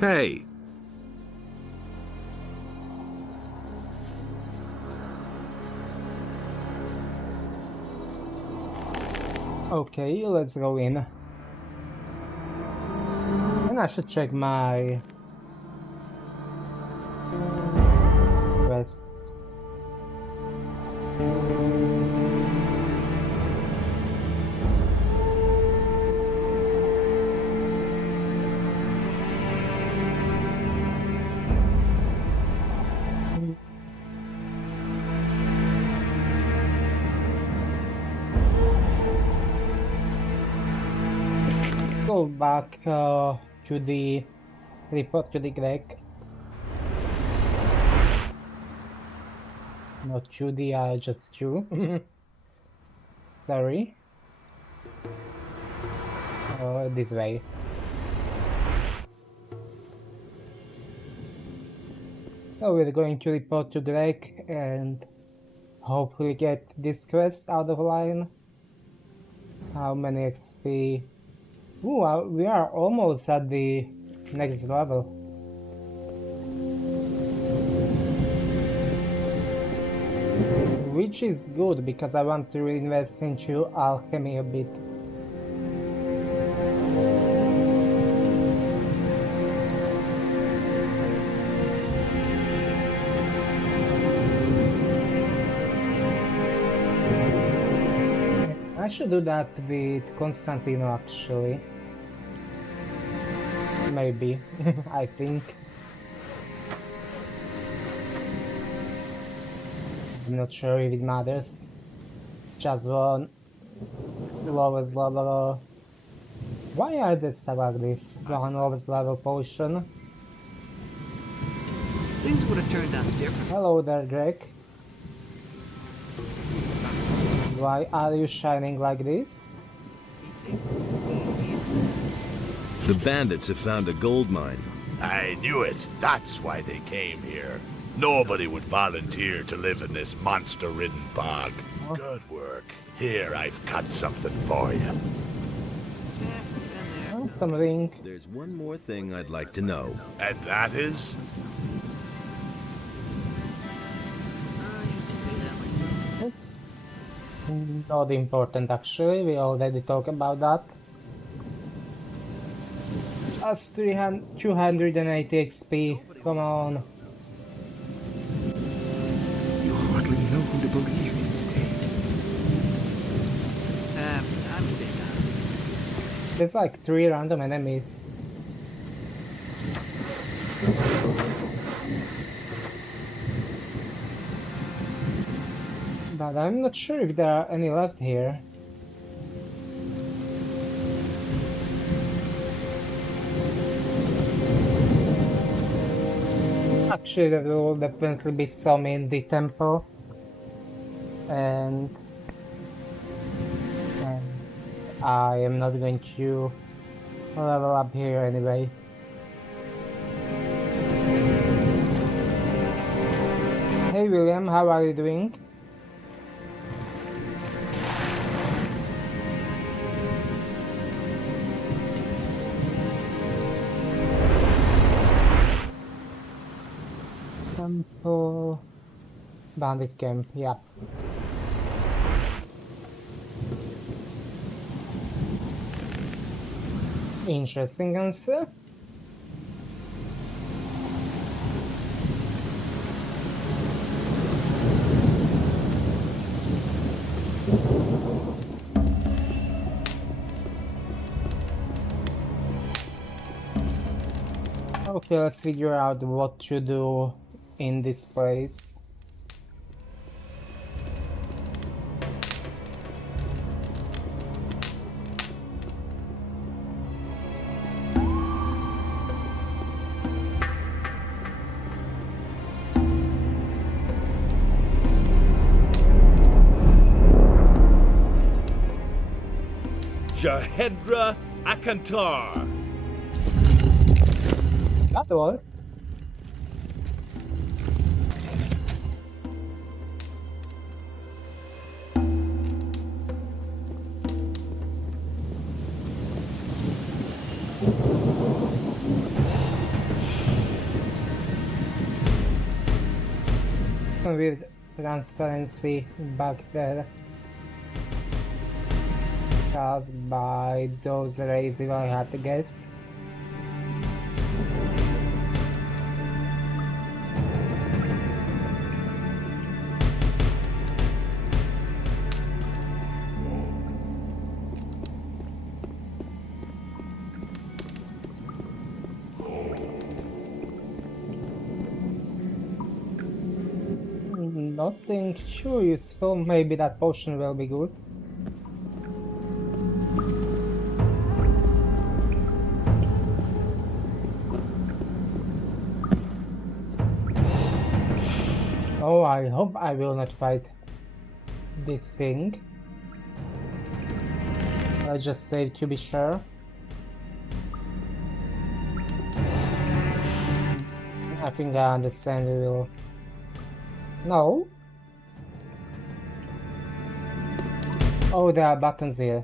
Hey! Okay, let's go in. And I should check my quests. Go back to the report to the Greg. Not to the just to. Sorry. This way. So we're going to report to Greg and hopefully get this quest out of line. How many XP? Ooh, we are almost at the next level. Which is good because I want to invest into alchemy a bit. I should do that with Constantino actually. Maybe, I think. I'm not sure if it matters. Just one lowest level. Why are they set like this? One lowest level potion. Things would have turned out different. Hello there, Greg. Why are you shining like this? The bandits have found a gold mine. I knew it. That's why they came here. Nobody would volunteer to live in this monster-ridden bog. Oh. Good work. Here, I've got something for you. Oh, some ring. There's one more thing I'd like to know. And that is? It's not important actually, we already talked about that. Just 280 XP, come on. You hardly know who to believe these days. I'm staying out. There's like 3 random enemies. But I'm not sure if there are any left here. Actually, there will definitely be some in the temple. And I am not going to level up here anyway. Hey William, how are you doing? Temple... Bandit camp, yep. Interesting answer. Okay, let's figure out what to do in this place. Jahedra Akantar. That all. With transparency back there caused by those rays, if I had to guess. Nothing too useful. Maybe that potion will be good. Oh, I hope I will not fight this thing. I'll just save to be sure. I think I understand we will. No? Oh, there are buttons here.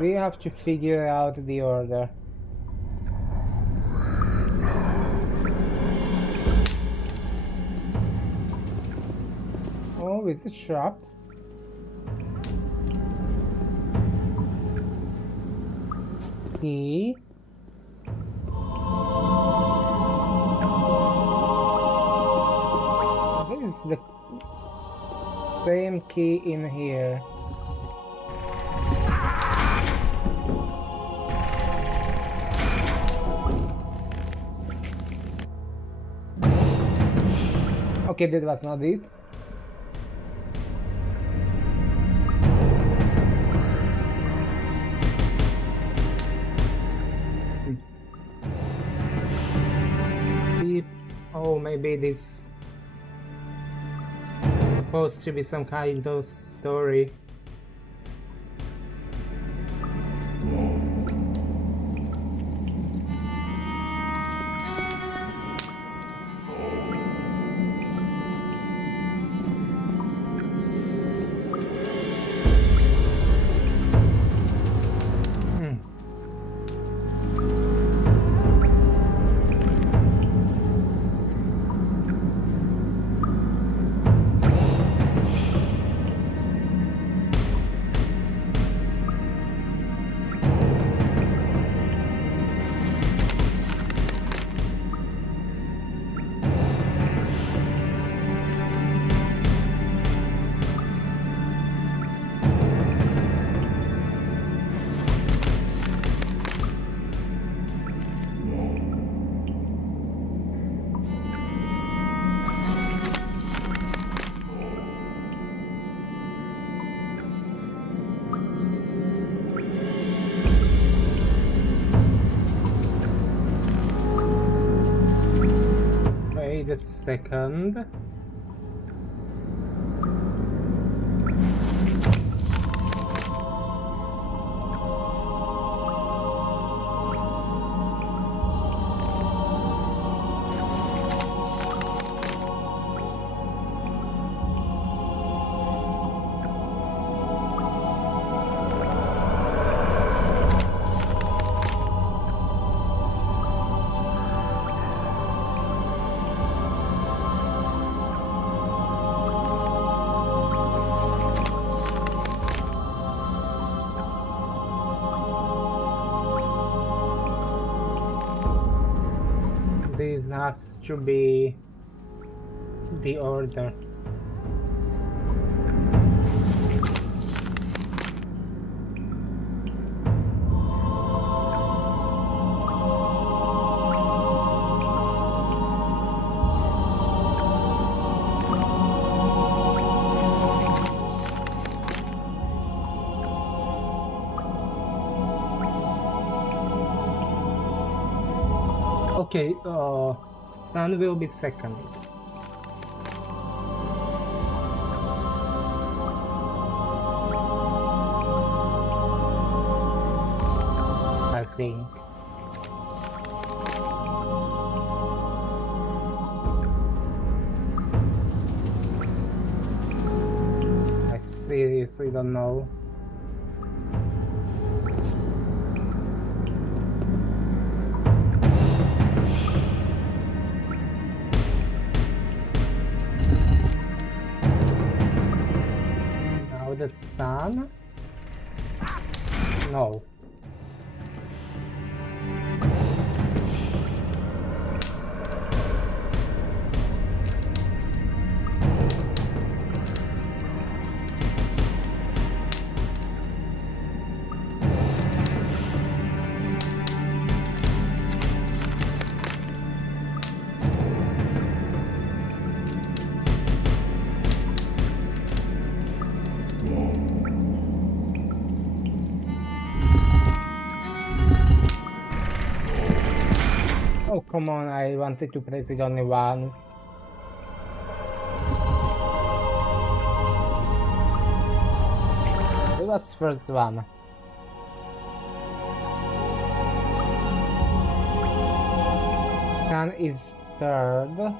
We have to figure out the order. Oh, is it sharp? Key. This is the same key in here. Okay, that was not it. Oh, maybe this supposed to be some kind of story. Wait a second. This has to be the order. Okay, sun will be second. I seriously don't know. Now the sun? No. Oh, come on, I wanted to press it only once. It was first one. Can is third.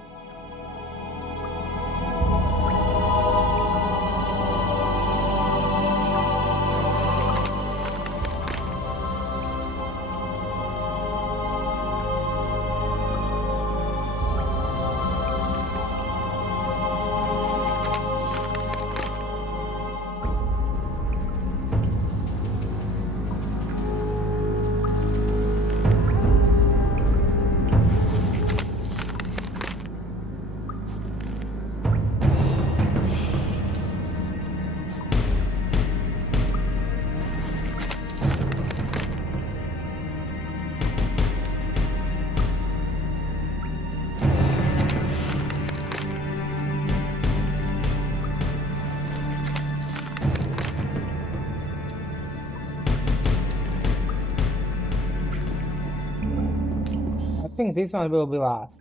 I think this one will be last.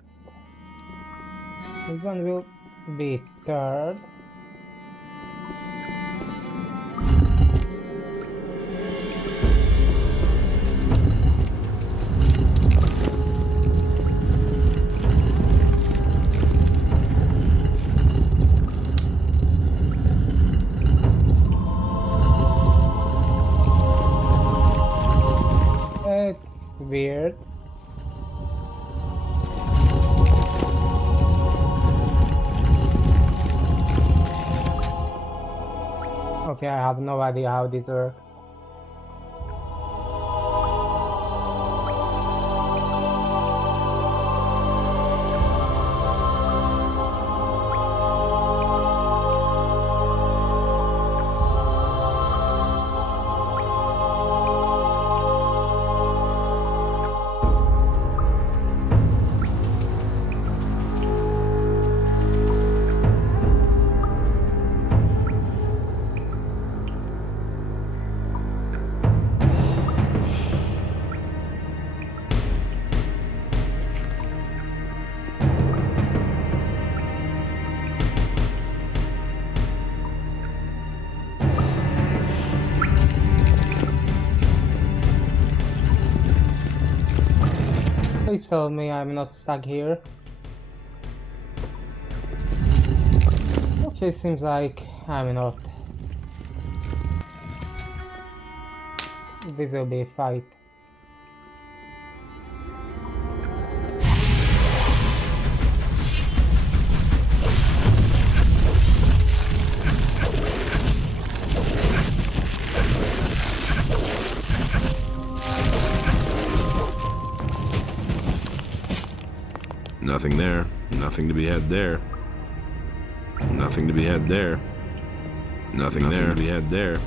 This one will be third. It's weird. Okay, I have no idea how this works. Please tell me I'm not stuck here. Okay, seems like I'm not. This will be a fight. Nothing there. Nothing to be had there. Nothing to be had there. Nothing there to be had there.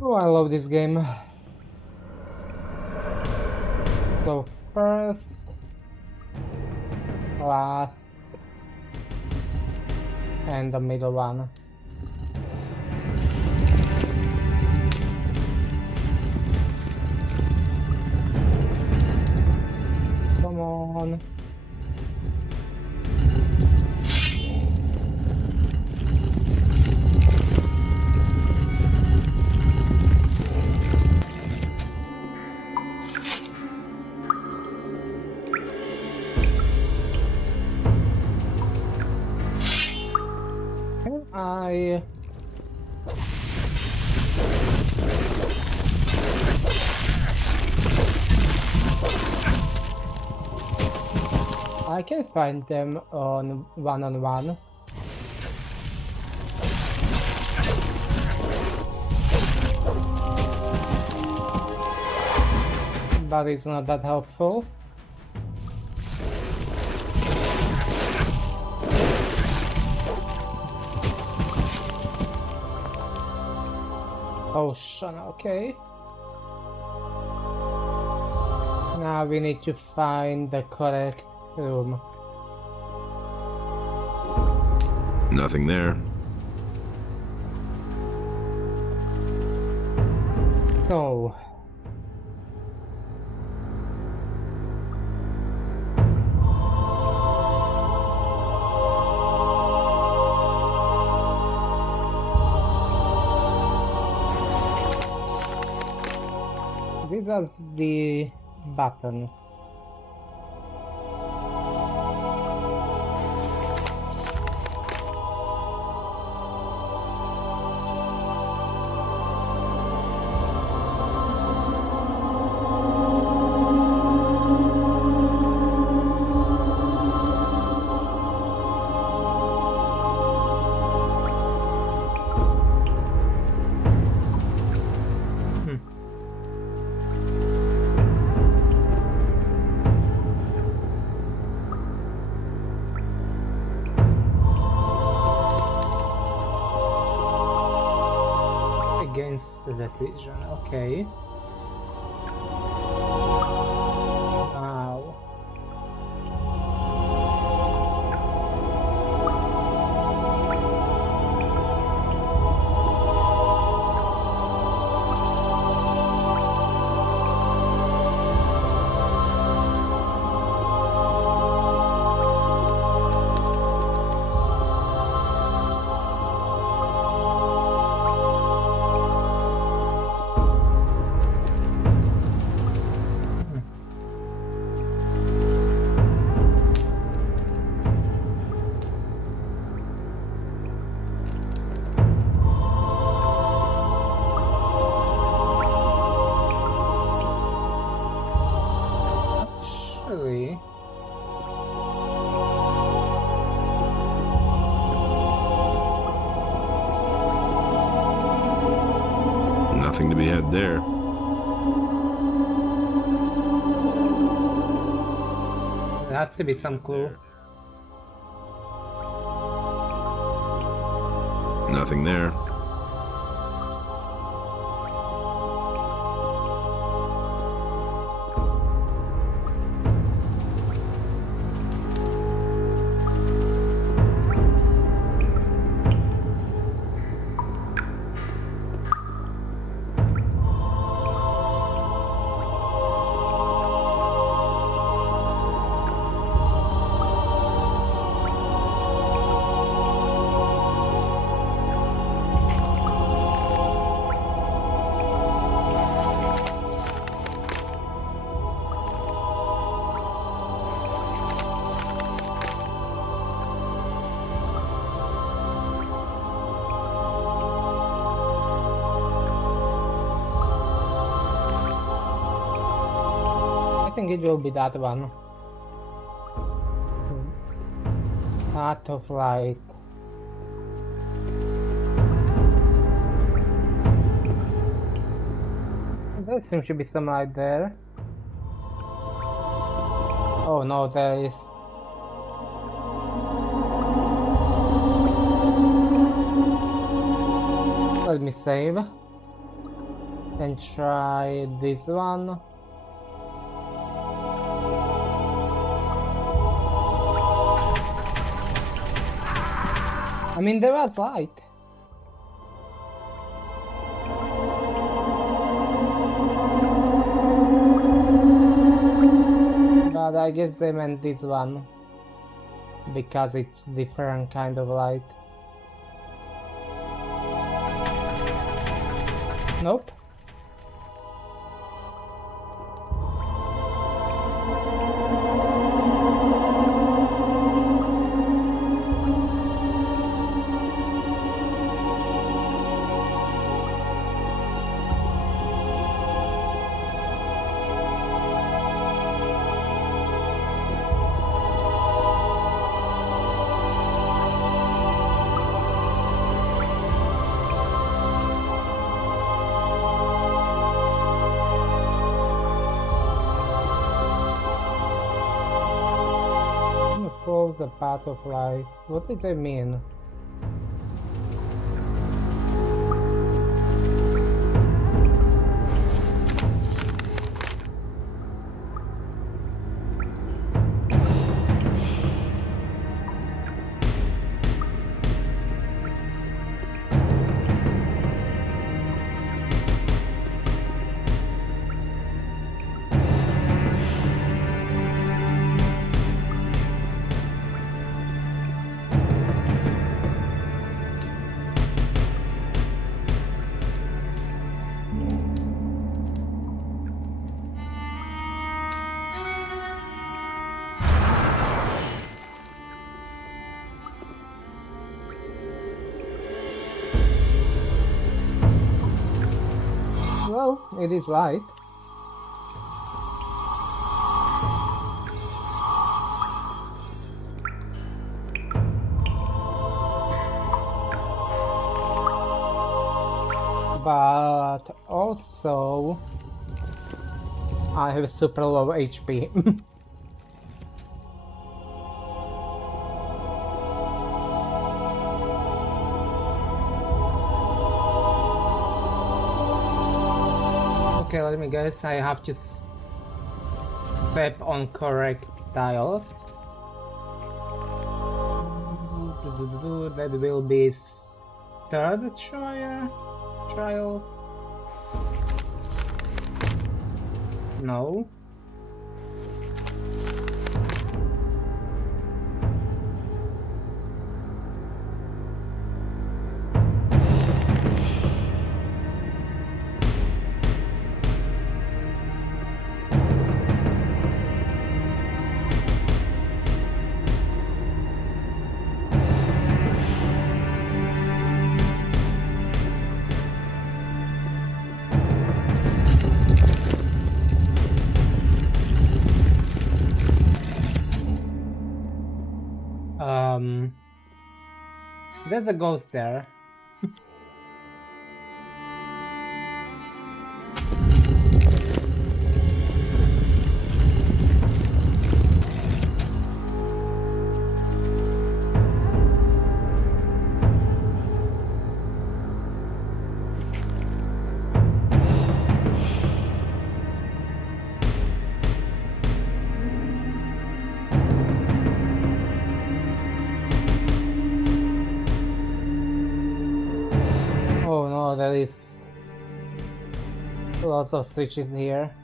Oh, I love this game. So first, last, and the middle one. I can find them on one-on-one. But it's not that helpful. Ocean, okay. Now we need to find the correct room. Nothing there. So, these are the buttons. Against the decision, okay. Wow. Actually, Nothing to be had there. there has to be some clue. Nothing there. I think it will be that one. Art of Light. There seems to be some light there. Oh no, there is. Let me save and try this one. I mean, there was light. But I guess they meant this one because it's different kind of light. Nope. a butterfly. What did they mean? Well, it is light. But also, I have super low HP. Okay, let me guess, I have to step on correct tiles. That will be third trial. No. There's a ghost there. There is lots of switches here.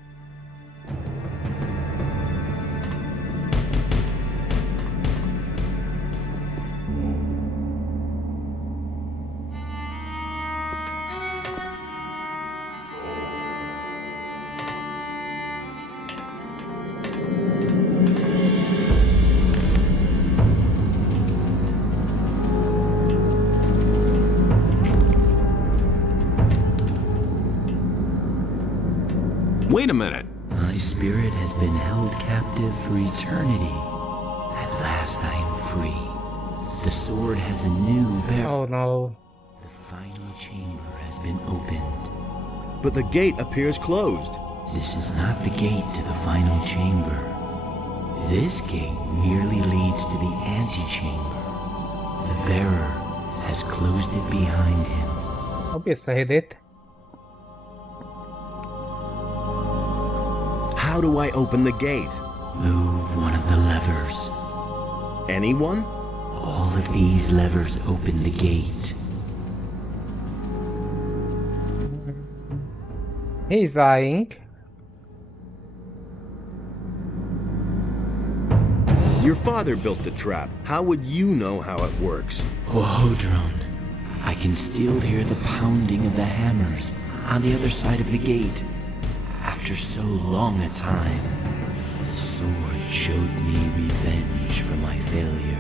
Wait a minute. My spirit has been held captive for eternity. At last I am free. The sword has a new bearer. Oh no. The final chamber has been opened. But the gate appears closed. This is not the gate to the final chamber. This gate merely leads to the antechamber. The bearer has closed it behind him. Obviously he did. How do I open the gate? Move one of the levers. Anyone? All of these levers open the gate. He's lying. Your father built the trap. How would you know how it works? Quahodron, I can still hear the pounding of the hammers on the other side of the gate. After so long a time, the sword showed me revenge for my failure.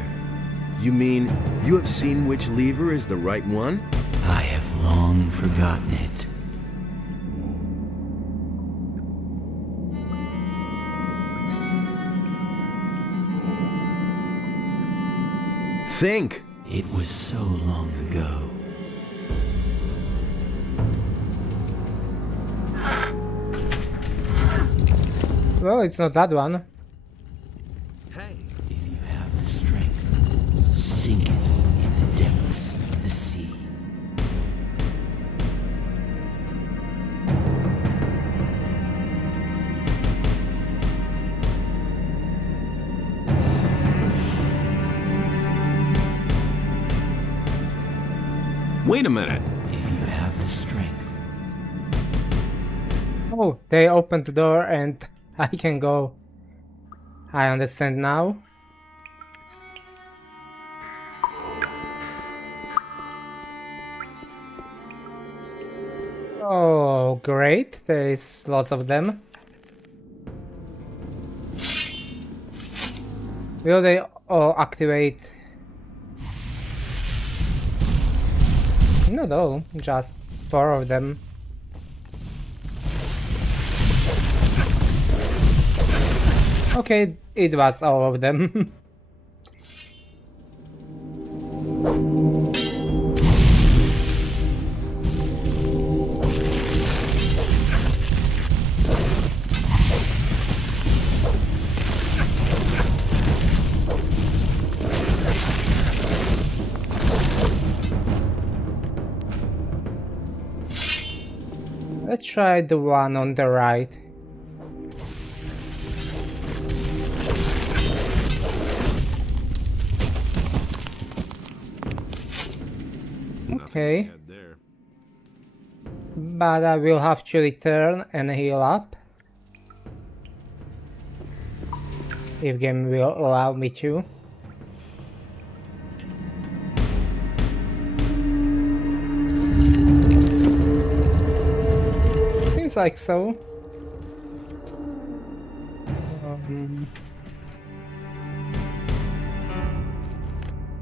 You mean you have seen which lever is the right one? I have long forgotten it. Think! It was so long ago. Well, it's not that one. Hey! If you have the strength Wait a minute. if you have the strength. Oh, they opened the door and I can go. I understand now. Oh, great. There is lots of them. Will they all activate? Not all, just 4 of them. Okay, it was all of them. Let's try the one on the right. Okay. But I will have to return and heal up. If game will allow me to. Seems like so.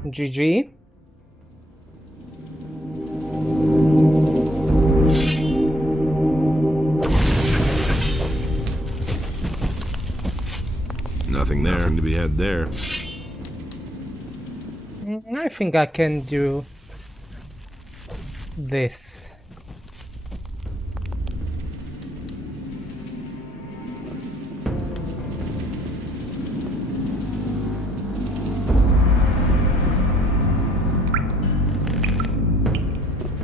GG. Nothing there. Nothing to be had there. I think I can do this.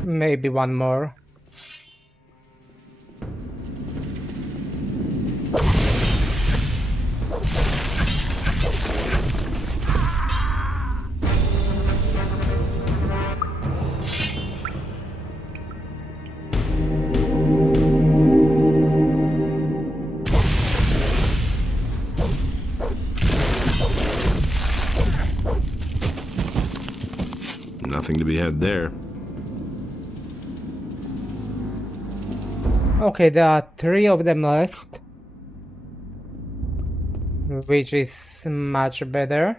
Maybe one more. Nothing to be had there. Okay, there are 3 of them left, which is much better.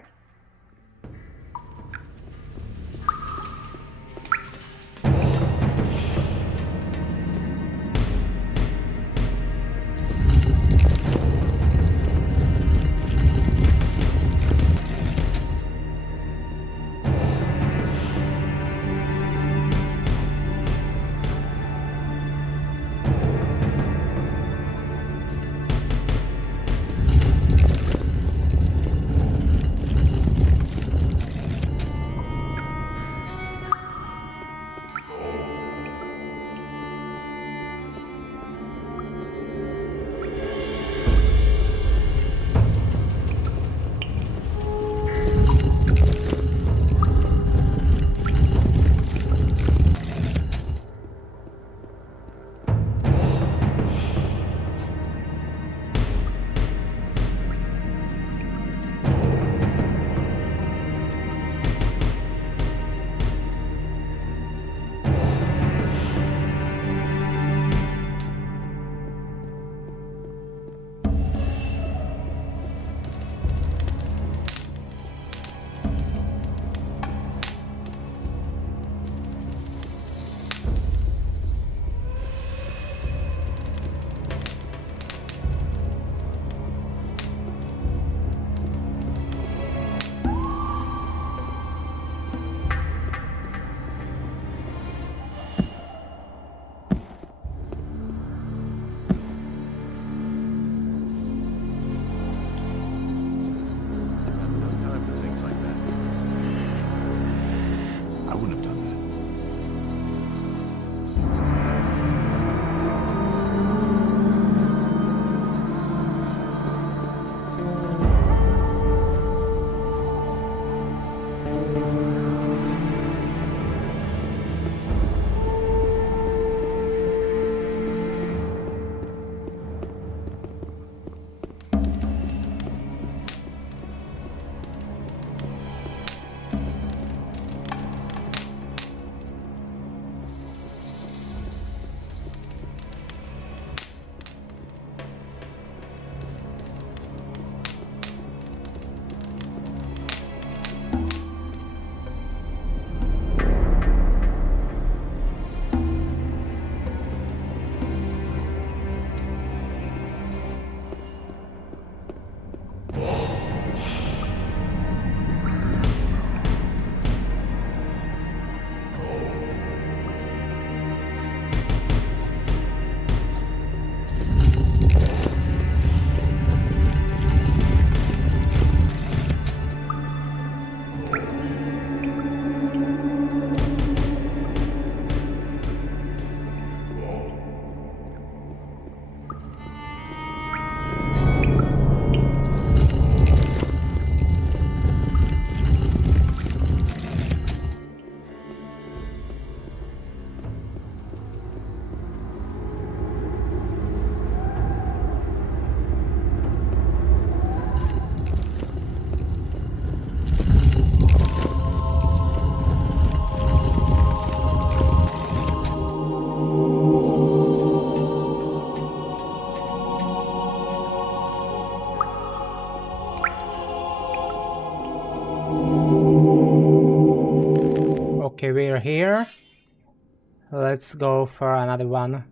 let's go for another one.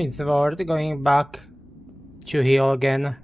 It's worth going back to heal again.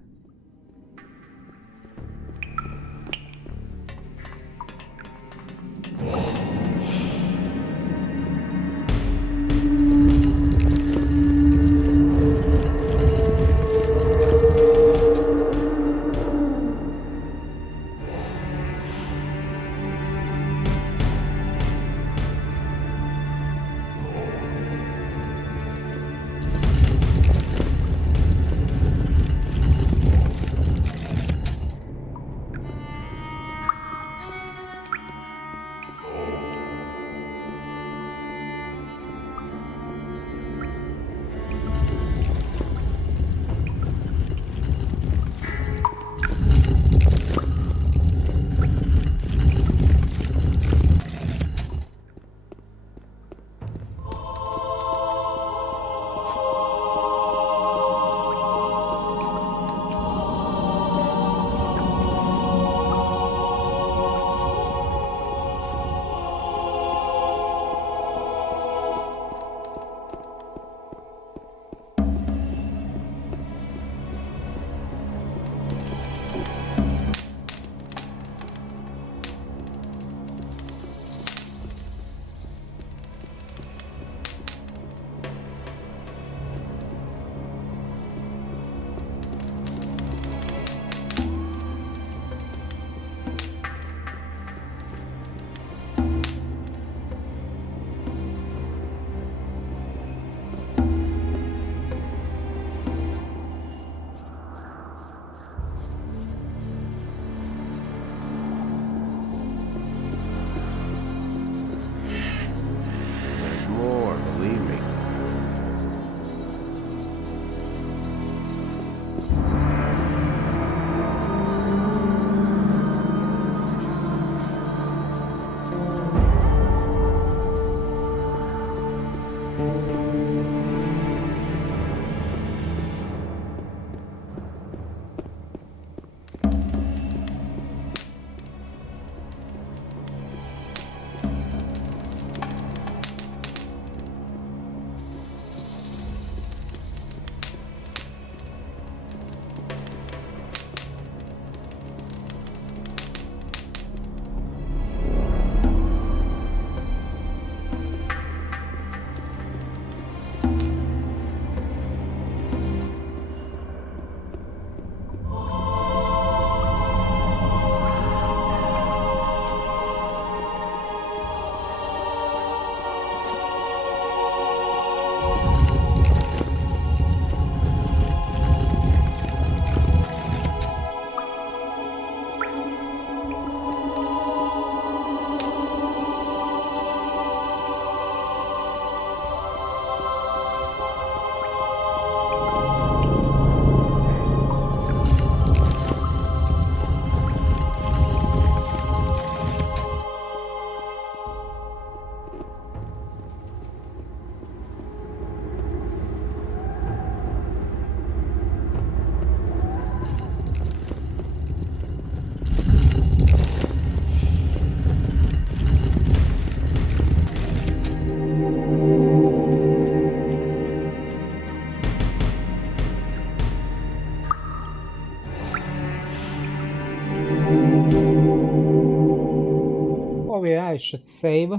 I should save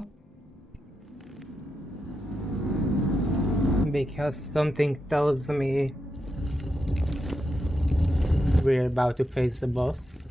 because something tells me we're about to face the boss.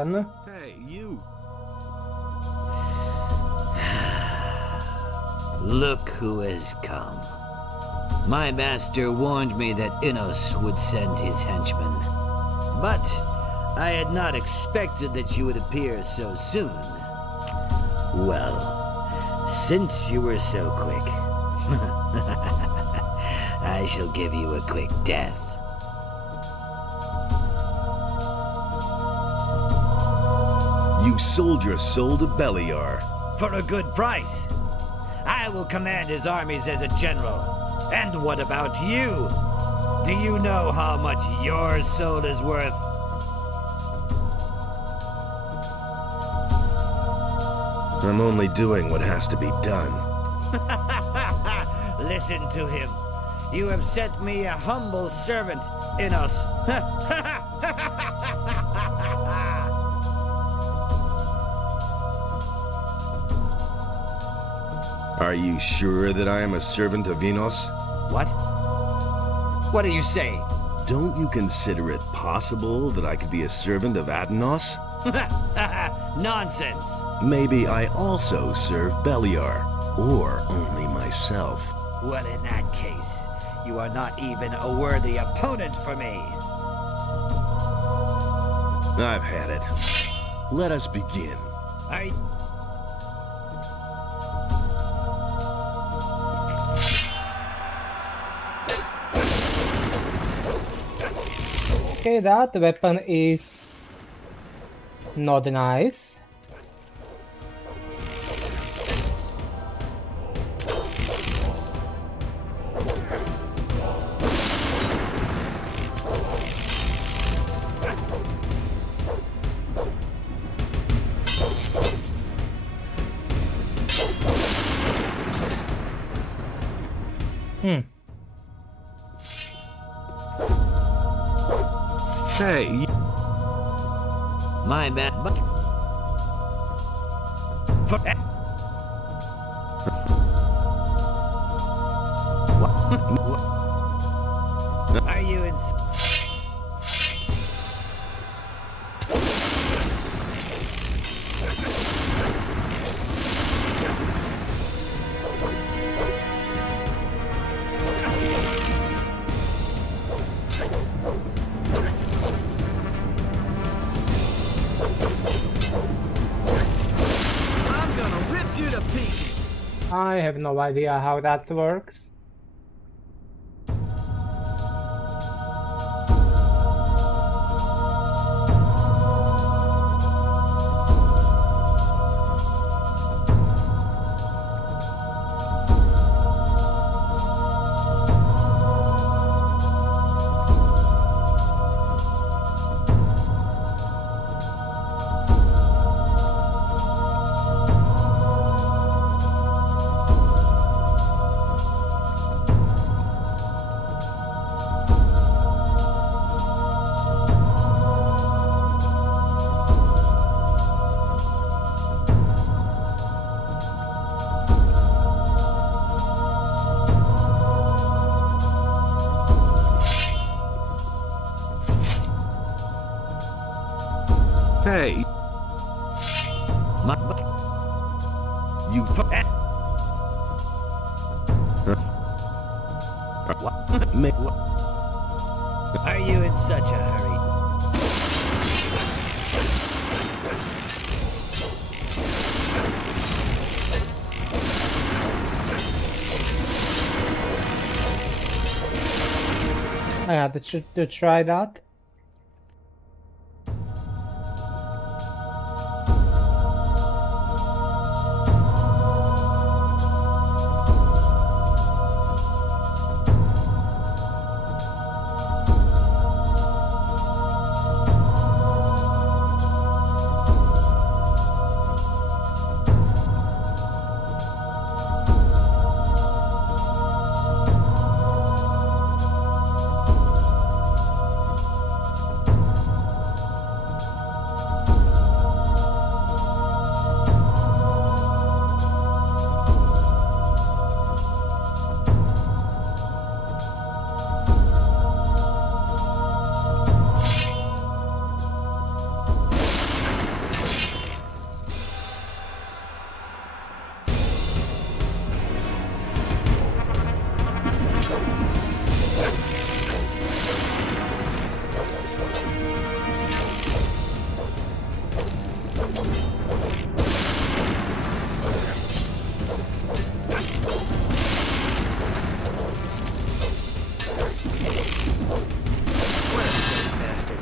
7. Hey, you. Look who has come. My master warned me that Innos would send his henchmen. But I had not expected that you would appear so soon. Well, since you were so quick, I shall give you a quick death. You sold your soul to Beliar. For a good price. I will command his armies as a general. And what about you? Do you know how much your soul is worth? I'm only doing what has to be done. Listen to him. You have sent me a humble servant, Innos. Are you sure that I am a servant of Innos? What? What are you saying? Don't you consider it possible that I could be a servant of Atenos? Nonsense. Maybe I also serve Beliar, or only myself. Well, in that case, you are not even a worthy opponent for me. I've had it. Let us begin. Okay, that weapon is not nice. Hey, My man. Are you in? I'm gonna rip you to pieces. I have no idea how that works. hey, You Are you in such a hurry? I had to try that. What a silly bastard.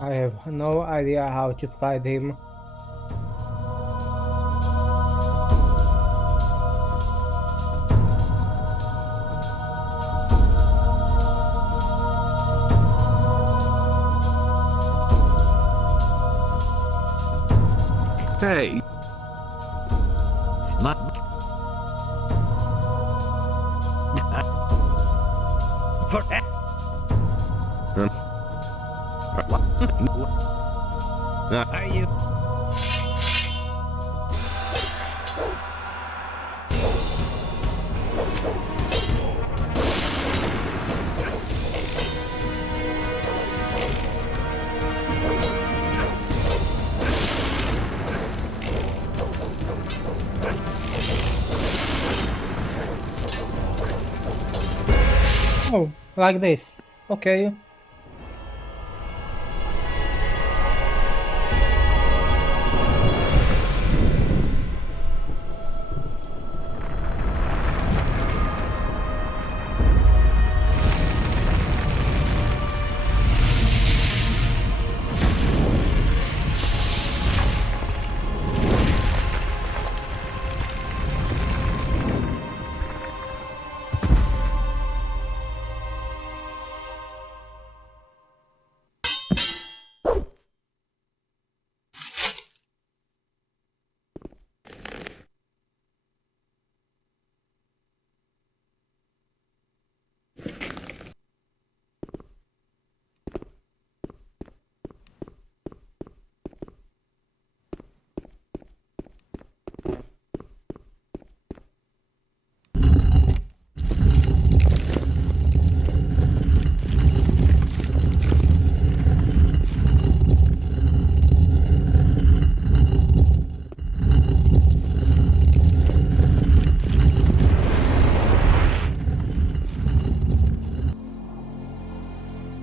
I have no idea how to fight him. Hey, My... For... Are you... Oh, like this. Okay.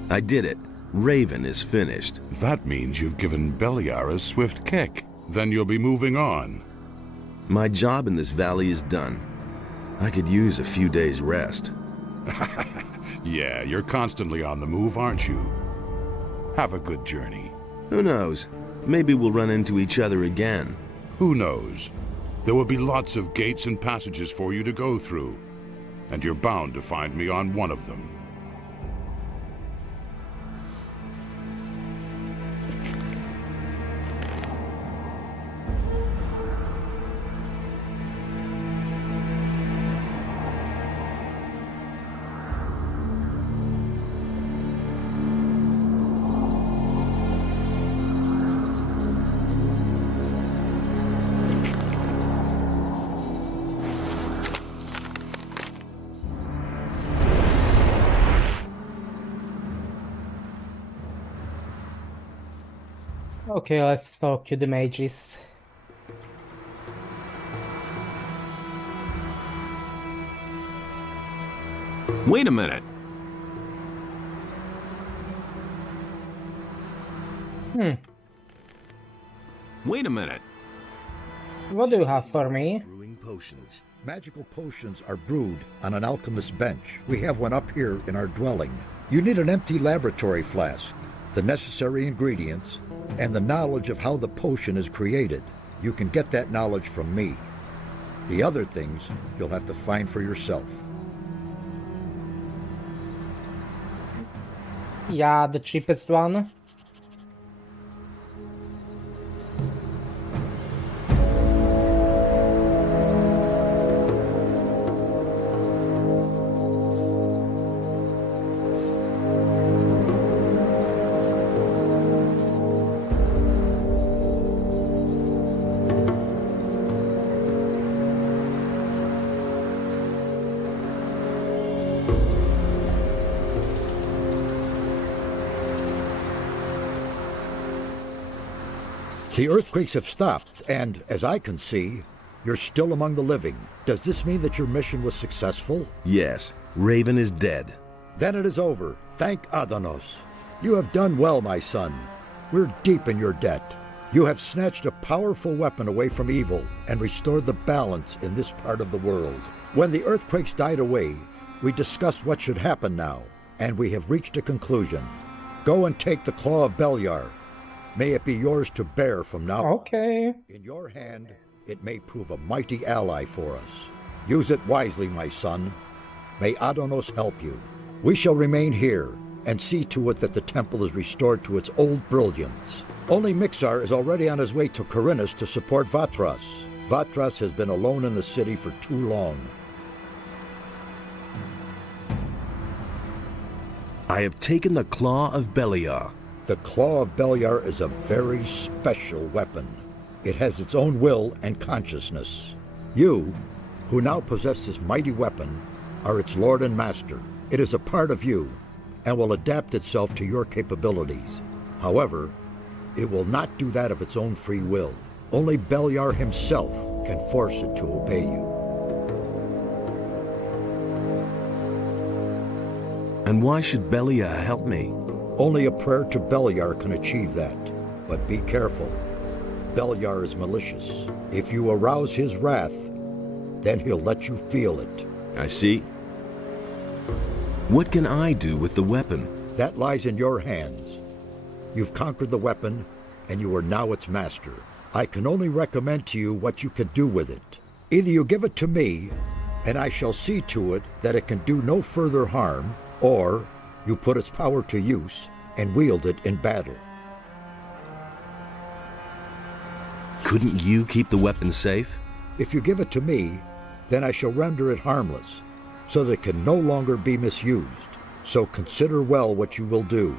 I did it. Raven is finished. That means you've given Beliar a swift kick. Then you'll be moving on. My job in this valley is done. I could use a few days' rest. Yeah, you're constantly on the move, aren't you? Have a good journey. Who knows? Maybe we'll run into each other again. Who knows? There will be lots of gates and passages for you to go through. And you're bound to find me on one of them. Okay, let's talk to the mages. Wait a minute. Wait a minute. What do you have for me? Brewing potions. Magical potions are brewed on an alchemist's bench. We have one up here in our dwelling. You need an empty laboratory flask, the necessary ingredients, and the knowledge of how the potion is created. You can get that knowledge from me. The other things you'll have to find for yourself. Yeah, the cheapest one. The earthquakes have stopped, and as I can see, you're still among the living. Does this mean that your mission was successful? Yes, Raven is dead. Then it is over. Thank Adanos. You have done well, my son. We're deep in your debt. You have snatched a powerful weapon away from evil and restored the balance in this part of the world. When the earthquakes died away, we discussed what should happen now, and we have reached a conclusion. Go and take the Claw of Beliar. May it be yours to bear from now on. Okay. In your hand, it may prove a mighty ally for us. Use it wisely, my son. May Adonos help you. We shall remain here and see to it that the temple is restored to its old brilliance. Only Mixar is already on his way to Corinus to support Vatras. Vatras has been alone in the city for too long. I have taken the Claw of Beliar. The Claw of Beliar is a very special weapon. It has its own will and consciousness. You, who now possess this mighty weapon, are its lord and master. It is a part of you, and will adapt itself to your capabilities. However, it will not do that of its own free will. Only Beliar himself can force it to obey you. And why should Beliar help me? Only a prayer to Beliar can achieve that. But be careful. Beliar is malicious. If you arouse his wrath, then he'll let you feel it. I see. What can I do with the weapon? That lies in your hands. You've conquered the weapon, and you are now its master. I can only recommend to you what you can do with it. Either you give it to me, and I shall see to it that it can do no further harm, or you put its power to use and wield it in battle. Couldn't you keep the weapon safe? If you give it to me, then I shall render it harmless, so that it can no longer be misused. So consider well what you will do.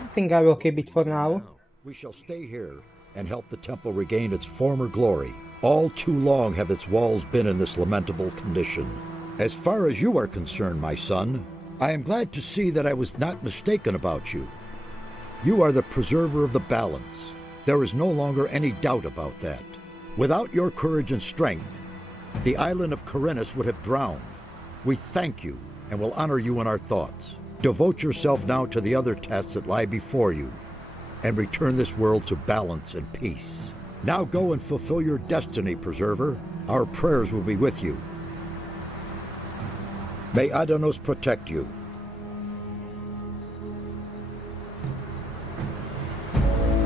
I think I will keep it for now. We shall stay here and help the temple regain its former glory. All too long have its walls been in this lamentable condition. As far as you are concerned, my son, I am glad to see that I was not mistaken about you. You are the preserver of the balance. There is no longer any doubt about that. Without your courage and strength, the island of Corinus would have drowned. We thank you and will honor you in our thoughts. Devote yourself now to the other tasks that lie before you, and return this world to balance and peace. Now go and fulfill your destiny, Preserver. Our prayers will be with you. May Adanos protect you.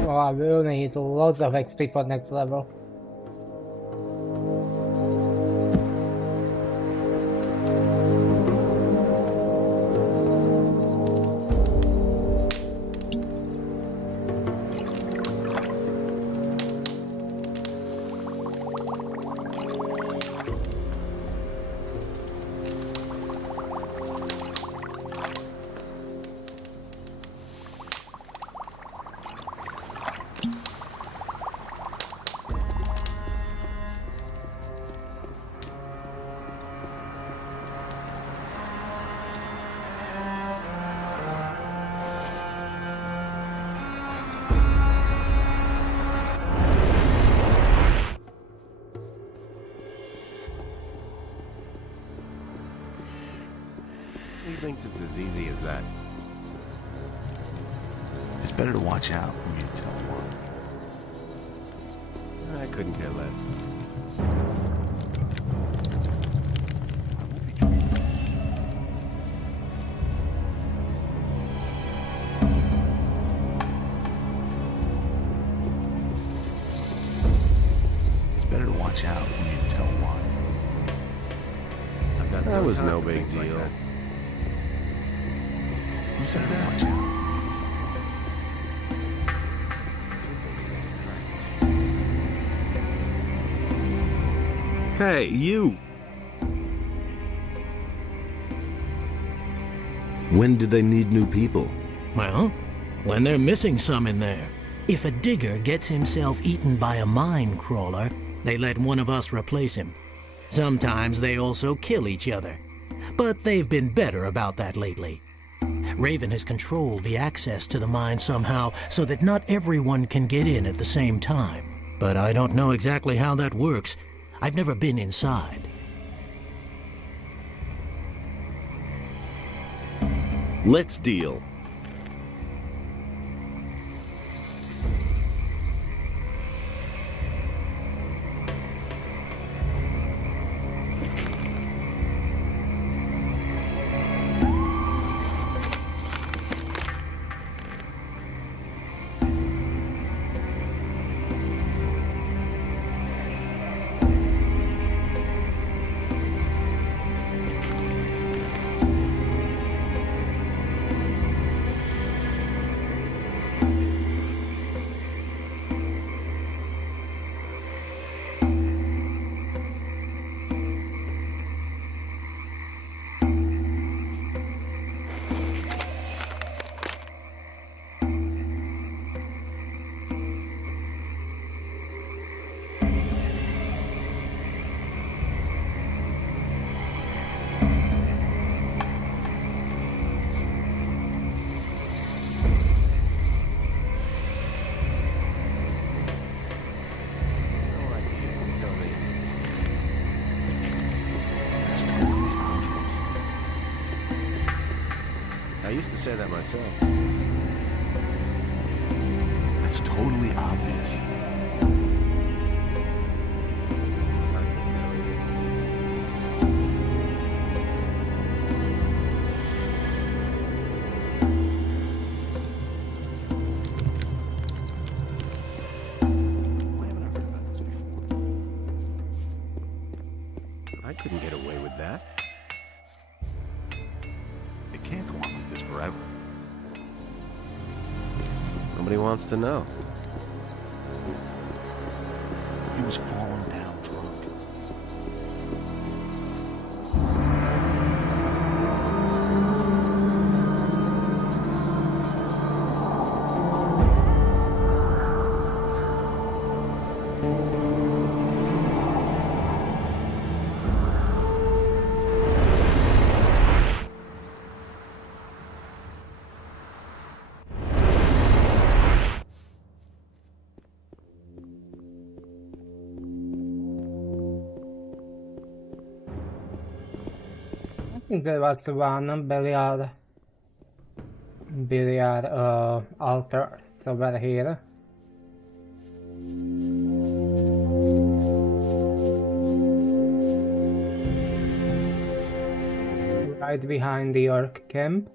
Well, I will need lots of XP for next level. thinks it's as easy as that. It's better to watch out when you tell one. I couldn't care less. It's better to watch out when you tell one. That was no big deal. Who said that? Watch out. Hey, you! When do they need new people? Well, when they're missing some in there. If a digger gets himself eaten by a mine crawler, they let one of us replace him. Sometimes they also kill each other. But they've been better about that lately. Raven has controlled the access to the mine somehow so that not everyone can get in at the same time. But I don't know exactly how that works. I've never been inside. Let's deal. I used to say that myself. That's totally obvious. I couldn't get away with that. It can't go on like this forever. Nobody wants to know. He was falling down drunk. I think there was one billiard altars over here. Right behind the orc camp.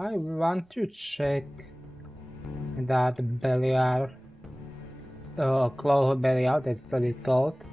I want to check that billiard Cloverberry out, that's what it's called.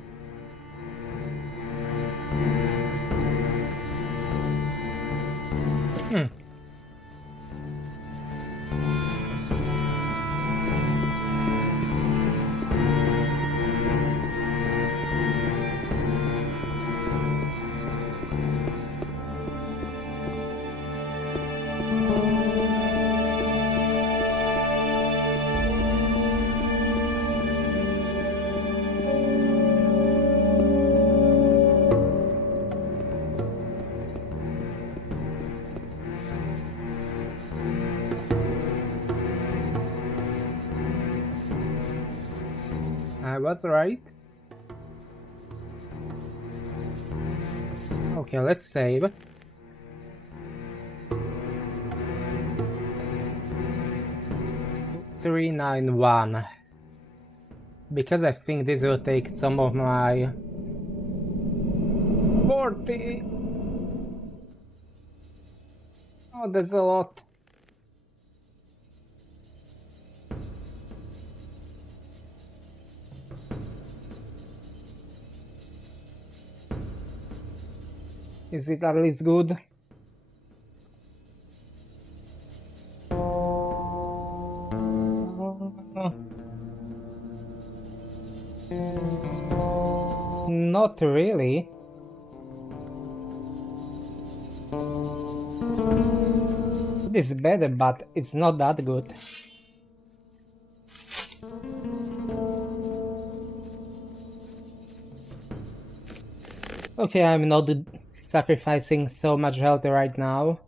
I was right. Okay, let's save. $391. Because I think this will take some of my 40. Oh, that's a lot. Is it at least good? Not really. It is better, but it's not that good. Okay, I'm not sacrificing so much health right now.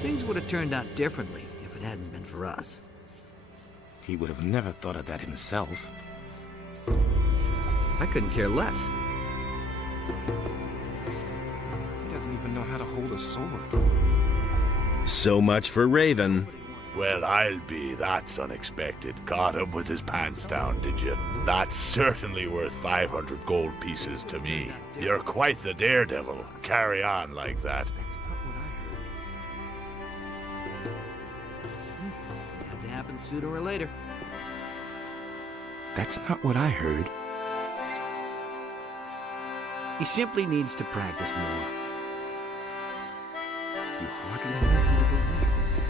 Things would have turned out differently if it hadn't been for us. He would have never thought of that himself. I couldn't care less. He doesn't even know how to hold a sword. So much for Raven. Well, I'll be. That's unexpected. Got him with his pants down, did you? That's certainly worth 500 gold pieces to me. You're quite the daredevil. Carry on like that. That's not what I heard. Had to happen sooner or later. That's not what I heard. He simply needs to practice more. You hardly know who to believe these days.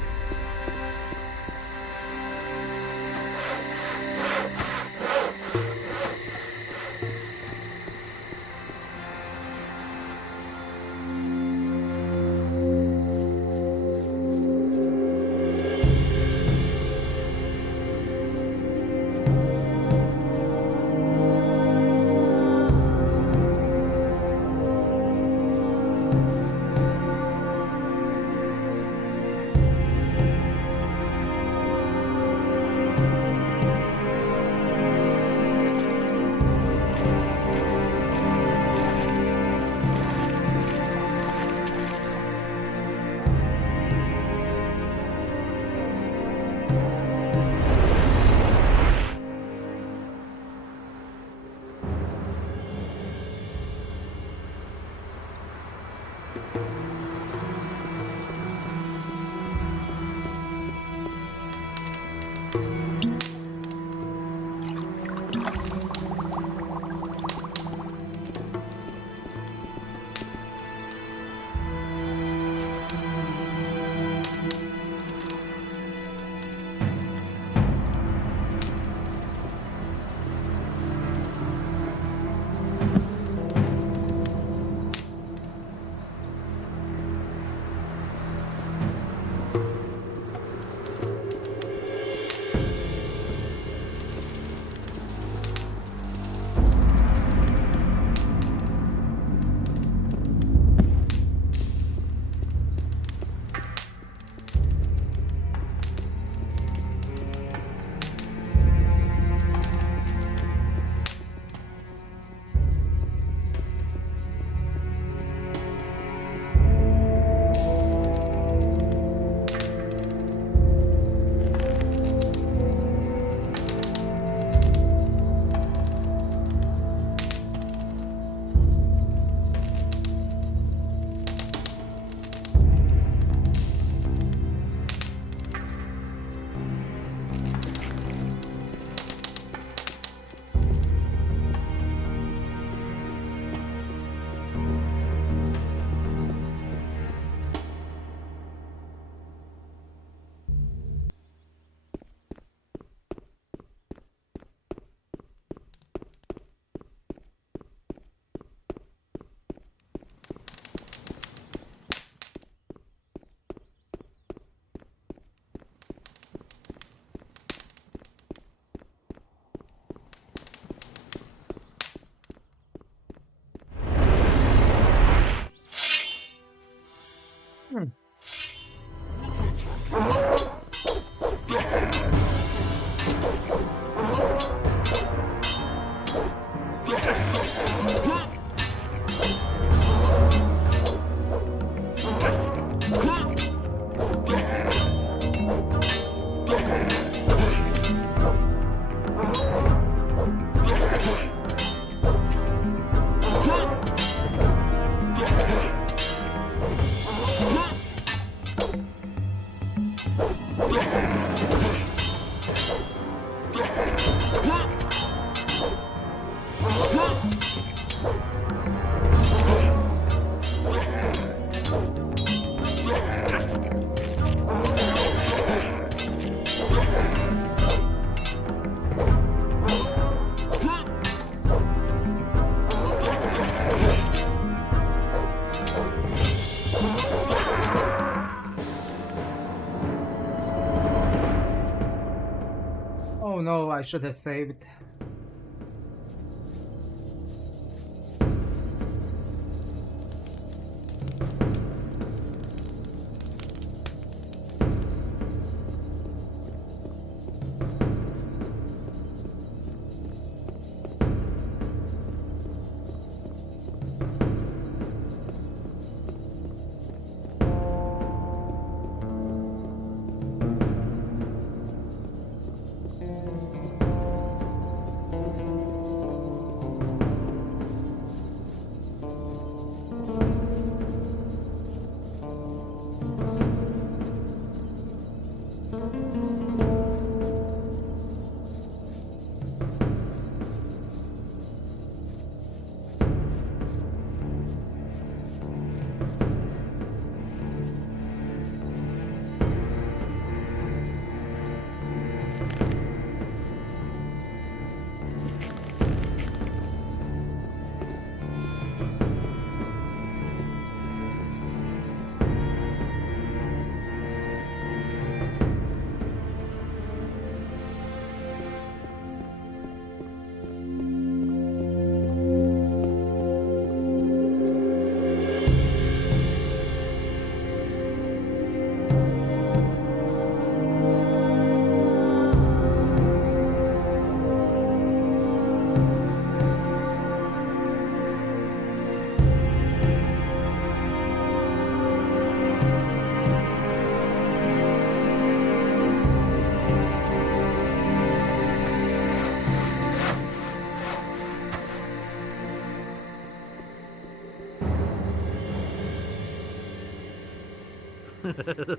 Oh no, I should have saved.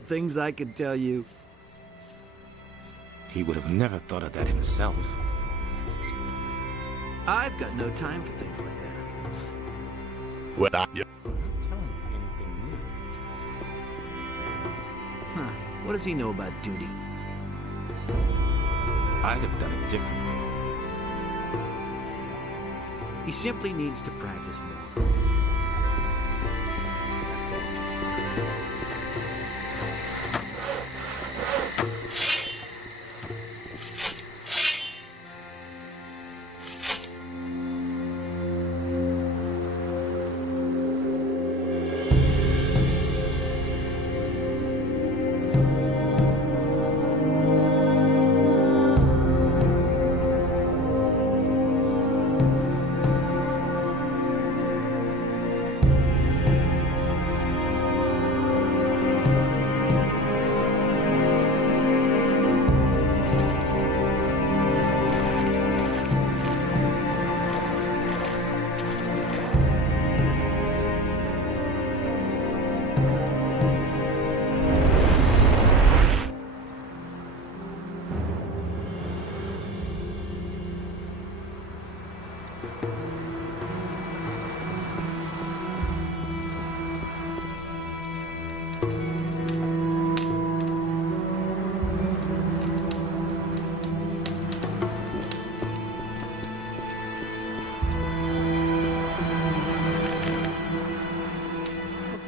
Things I could tell you. He would have never thought of that himself. I've got no time for things like that. Well, I'm telling you anything new. Huh. What does he know about duty? I'd have done it differently. He simply needs to practice more. That's all just nice.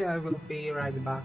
I will be right back.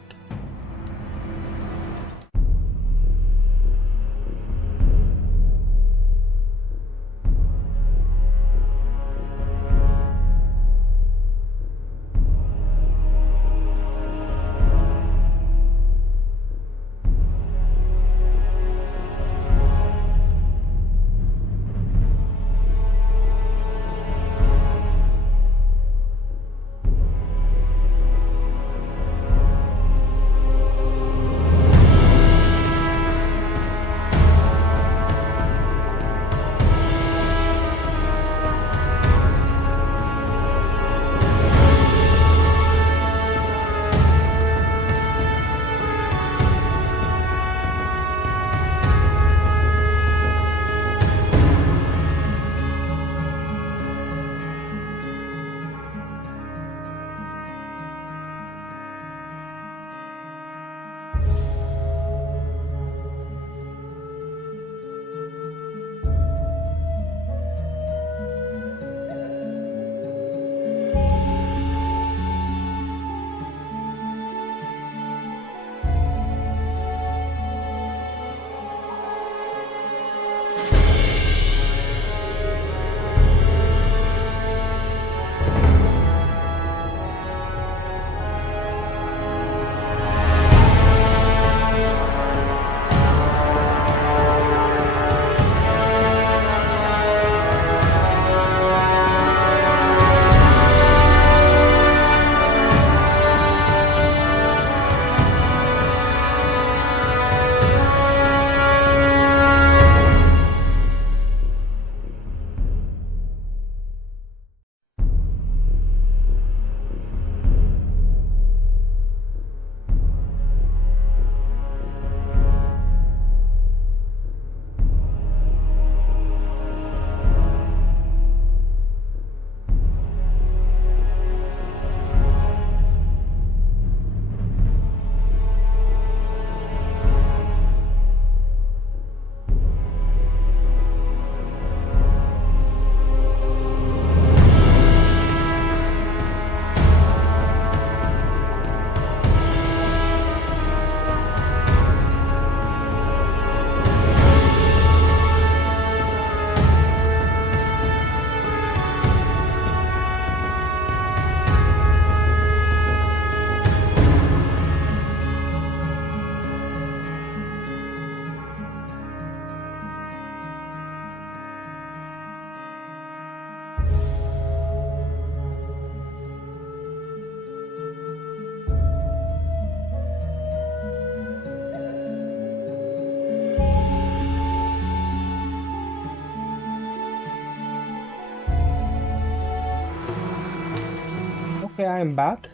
Okay, I'm back.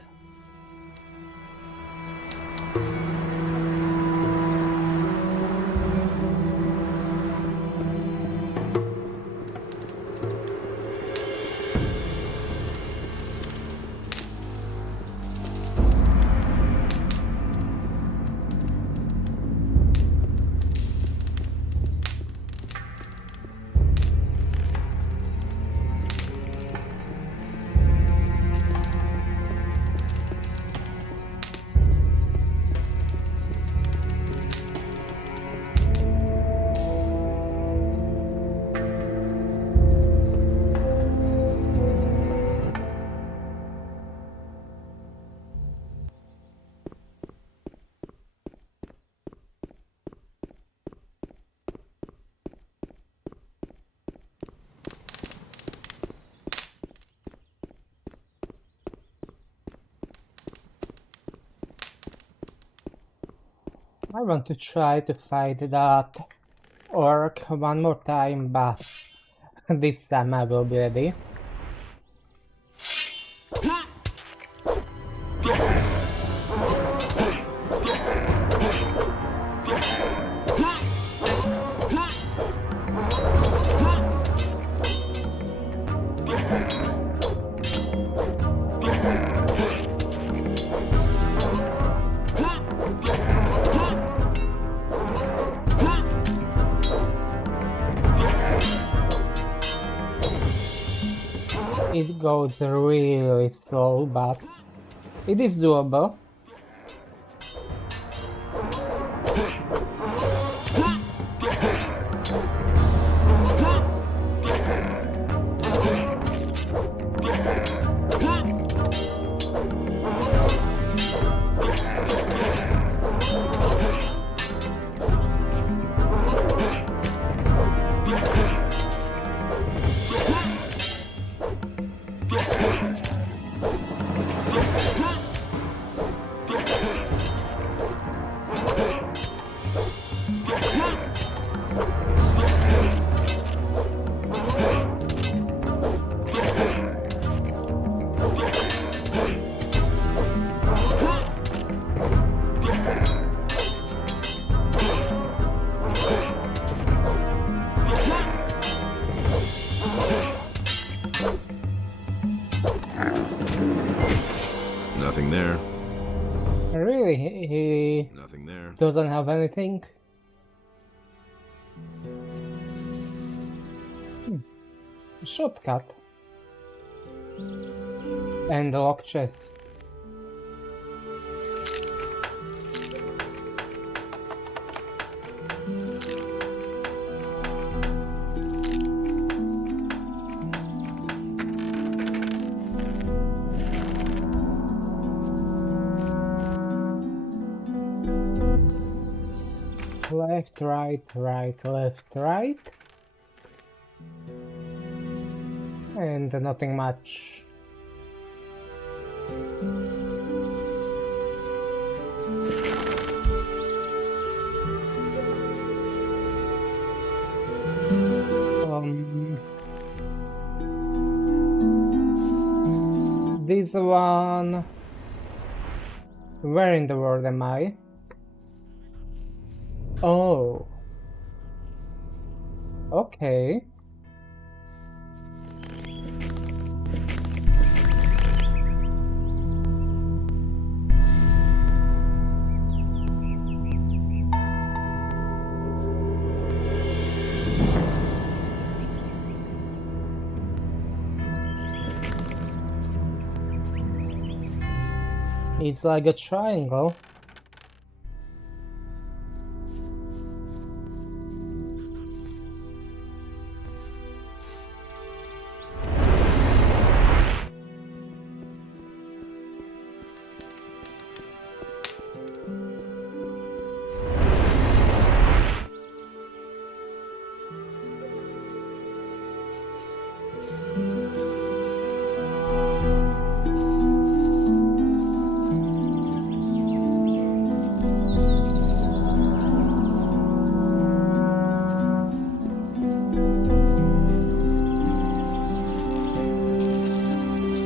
I want to try to fight that orc one more time, but this time I will be ready. It goes really slow, but it is doable. Nothing there. Really, he Nothing there. doesn't have anything. Shortcut. And lock chest. Left, right, right, left, right. And nothing much. This one. Where in the world am I? Oh. Okay. It's like a triangle.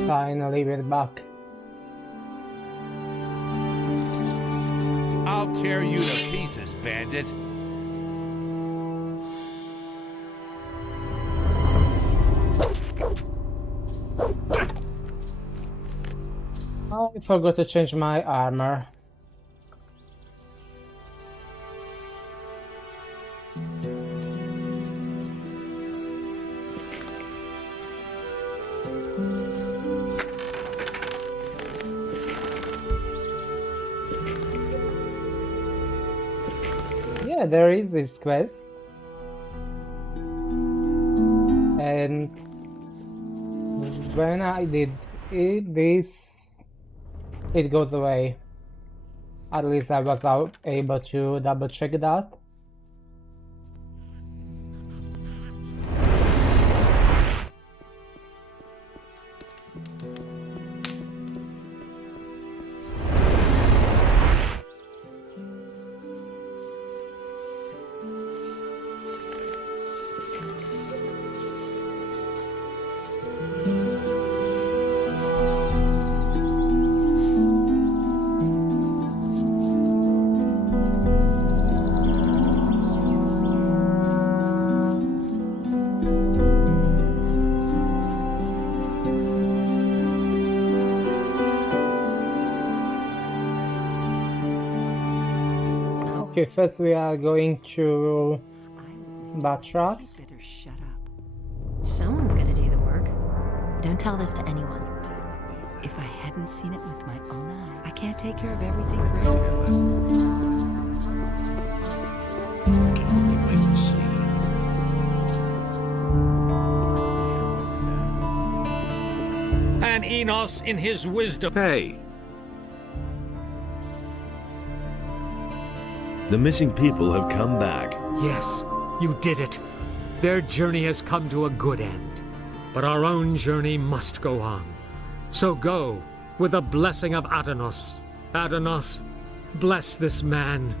Finally, we're back. tear you to pieces, bandit. I forgot to change my armor. Yeah, there is this quest. And when I did it goes away. At least I was able to double check that. Okay, first we are going to Batras. Better shut up. Someone's gonna do the work. Don't tell this to anyone. If I hadn't seen it with my own eyes, I can't take care of everything for anyone. I can only wait and see. And Innos, in his wisdom. Hey! The missing people have come back. Yes, you did it. Their journey has come to a good end. But our own journey must go on. So go, with the blessing of Adonos. Adonos, bless this man,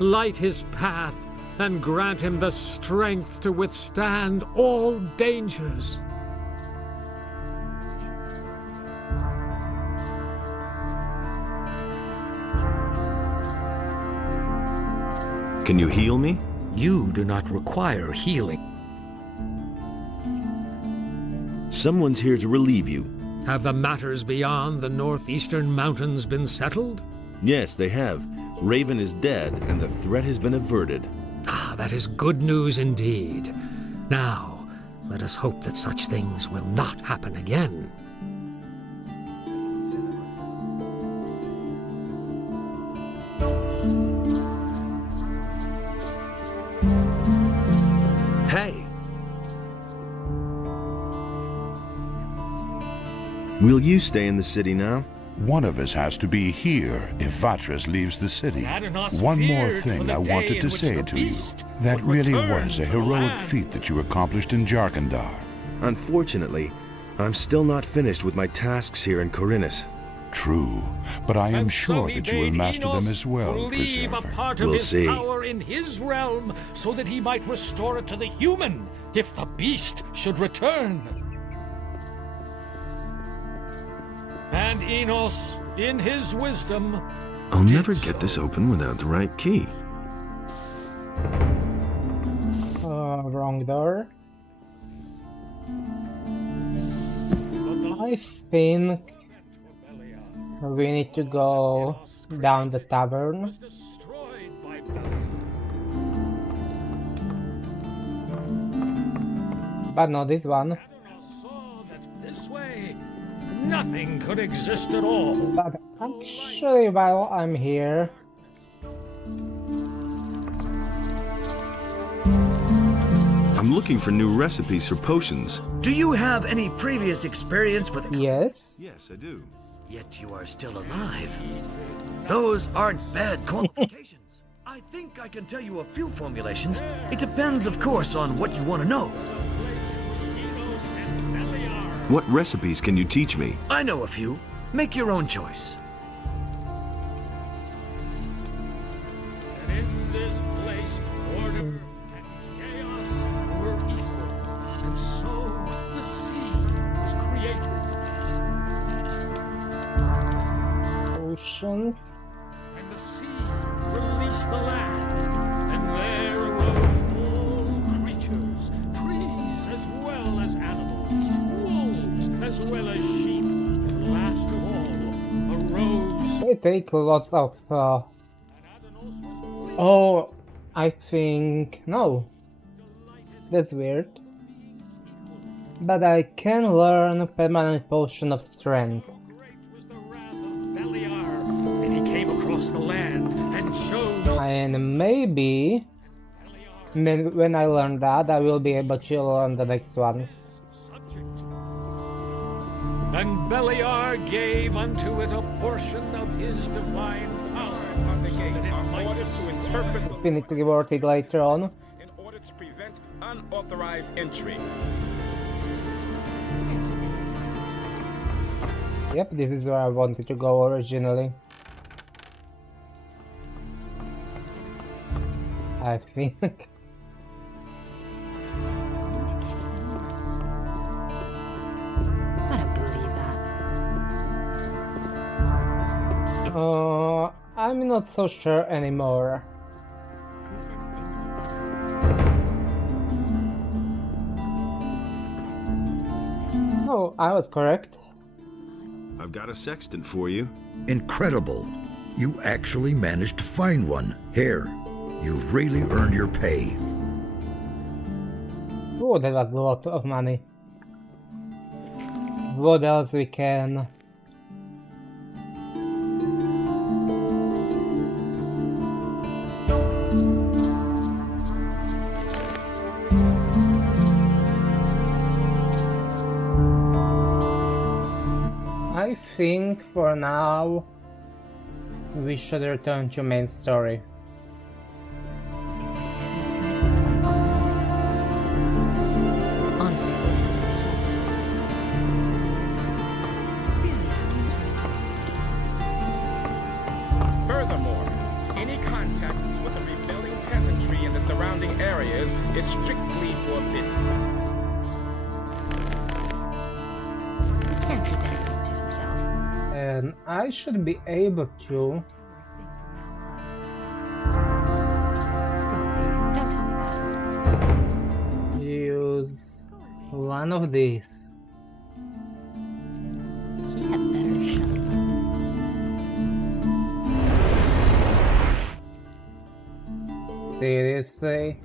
light his path, and grant him the strength to withstand all dangers. Can you heal me? You do not require healing. Someone's here to relieve you. Have the matters beyond the northeastern mountains been settled? Yes, they have. Raven is dead, and the threat has been averted. Ah, that is good news indeed. Now, let us hope that such things will not happen again. Hey! Will you stay in the city now? One of us has to be here if Vatras leaves the city. Adonos One more feared for thing the I day wanted in to which say the to you. beast That would really return was a to the heroic land. feat that you accomplished in Jarkandar. Unfortunately, I'm still not finished with my tasks here in Corinus. True, but I am And so sure he that you will bade master them Innos as well, to leave a Preserver. part of We'll his see. power in his realm so that he might restore it to the human if the beast should return. And Innos, in his wisdom, I'll did never so. get this open without the right key. Wrong door. I think we need to go down the tavern. Was destroyed by Belial. But not this one. Adonos saw that this way nothing could exist at all. But actually, while I'm here, I'm looking for new recipes for potions. Do you have any previous experience with... yes. Yes, I do. Yet you are still alive. Those aren't bad qualifications. I think I can tell you a few formulations. It depends, of course, on what you want to know. What recipes can you teach me? I know a few. Make your own choice. And in this place, order and chaos were equal. And so the sea was created. Potions. And the sea released as well as sheep. And last of all, a rose. They take lots of... Oh, I think... No. That's weird. But I can learn permanent potion of strength. And he came across the land and chose. And maybe when I learn that, I will be able to learn the next ones. And Beliar gave unto it a portion of his divine power on the gate in order to interpret the Infinitely rewarded later on. in order to prevent unauthorized entry. Yep, this is where I wanted to go originally. I think. I don't believe that. I'm not so sure anymore. Who says things like that? Oh, I was correct. I've got a sextant for you. Incredible. You actually managed to find one. Here, you've really earned your pay. Oh, that was a lot of money. What else we can... I think for now we should return to main story. Honestly, I witnessed it myself. Furthermore, any contact with the rebelling peasantry in the surrounding areas is strictly forbidden. He can't keep anything to himself. And I should be able to... Don't tell me that. use one of these. He had better shut up. Seriously?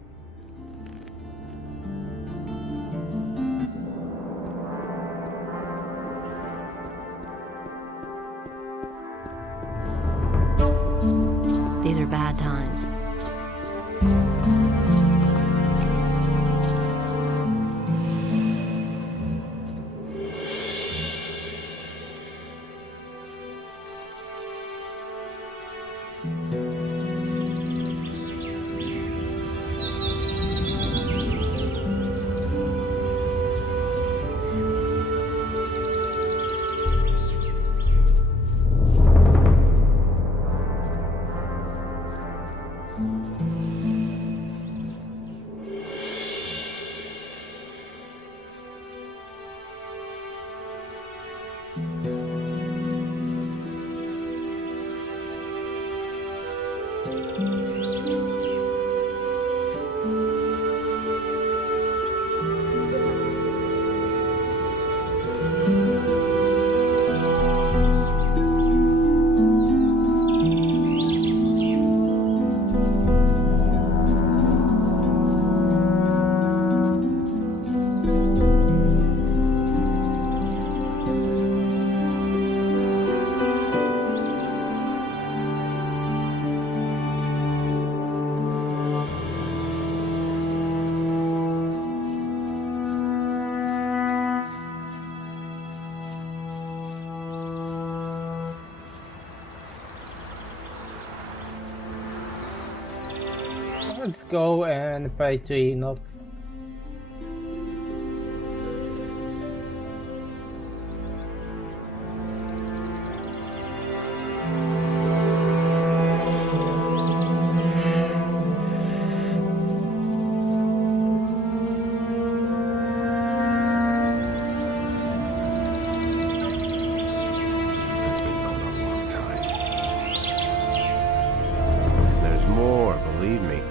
These are bad times. Let's go and pray to Innos. It's been going on a long time. There's more, believe me.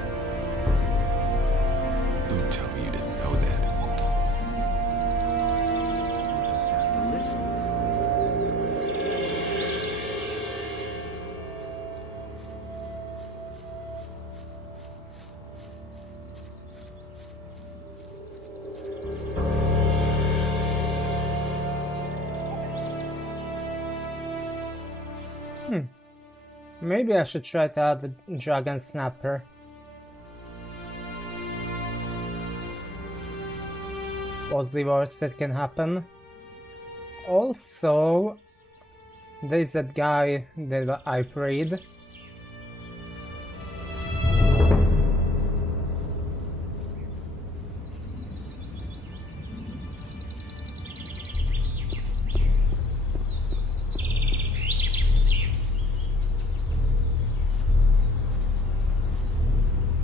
Maybe I should try to add the Dragon Snapper. What's the worst that can happen? Also, there's that guy that I freed.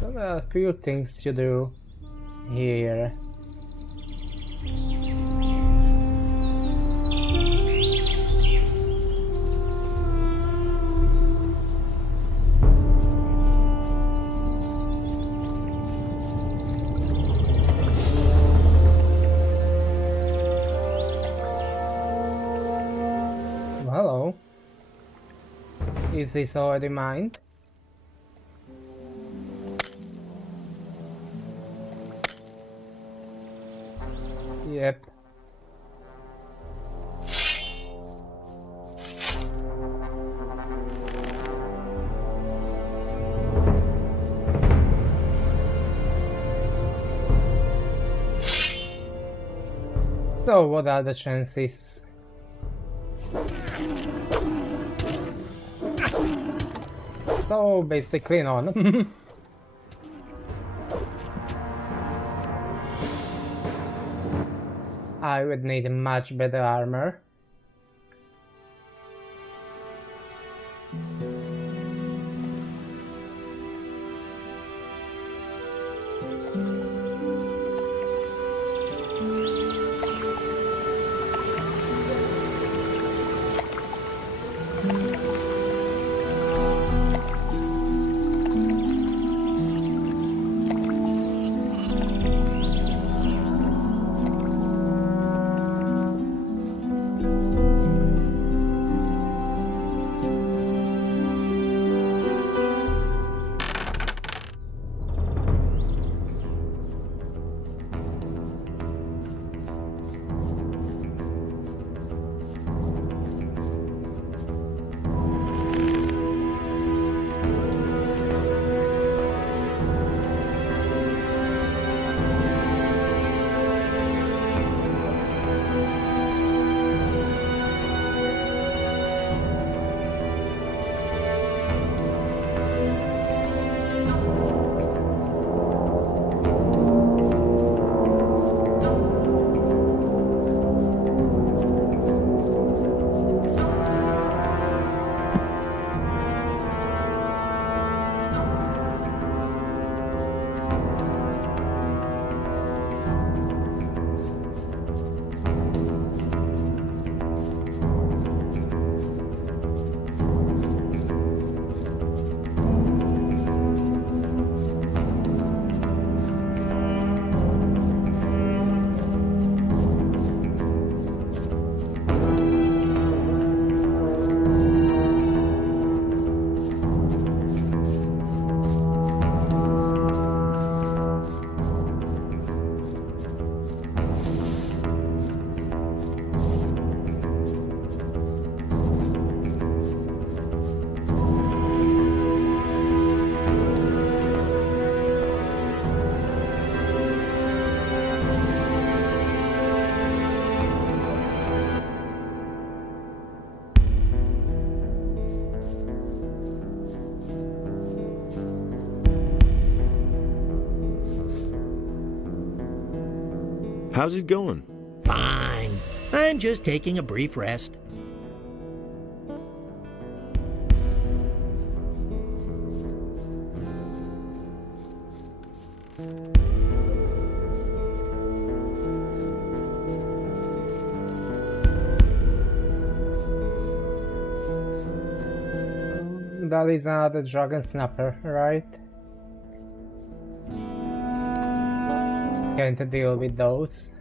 So there are a few things to do here. Hello. Is this already mined? Yep. So what are the chances? So basically none. I would need much better armor. How's it going? Fine. I'm just taking a brief rest. That is another Dragon Snapper, right? Can't deal with those.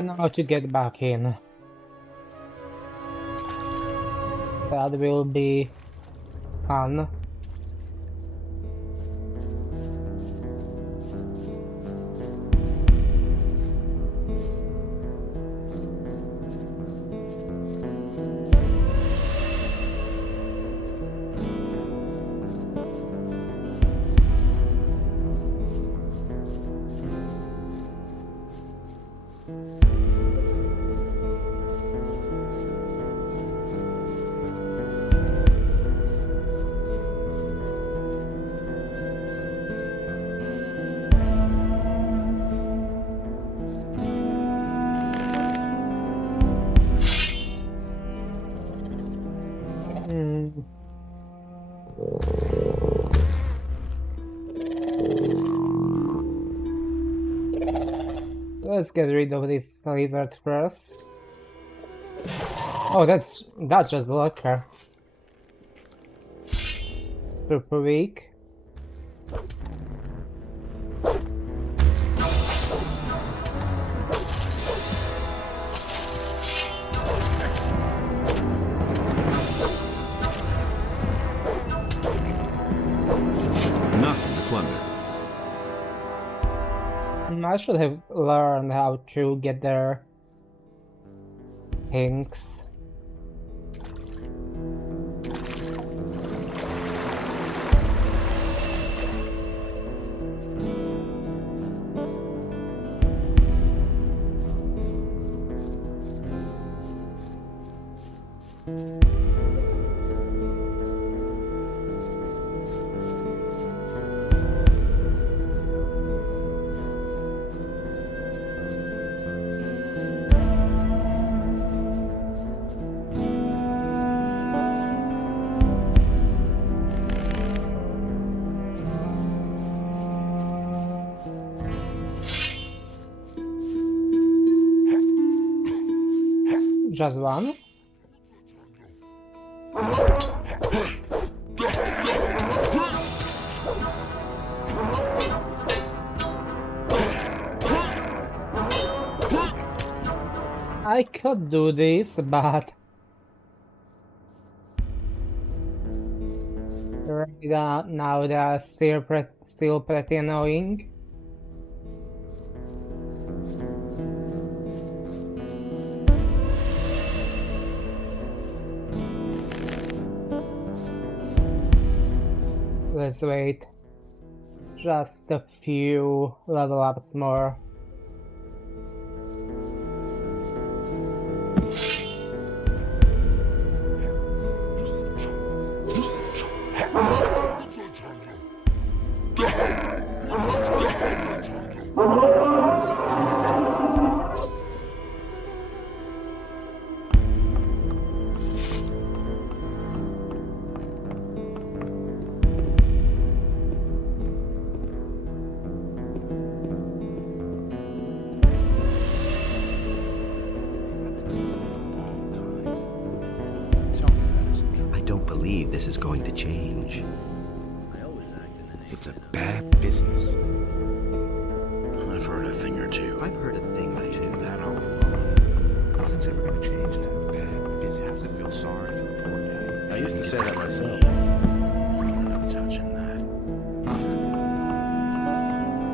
Now to get back in. That will be fun. Let's get rid of this lizard first. Oh, that's just Lurker. Super weak. Nothing to plunder. I should have learned how to get their things. Just one? I could do this, but right now they are still pretty annoying. Let's wait just a few level ups more. This is going to change. It's a bad business. I've heard a thing or two. I've heard a thing or two. That all along. Nothing's ever going to change. It's a bad business. I have to feel sorry for the poor guy. I used to say that myself. I'm not touching that.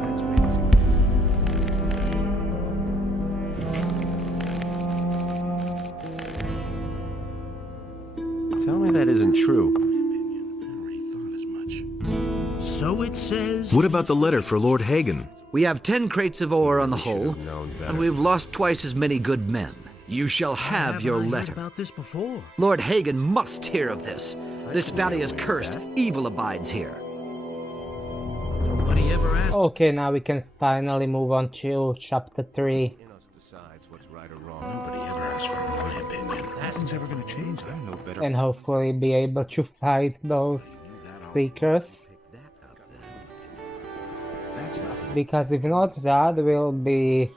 Let's wait and see. Tell me that isn't true. So it says. What about the letter for Lord Hagen? We have 10 crates of ore on the hull, Known better. and we've lost twice as many good men. You shall have your Haven't I heard letter. about this before? Lord Hagen must hear of this. This valley is cursed. Evil abides here. Nobody ever asked. Okay, now we can finally move on to chapter 3. Innos decides what's right or wrong. Nobody ever asked for my opinion. Nothing's ever going to change. Them no better. And hopefully be able to fight those seekers. That's nothing. Because if not, that will be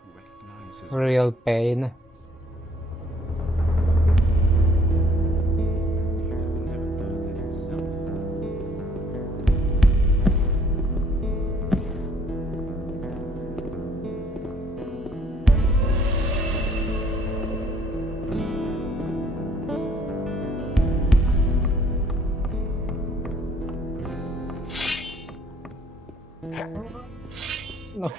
real pain. No.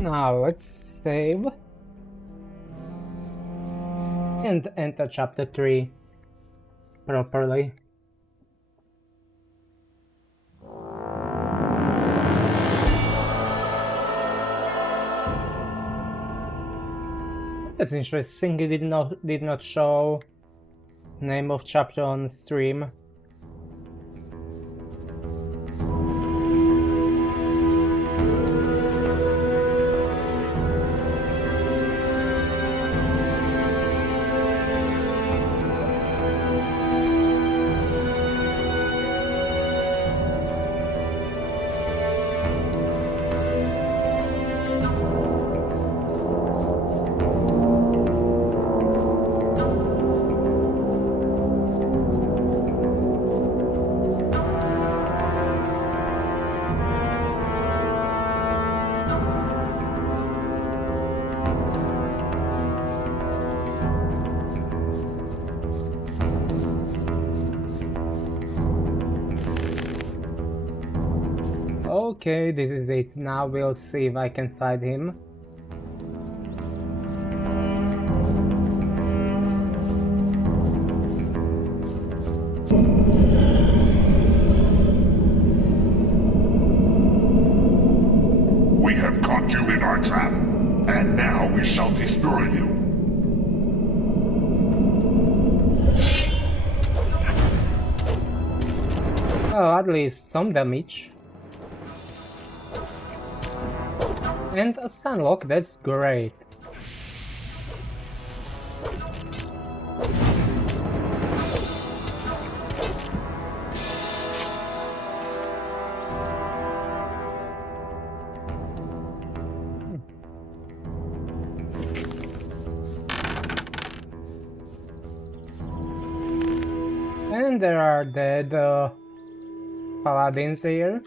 Now let's save and enter chapter 3 properly. That's interesting. It did not show name of chapter on stream. Okay, this is it. Now we'll see if I can find him. We have caught you in our trap, and now we shall destroy you. Oh, at least some damage. And a sunlock, that's great. And there are dead paladins here.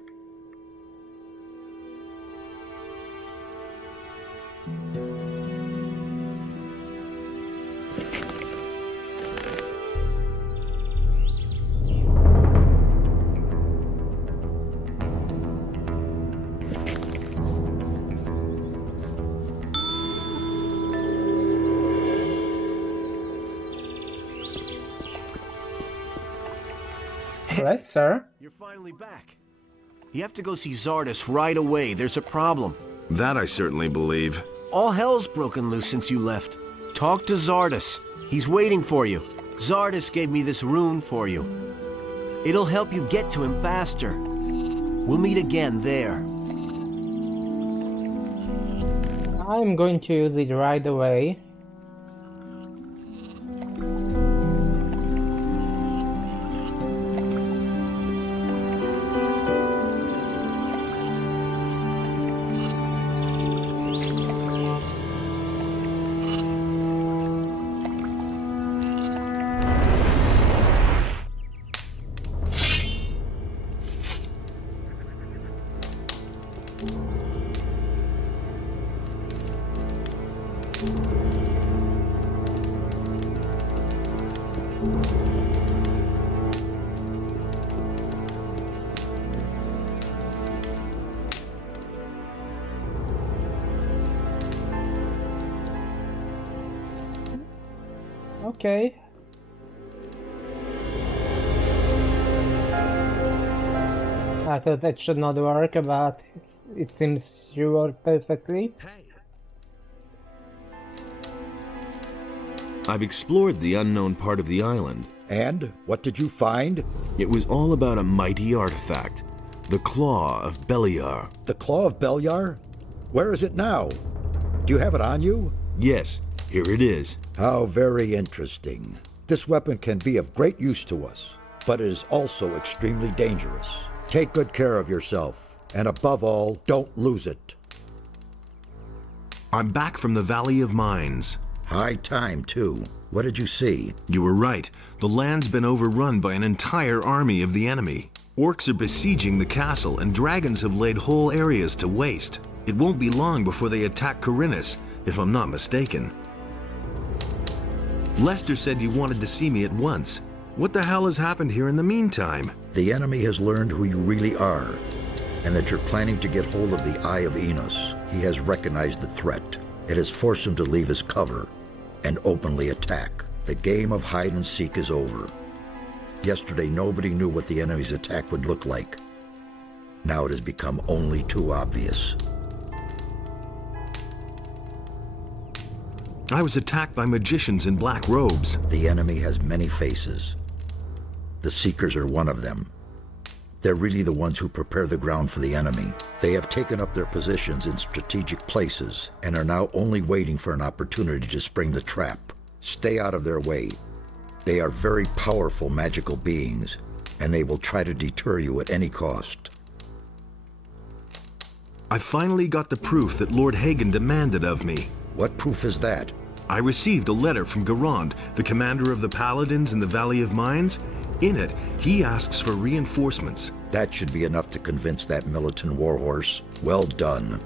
Yes, sir. You're finally back. You have to go see Zardes right away. There's a problem. That I certainly believe. All hell's broken loose since you left. Talk to Zardes. He's waiting for you. Zardes gave me this rune for you. It'll help you get to him faster. We'll meet again there. I'm going to use it right away. Okay. I thought that should not work, but it seems you work perfectly. I've explored the unknown part of the island. And what did you find? It was all about a mighty artifact, the Claw of Beliar. The Claw of Beliar? Where is it now? Do you have it on you? Yes, here it is. How very interesting. This weapon can be of great use to us, but it is also extremely dangerous. Take good care of yourself, and above all, don't lose it. I'm back from the Valley of Mines. High time, too. What did you see? You were right. The land's been overrun by an entire army of the enemy. Orcs are besieging the castle, and dragons have laid whole areas to waste. It won't be long before they attack Corinus, if I'm not mistaken. Lester said you wanted to see me at once. What the hell has happened here in the meantime? The enemy has learned who you really are, and that you're planning to get hold of the Eye of Innos. He has recognized the threat. It has forced him to leave his cover and openly attack. The game of hide and seek is over. Yesterday, nobody knew what the enemy's attack would look like. Now it has become only too obvious. I was attacked by magicians in black robes. The enemy has many faces. The Seekers are one of them. They're really the ones who prepare the ground for the enemy. They have taken up their positions in strategic places and are now only waiting for an opportunity to spring the trap. Stay out of their way. They are very powerful magical beings, and they will try to deter you at any cost. I finally got the proof that Lord Hagen demanded of me. What proof is that? I received a letter from Garand, the commander of the Paladins in the Valley of Mines. In it, he asks for reinforcements. That should be enough to convince that militant warhorse. Well done.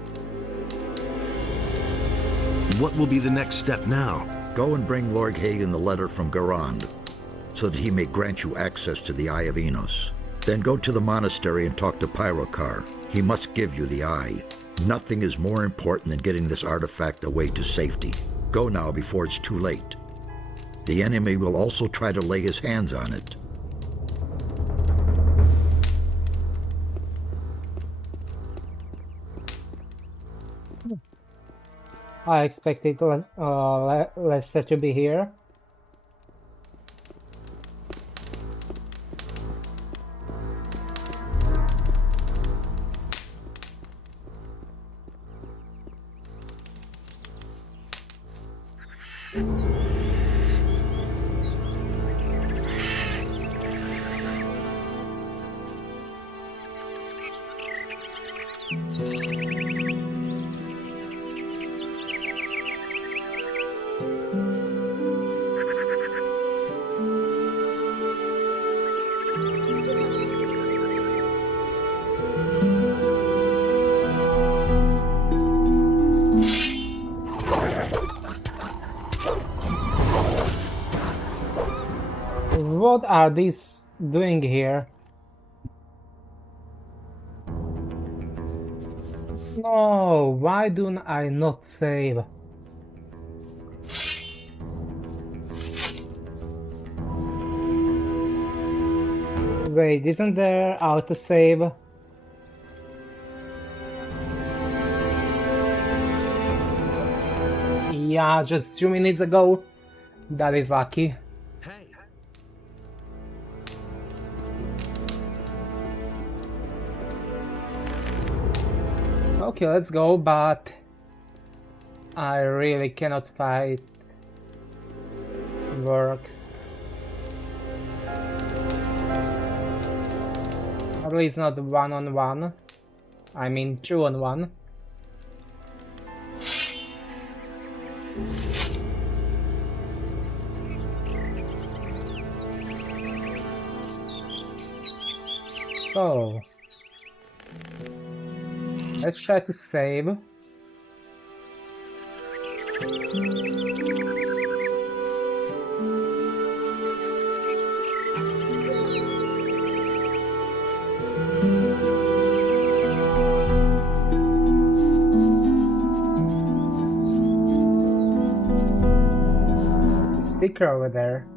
What will be the next step now? Go and bring Lord Hagen the letter from Garand, so that he may grant you access to the Eye of Innos. Then go to the monastery and talk to Pyrokar. He must give you the eye. Nothing is more important than getting this artifact away to safety. Go now before it's too late. The enemy will also try to lay his hands on it. I expected Lester to be here. What are these doing here? No, why do I not save? Wait, isn't there autosave? Yeah, just 2 minutes ago. That is lucky. Okay, let's go, but I really cannot fight works. At least not 1-on-1. I mean 2-on-1. So let's try to save. Seeker over there.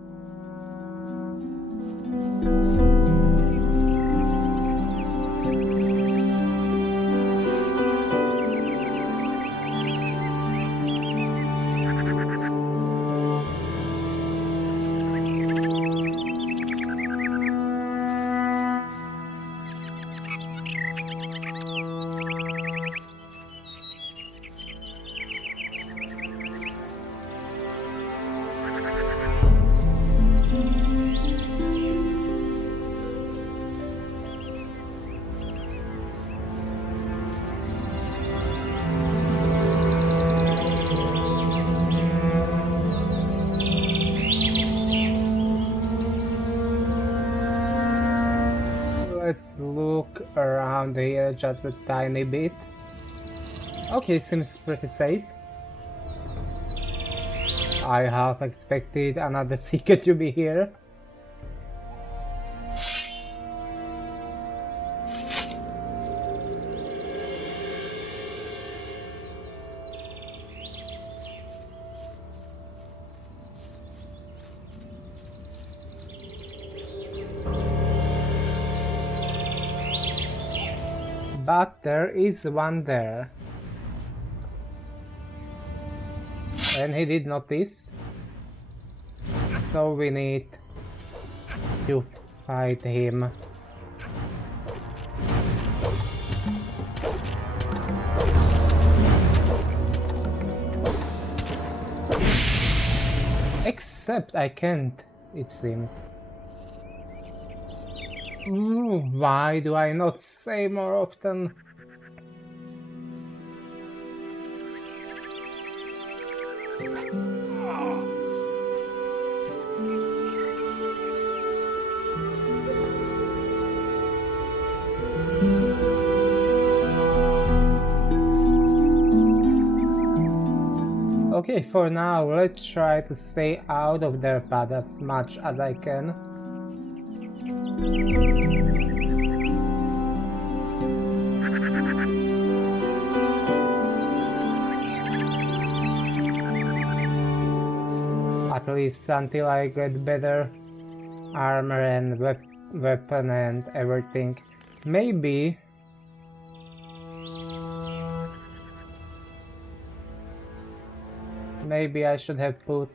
Let's look around here just a tiny bit. Okay, seems pretty safe. I half expected another seeker to be here. But there is one there. And he did notice. So we need to fight him. Except I can't, it seems. Why do I not say more often? Okay, for now, let's try to stay out of their path as much as I can. At least until I get better armor and weapon and everything. Maybe I should have put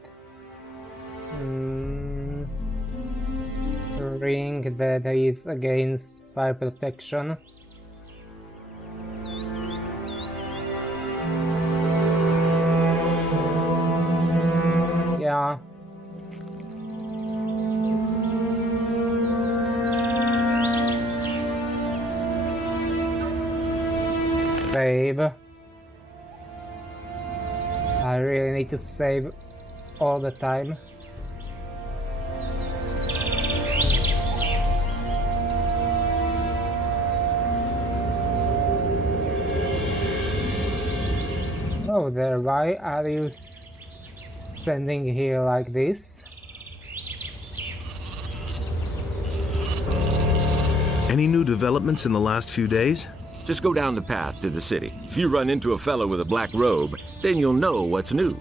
ring that is against fire protection. Yeah. Save. I really need to save all the time. Oh there, why are you standing here like this? Any new developments in the last few days? Just go down the path to the city. If you run into a fellow with a black robe, then you'll know what's new.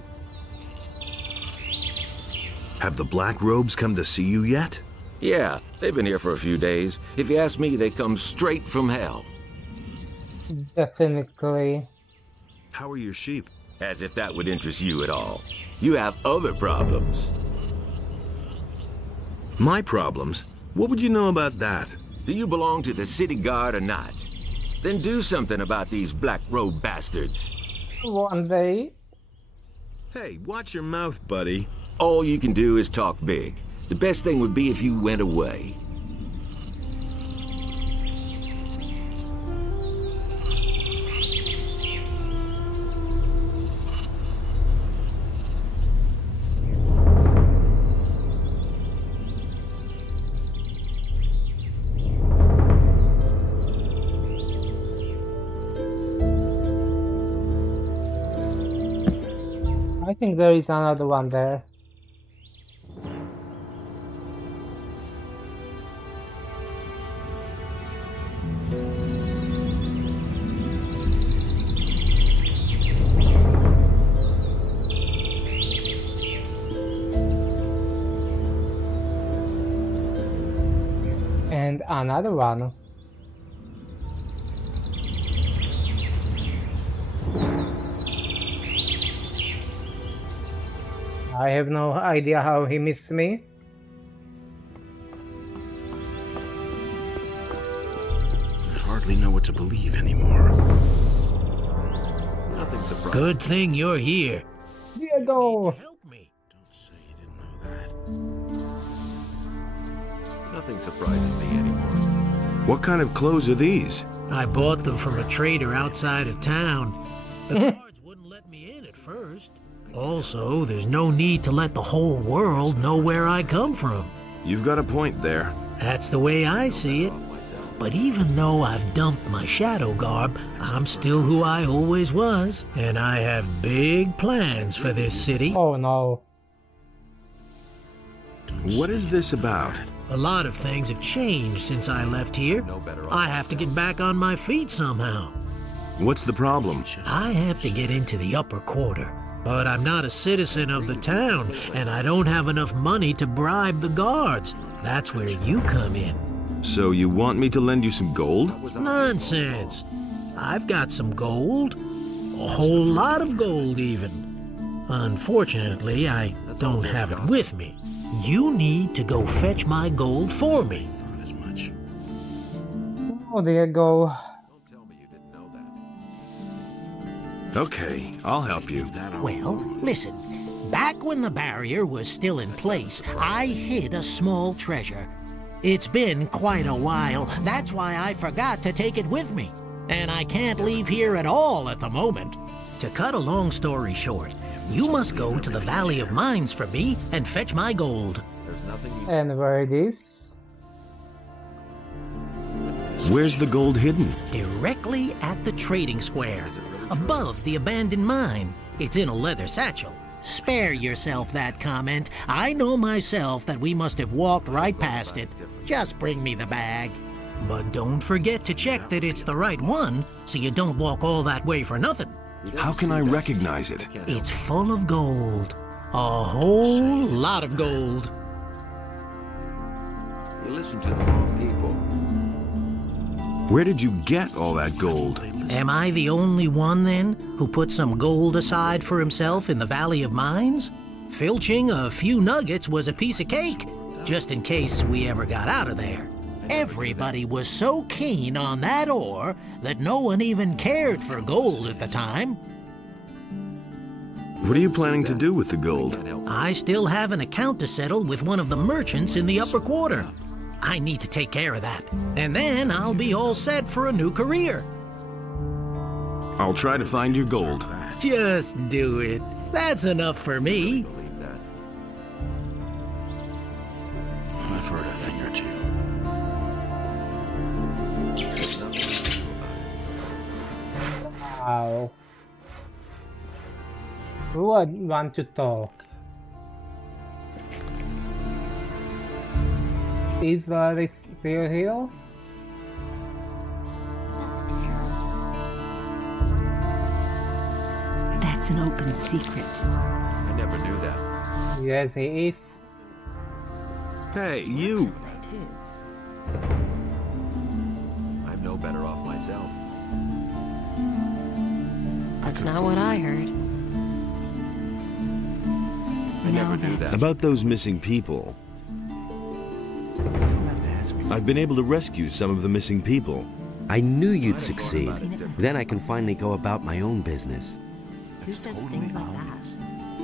Have the black robes come to see you yet? Yeah, they've been here for a few days. If you ask me, they come straight from hell. Definitely. How are your sheep? As if that would interest you at all. You have other problems. My problems? What would you know about that? Do you belong to the city guard or not? Then do something about these black robe bastards. One day. Hey, watch your mouth, buddy. All you can do is talk big. The best thing would be if you went away. I think there is another one there. And another one. I have no idea how he missed me. I hardly know what to believe anymore. Nothing surprising. Good thing you're here. Diego! Help me. Don't say you didn't know that. Nothing surprises me anymore. What kind of clothes are these? I bought them from a trader outside of town. The guards wouldn't let me in at first. Also, there's no need to let the whole world know where I come from. You've got a point there. That's the way I see it. But even though I've dumped my shadow garb, I'm still who I always was, and I have big plans for this city. Oh no. What is this about? A lot of things have changed since I left here. I have to get back on my feet somehow. What's the problem? I have to get into the upper quarter. But I'm not a citizen of the town, and I don't have enough money to bribe the guards. That's where you come in. So you want me to lend you some gold? Nonsense. I've got some gold. A whole lot of gold, even. Unfortunately, I don't have it with me. You need to go fetch my gold for me. Thought as much. Oh, Diego. Okay, I'll help you. Well, listen. Back when the barrier was still in place, I hid a small treasure. It's been quite a while. That's why I forgot to take it with me. And I can't leave here at all at the moment. To cut a long story short, you must go to the Valley of Mines for me and fetch my gold. And where it is? Where's the gold hidden? Directly at the trading square, above the abandoned mine. It's in a leather satchel. Spare yourself that comment. I know myself that we must have walked right past it. Just bring me the bag. But don't forget to check that it's the right one, so you don't walk all that way for nothing. How can I recognize it? It's full of gold. A whole lot of gold. You listen to the wrong people. Where did you get all that gold? Am I the only one, then, who put some gold aside for himself in the Valley of Mines? Filching a few nuggets was a piece of cake, just in case we ever got out of there. Everybody was so keen on that ore that no one even cared for gold at the time. What are you planning to do with the gold? I still have an account to settle with one of the merchants in the upper quarter. I need to take care of that, and then I'll be all set for a new career. I'll try to find your gold. Just do it. That's enough for me. I've heard a thing or two. Wow. Who would want to talk? Is Larry still here? That's terrible. That's an open secret. I never knew that. Yes, he is. Hey, you! too. I'm no better off myself. That's not what I heard. I never knew that. About those missing people. I've been able to rescue some of the missing people. I knew you'd succeed. Then I can finally go about my own business. Who says things like that?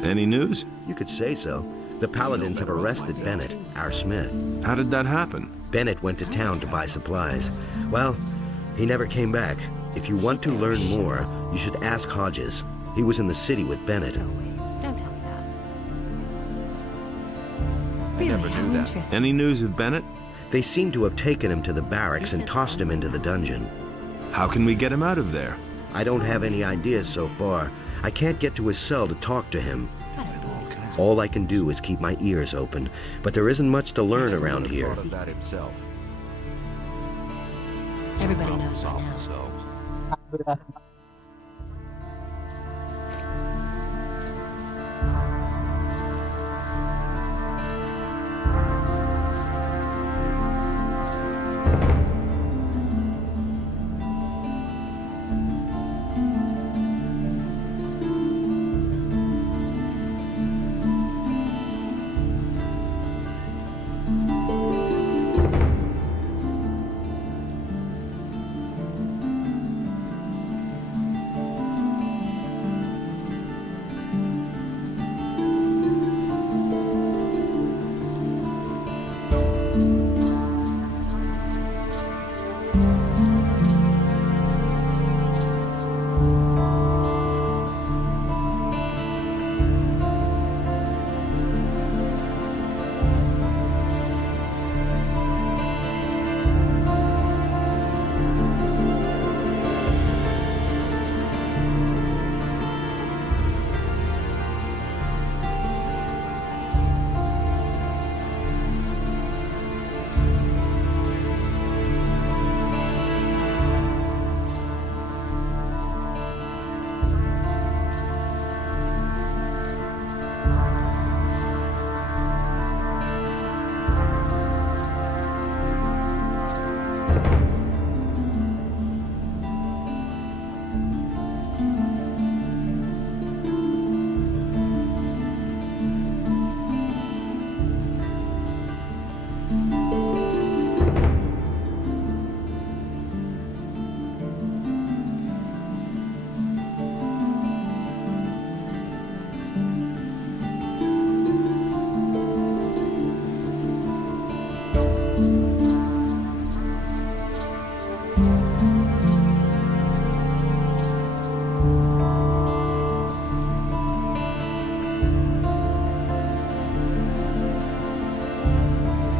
Any news? You could say so. The Paladins have arrested Bennett, our smith. How did that happen? Bennett went to town to buy supplies. Well, he never came back. If you want to learn more, you should ask Hodges. He was in the city with Bennett. Don't tell me that. I never knew that. Any news of Bennett? They seem to have taken him to the barracks and tossed him into the dungeon. How can we get him out of there? I don't have any ideas so far. I can't get to his cell to talk to him. All I can do is keep my ears open, but there isn't much to learn around here. Thought of that himself. Everybody knows by now.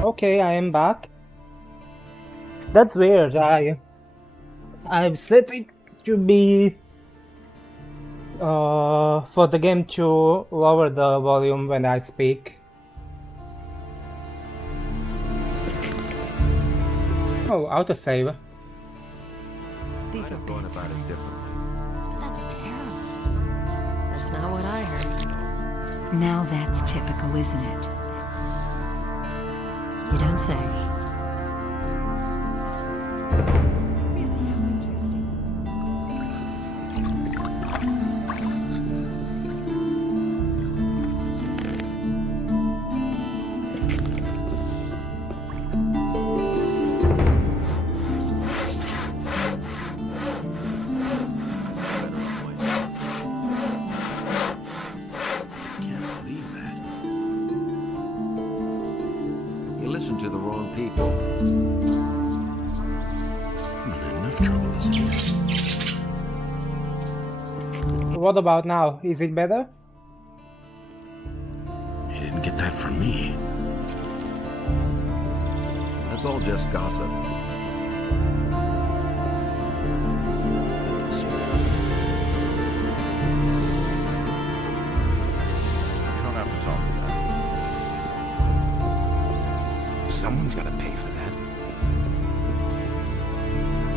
Okay, I am back. That's weird. I've set it to be for the game to lower the volume when I speak. Oh, autosave. These are going about it differently. That's terrible. That's not what I heard. Now that's typical, isn't it? You don't say. Listen to the wrong people. I'm in enough trouble as it is. What about now? Is it better? You didn't get that from me. That's all just gossip. Someone's got to pay for that.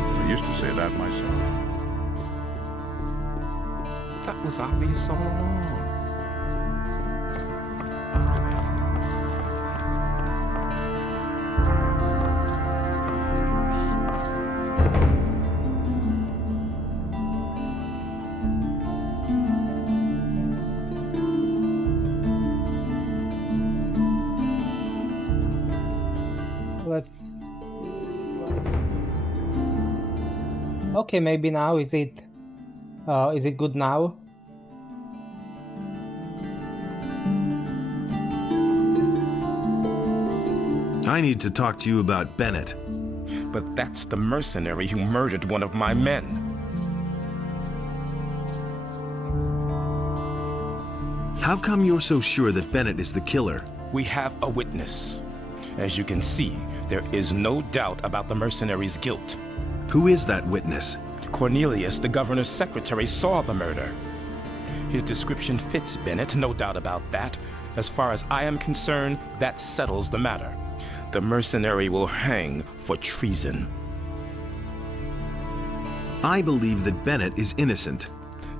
I used to say that myself. That was obvious all along. Okay, maybe now is it good now? I need to talk to you about Bennett. But that's the mercenary who murdered one of my men. How come you're so sure that Bennett is the killer? We have a witness. As you can see, there is no doubt about the mercenary's guilt. Who is that witness? Cornelius, the governor's secretary, saw the murder. His description fits Bennett, no doubt about that. As far as I am concerned, that settles the matter. The mercenary will hang for treason. I believe that Bennett is innocent.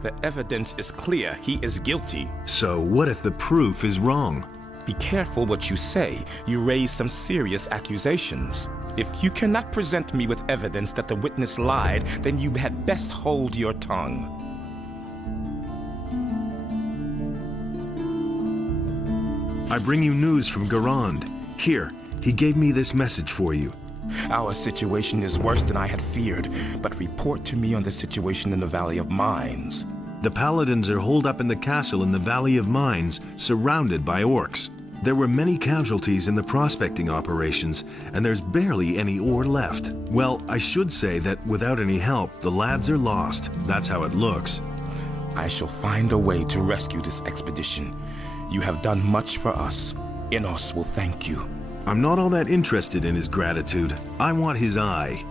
The evidence is clear. He is guilty. So what if the proof is wrong? Be careful what you say. You raise some serious accusations. If you cannot present me with evidence that the witness lied, then you had best hold your tongue. I bring you news from Garand. Here, he gave me this message for you. Our situation is worse than I had feared, but report to me on the situation in the Valley of Mines. The Paladins are holed up in the castle in the Valley of Mines, surrounded by orcs. There were many casualties in the prospecting operations, and there's barely any ore left. Well, I should say that without any help, the lads are lost. That's how it looks. I shall find a way to rescue this expedition. You have done much for us. Innos will thank you. I'm not all that interested in his gratitude. I want his eye.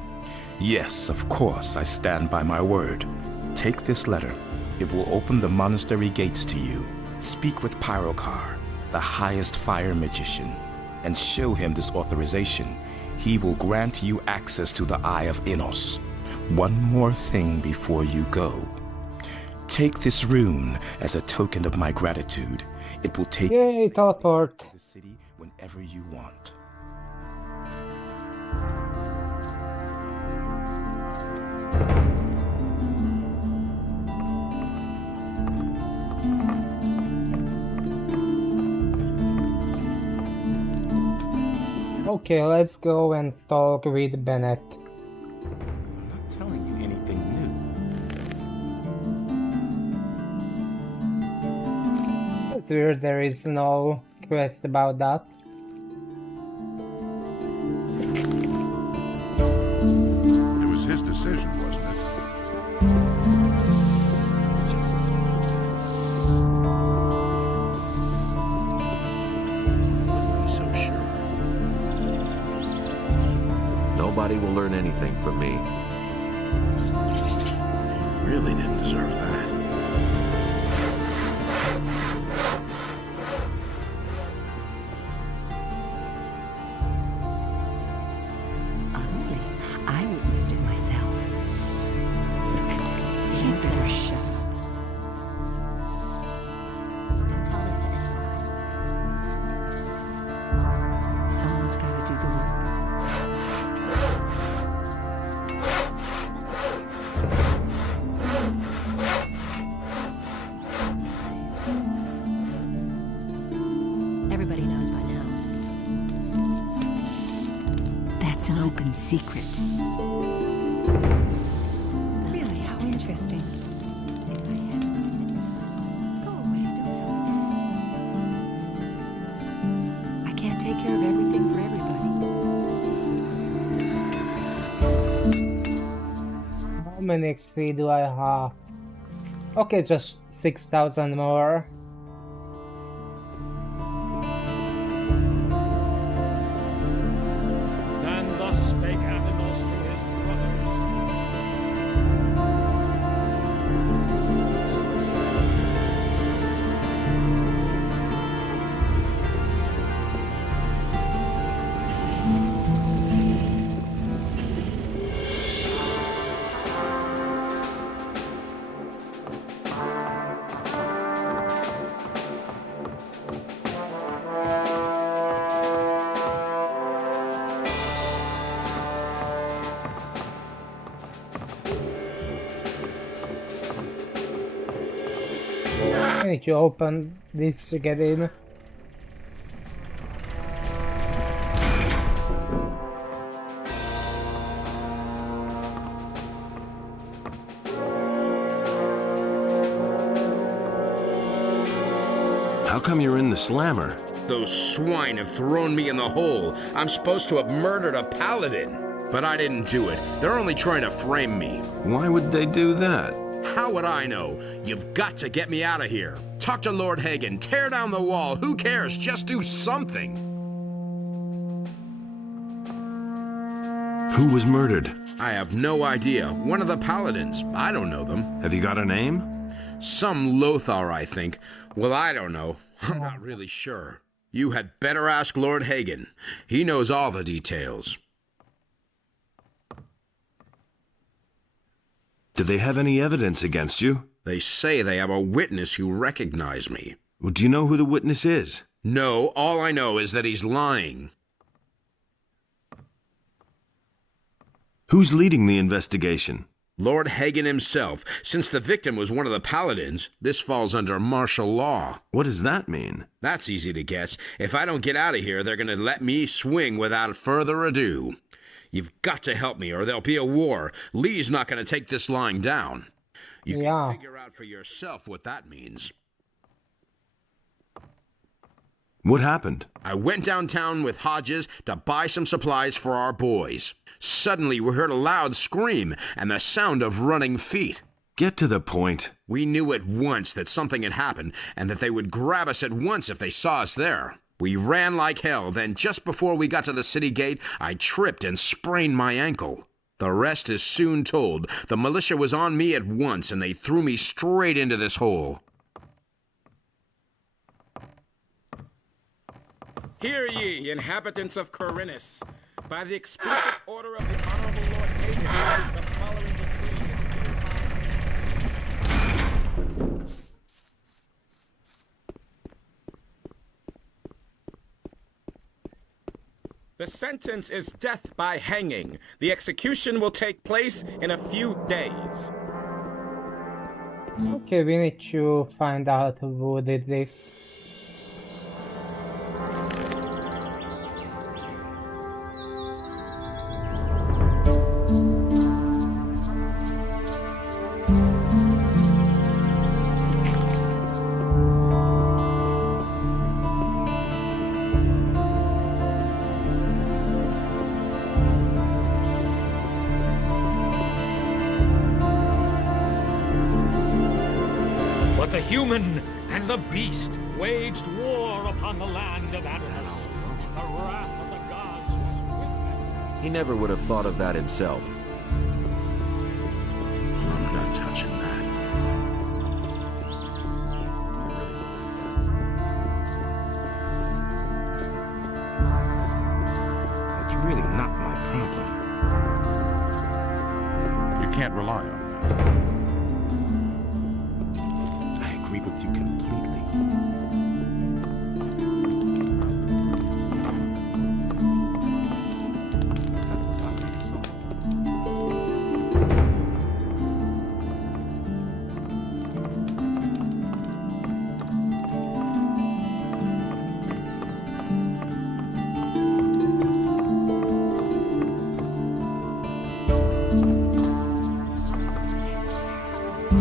Yes, of course, I stand by my word. Take this letter. It will open the monastery gates to you. Speak with Pyrokar, the highest fire magician, and show him this authorization. He will grant you access to the Eye of Innos. One more thing before you go. Take this rune as a token of my gratitude. It will take you teleport to the city whenever you want. Okay, let's go and talk with Bennett. I'm not telling you anything new. It's weird there is no quest about that. It was his decision, wasn't it? So sure. Nobody will learn anything from me. He really didn't deserve that. Honestly, I witnessed it myself. You better shut up. Don't tell this to anyone. Someone's got to do the work. Everybody knows by now. That's an open secret. Really, how interesting. If I hadn't seen it, go away, don't tell me. I can't take care of everything for everybody. How many XP do I have? Okay, just 6,000 more. And thus spake Innos to his brothers. I need to open this to get in. How come you're in the slammer? Those swine have thrown me in the hole. I'm supposed to have murdered a paladin. But I didn't do it. They're only trying to frame me. Why would they do that? How would I know? You've got to get me out of here. Talk to Lord Hagen. Tear down the wall. Who cares? Just do something. Who was murdered? I have no idea. One of the paladins. I don't know them. Have you got a name? Some Lothar, I think. Well, I don't know. I'm not really sure. You had better ask Lord Hagen. He knows all the details. Do they have any evidence against you? They say they have a witness who recognized me. Well, do you know who the witness is? No, all I know is that he's lying. Who's leading the investigation? Lord Hagen himself. Since the victim was one of the paladins, this falls under martial law. What does that mean? That's easy to guess. If I don't get out of here, they're going to let me swing without further ado. You've got to help me or there'll be a war. Lee's not going to take this lying down. You can figure out for yourself what that means. What happened? I went downtown with Hodges to buy some supplies for our boys. Suddenly we heard a loud scream and the sound of running feet. Get to the point. We knew at once that something had happened and that they would grab us at once if they saw us there. We ran like hell, then just before we got to the city gate, I tripped and sprained my ankle. The rest is soon told. The militia was on me at once, and they threw me straight into this hole. Hear ye, inhabitants of Corinus. By the explicit order of the Honorable Lord Hagen, the following decree is hereby... The sentence is death by hanging. The execution will take place in a few days. Okay, we need to find out who did this. But the human and the beast waged war upon the land of Innos. The wrath of the gods was with them. He never would have thought of that himself. I'm not touching that. That's really not my problem. You can't rely on that. I agree with you completely. That was already solved.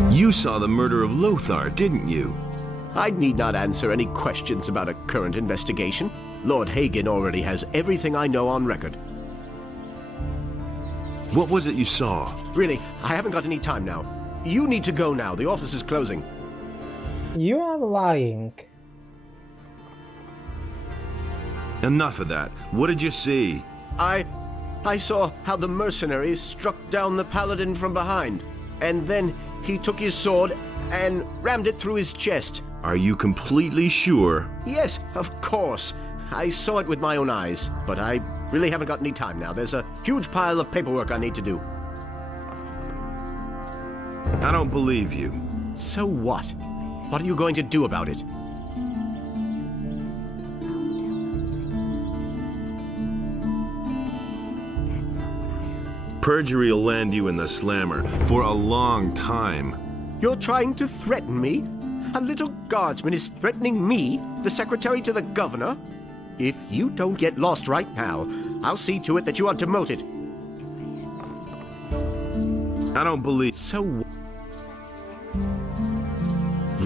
You saw the murder of Lothar, didn't you? I need not answer any questions about a current investigation. Lord Hagen already has everything I know on record. What was it you saw? Really, I haven't got any time now. You need to go now. The office is closing. You are lying. Enough of that. What did you see? I saw how the mercenaries struck down the paladin from behind. And then he took his sword and rammed it through his chest. Are you completely sure? Yes, of course. I saw it with my own eyes, but I really haven't got any time now. There's a huge pile of paperwork I need to do. I don't believe you. So what? What are you going to do about it? Perjury will land you in the slammer for a long time. You're trying to threaten me? A little guardsman is threatening me, the secretary to the governor? If you don't get lost right now, I'll see to it that you are demoted. I don't believe... So...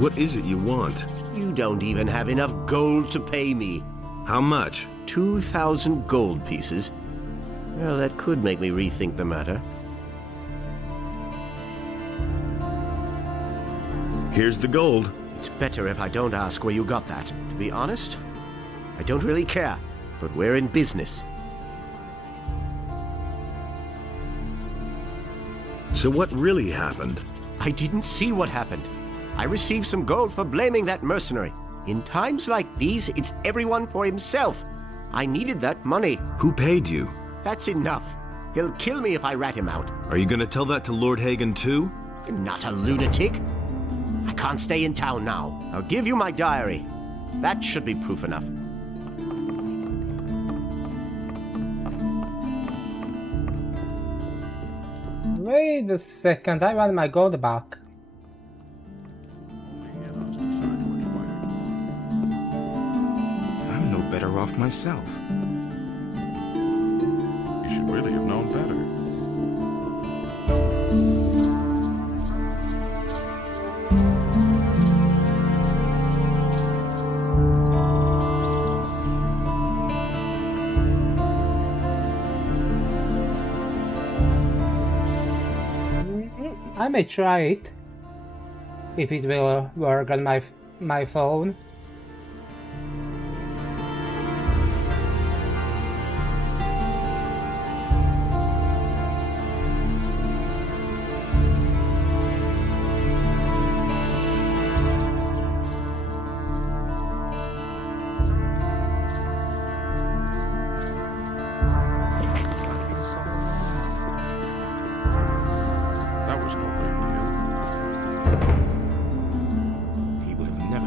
What is it you want? You don't even have enough gold to pay me. How much? 2,000 gold pieces. Well, that could make me rethink the matter. Here's the gold. It's better if I don't ask where you got that. To be honest, I don't really care, but we're in business. So what really happened? I didn't see what happened. I received some gold for blaming that mercenary. In times like these, it's everyone for himself. I needed that money. Who paid you? That's enough. He'll kill me if I rat him out. Are you gonna tell that to Lord Hagen too? I'm not a lunatic. I can't stay in town now. I'll give you my diary. That should be proof enough. Wait a second, I want my gold back. I'm no better off myself. You should really have known better. I may try it, if it will work on my phone.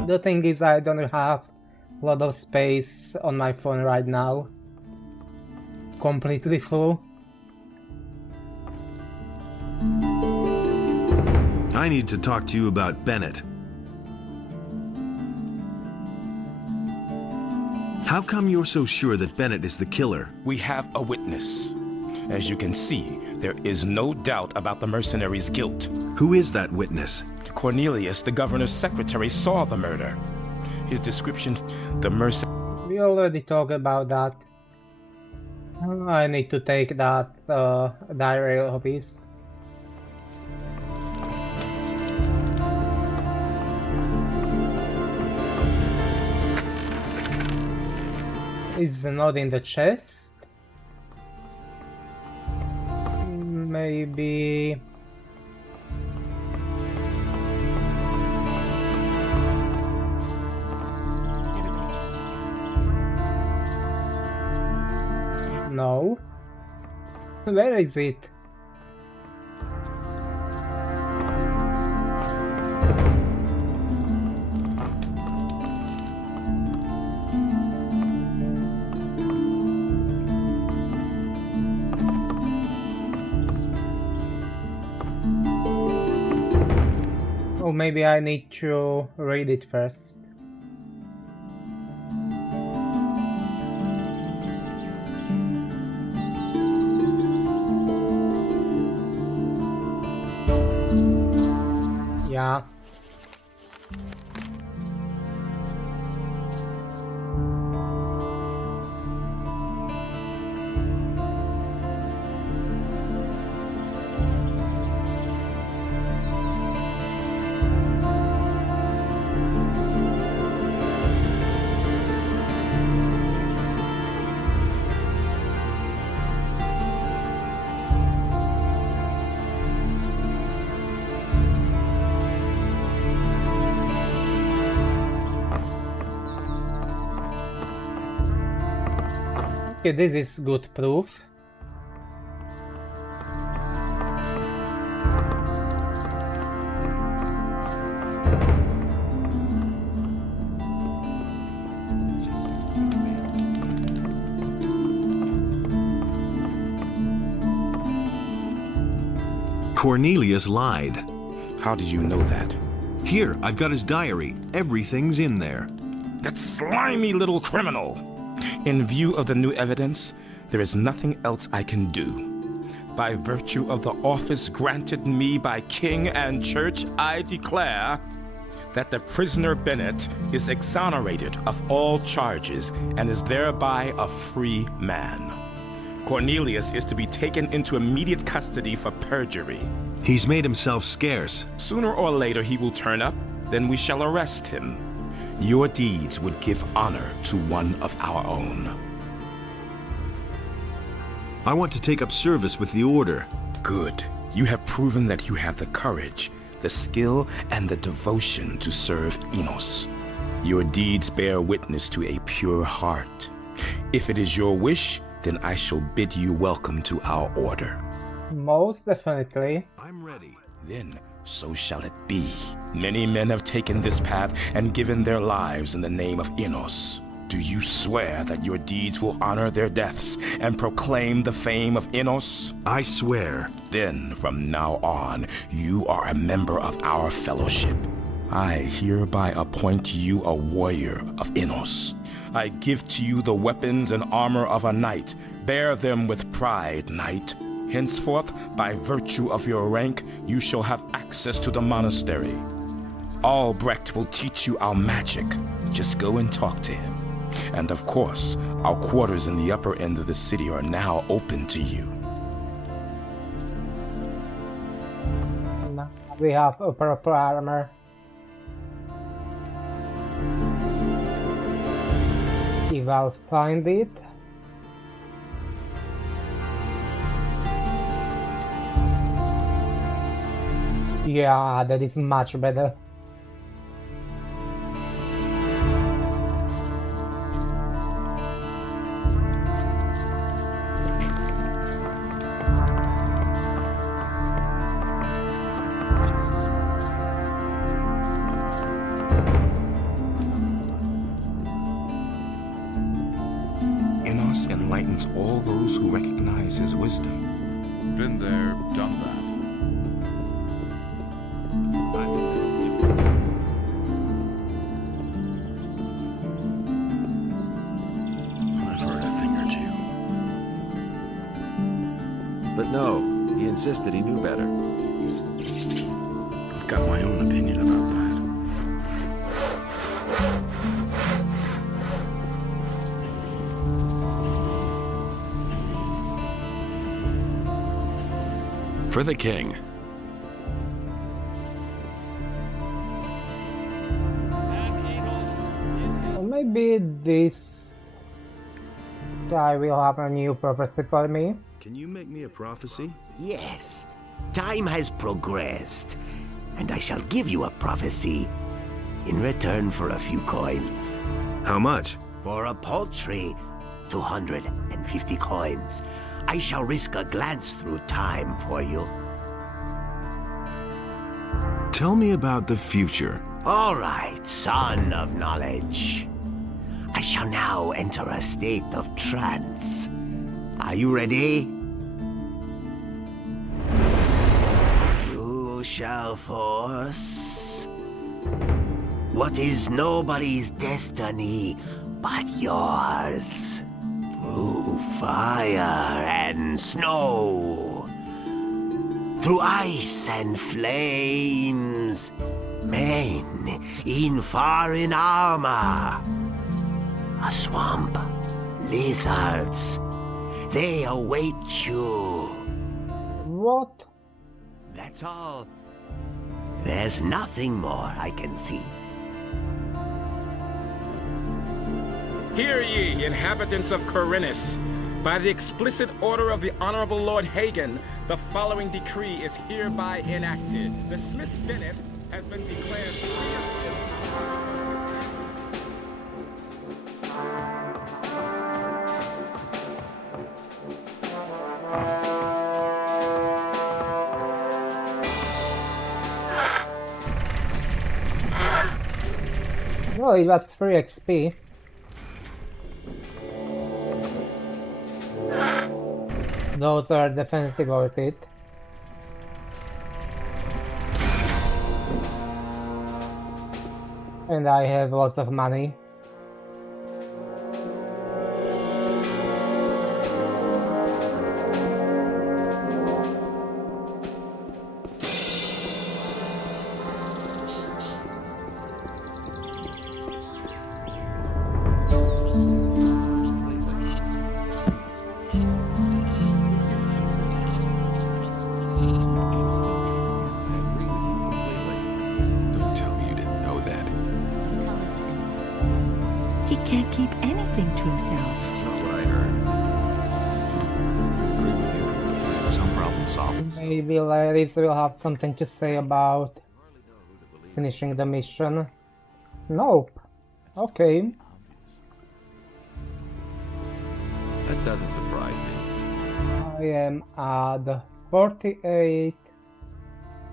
The thing is, I don't have a lot of space on my phone right now. Completely full. I need to talk to you about Bennett. How come you're so sure that Bennett is the killer? We have a witness. As you can see, there is no doubt about the mercenary's guilt. Who is that witness? Cornelius, the governor's secretary, saw the murder. His description, the mercenary... We already talked about that. I need to take that diary of his. Is not in the chest? Maybe... No. Where is it? Oh, maybe I need to read it first. Yeah. Okay, this is good proof. Cornelius lied. How did you know that? Here, I've got his diary. Everything's in there. That slimy little criminal! In view of the new evidence, there is nothing else I can do. By virtue of the office granted me by king and church, I declare that the prisoner Bennett is exonerated of all charges and is thereby a free man. Cornelius is to be taken into immediate custody for perjury. He's made himself scarce. Sooner or later he will turn up, then we shall arrest him. Your deeds would give honor to one of our own. I want to take up service with the Order. Good. You have proven that you have the courage, the skill, and the devotion to serve Innos. Your deeds bear witness to a pure heart. If it is your wish, then I shall bid you welcome to our order. Most definitely. I'm ready. Then, so shall it be. Many men have taken this path and given their lives in the name of Innos. Do you swear that your deeds will honor their deaths and proclaim the fame of Innos? I swear. Then, from now on, you are a member of our fellowship. I hereby appoint you a warrior of Innos. I give to you the weapons and armor of a knight. Bear them with pride, knight. Henceforth, by virtue of your rank, you shall have access to the monastery. Albrecht will teach you our magic. Just go and talk to him. And of course, our quarters in the upper end of the city are now open to you. We have a proper armor. If I'll find it. Yeah, that is much better. Innos enlightens all those who recognize his wisdom. Been there, done that. I've heard a thing or two. But no, he insisted he knew better. I've got my own opinion about that. For the king. Or maybe this guy will have a new prophecy for me. Can you make me a prophecy? Yes. Time has progressed, and I shall give you a prophecy in return for a few coins. How much? For a paltry 250 coins. I shall risk a glance through time for you. Tell me about the future. All right, son of knowledge. I shall now enter a state of trance. Are you ready? You shall force what is nobody's destiny but yours. Through fire and snow, through ice and flames, men in foreign armor, a swamp, lizards, they await you. What? That's all. There's nothing more I can see. Hear ye, inhabitants of Corinus. By the explicit order of the Honorable Lord Hagen, the following decree is hereby enacted. The Smith Bennett has been declared free of guilt because his No, it was free XP. Those are definitely worth it. And I have lots of money. Maybe Larry's will have something to say about finishing the mission. Nope. Okay. That doesn't surprise me. I am at 48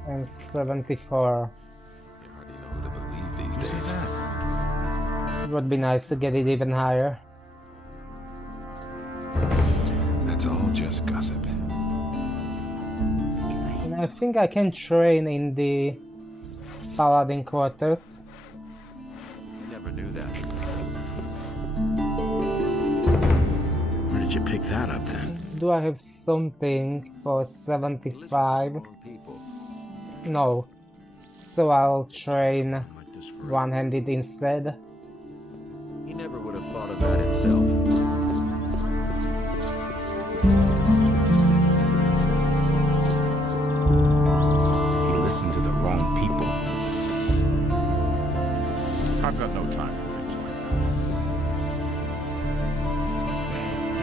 and 74. These days. It would be nice to get it even higher. That's all just gossip. And I think I can train in the Paladin quarters. Never knew that. Where did you pick that up then? Do I have something for 75? No. So I'll train one-handed instead. He never would have thought of that himself. He listened to the wrong people. I've got no time for things like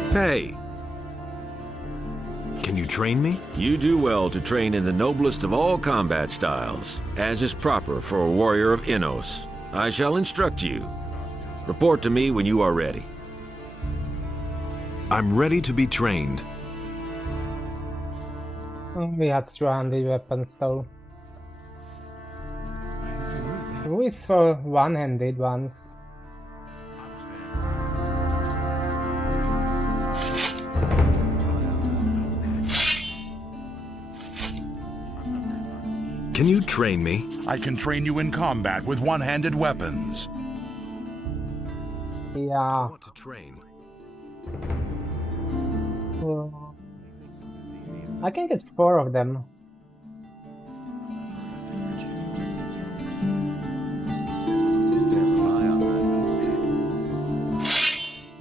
that. Hey! Can you train me? You do well to train in the noblest of all combat styles, as is proper for a warrior of Innos. I shall instruct you. Report to me when you are ready. I'm ready to be trained. We had two-handed weapons though. Who is for one-handed ones? Can you train me? I can train you in combat with one-handed weapons. Yeah. I want to train. I can get 4 of them.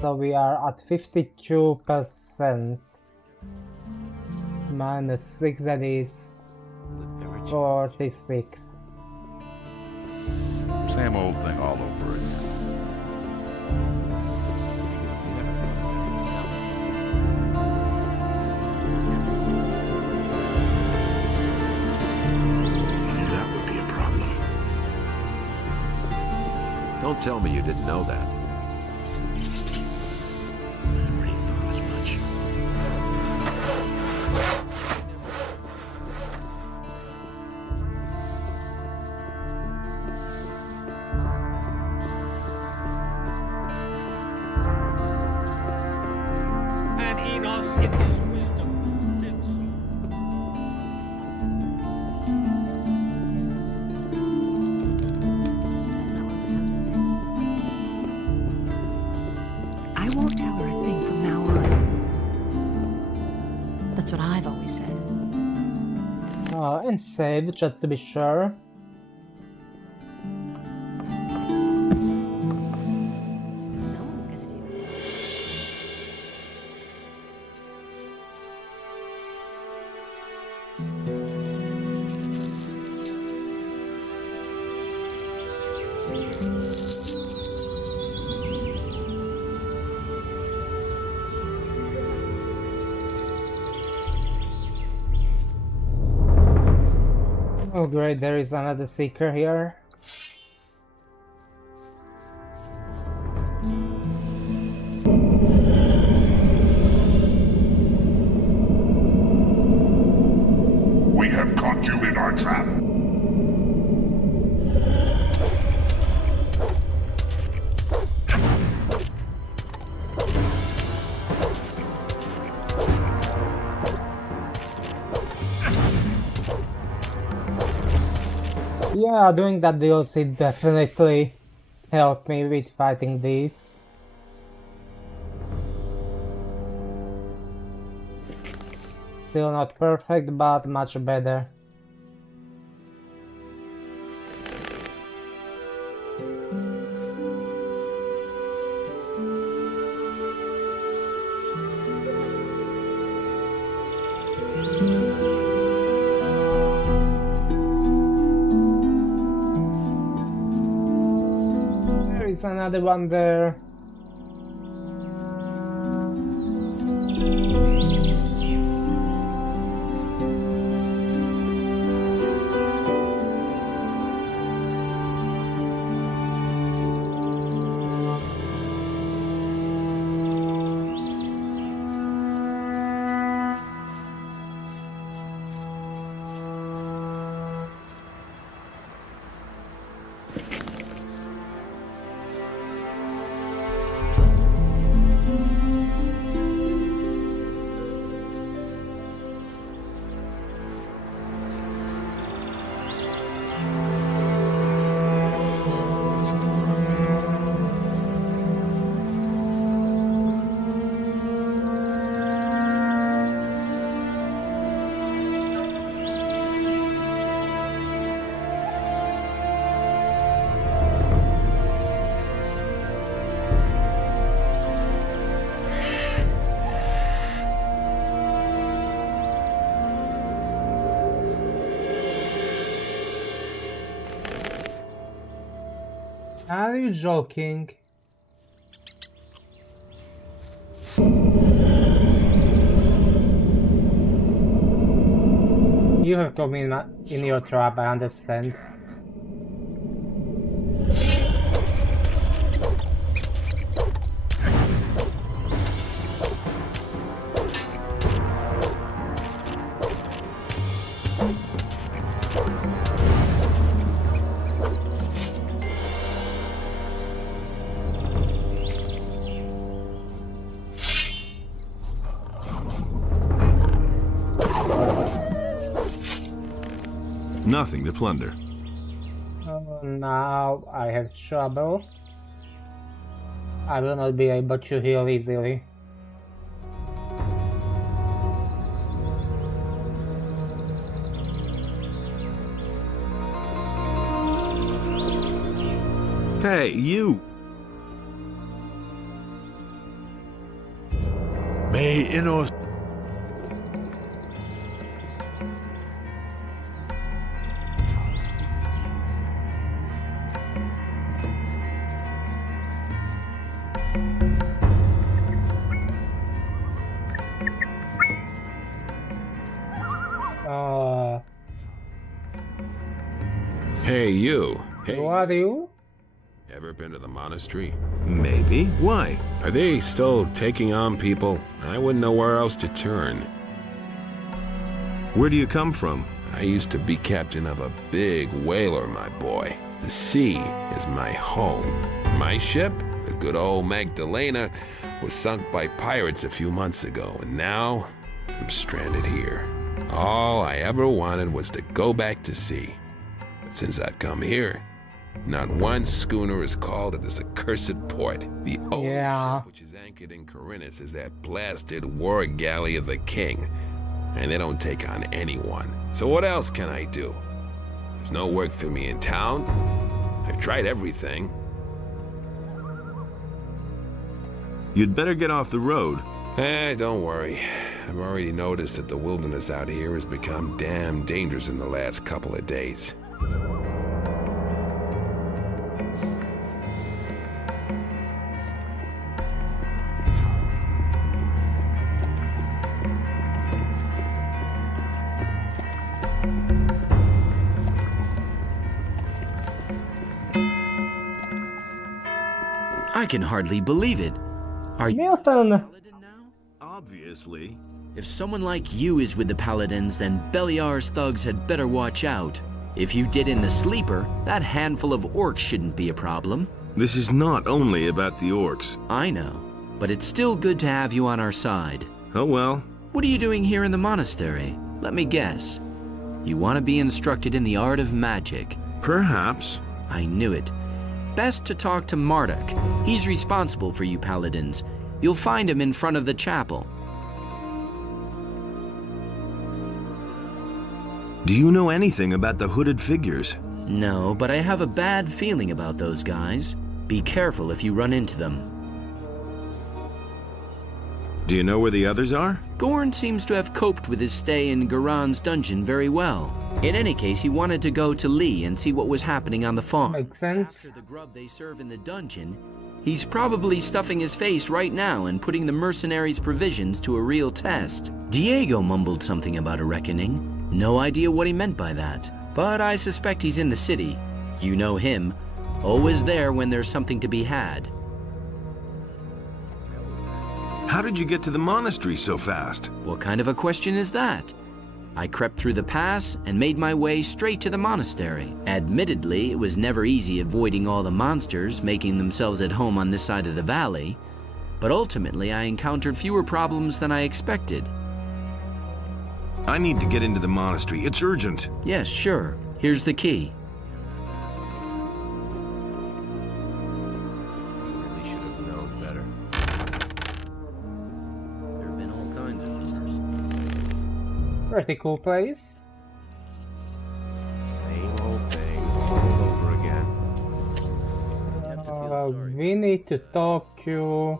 So we are at 52%. Minus 6, that is 46. Same old thing all over again. That would be a problem. Don't tell me you didn't know that. I already thought as much. And Innos, in his wisdom, did so. That's not what my husband thinks. I won't tell her a thing from now on. That's what I've always said. And save, just to be sure. Someone's gonna do it. Oh great, there is another seeker here. We have caught you in our trap. Yeah, doing that DLC definitely helped me with fighting these. Still not perfect, but much better. There is another one there. Are you joking? You have got me in your trap, I understand. Nothing to plunder. Now I have trouble. I will not be able to heal easily. Hey, you! May Innos... Hey, you. Hey. Who are you? Ever been to the monastery? Maybe. Why? Are they still taking on people? I wouldn't know where else to turn. Where do you come from? I used to be captain of a big whaler, my boy. The sea is my home. My ship, the good old Magdalena, was sunk by pirates a few months ago, and now I'm stranded here. All I ever wanted was to go back to sea. But since I've come here, not one schooner is called at this accursed port. The only ship which is anchored in Corinthus is that blasted war galley of the king. And they don't take on anyone. So what else can I do? There's no work for me in town. I've tried everything. You'd better get off the road. Don't worry. I've already noticed that the wilderness out here has become damn dangerous in the last couple of days. I can hardly believe it. Are you Milton? Obviously. If someone like you is with the Paladins, then Beliar's thugs had better watch out. If you did in the sleeper, that handful of orcs shouldn't be a problem. This is not only about the orcs. I know, but it's still good to have you on our side. Oh well. What are you doing here in the monastery? Let me guess. You want to be instructed in the art of magic. Perhaps. I knew it. Best to talk to Marduk. He's responsible for you Paladins. You'll find him in front of the chapel. Do you know anything about the hooded figures? No, but I have a bad feeling about those guys. Be careful if you run into them. Do you know where the others are? Gorn seems to have coped with his stay in Garan's dungeon very well. In any case, he wanted to go to Lee and see what was happening on the farm. Makes sense. After the grub they serve in the dungeon, he's probably stuffing his face right now and putting the mercenaries' provisions to a real test. Diego mumbled something about a reckoning. No idea what he meant by that. But I suspect he's in the city. You know him. Always there when there's something to be had. How did you get to the monastery so fast? What kind of a question is that? I crept through the pass and made my way straight to the monastery. Admittedly, it was never easy avoiding all the monsters making themselves at home on this side of the valley, but ultimately I encountered fewer problems than I expected. I need to get into the monastery. It's urgent. Yes, sure. Here's the key. Really should have known better. There have been all kinds of rumors. Pretty cool place. Same old thing all over again. We need to talk to...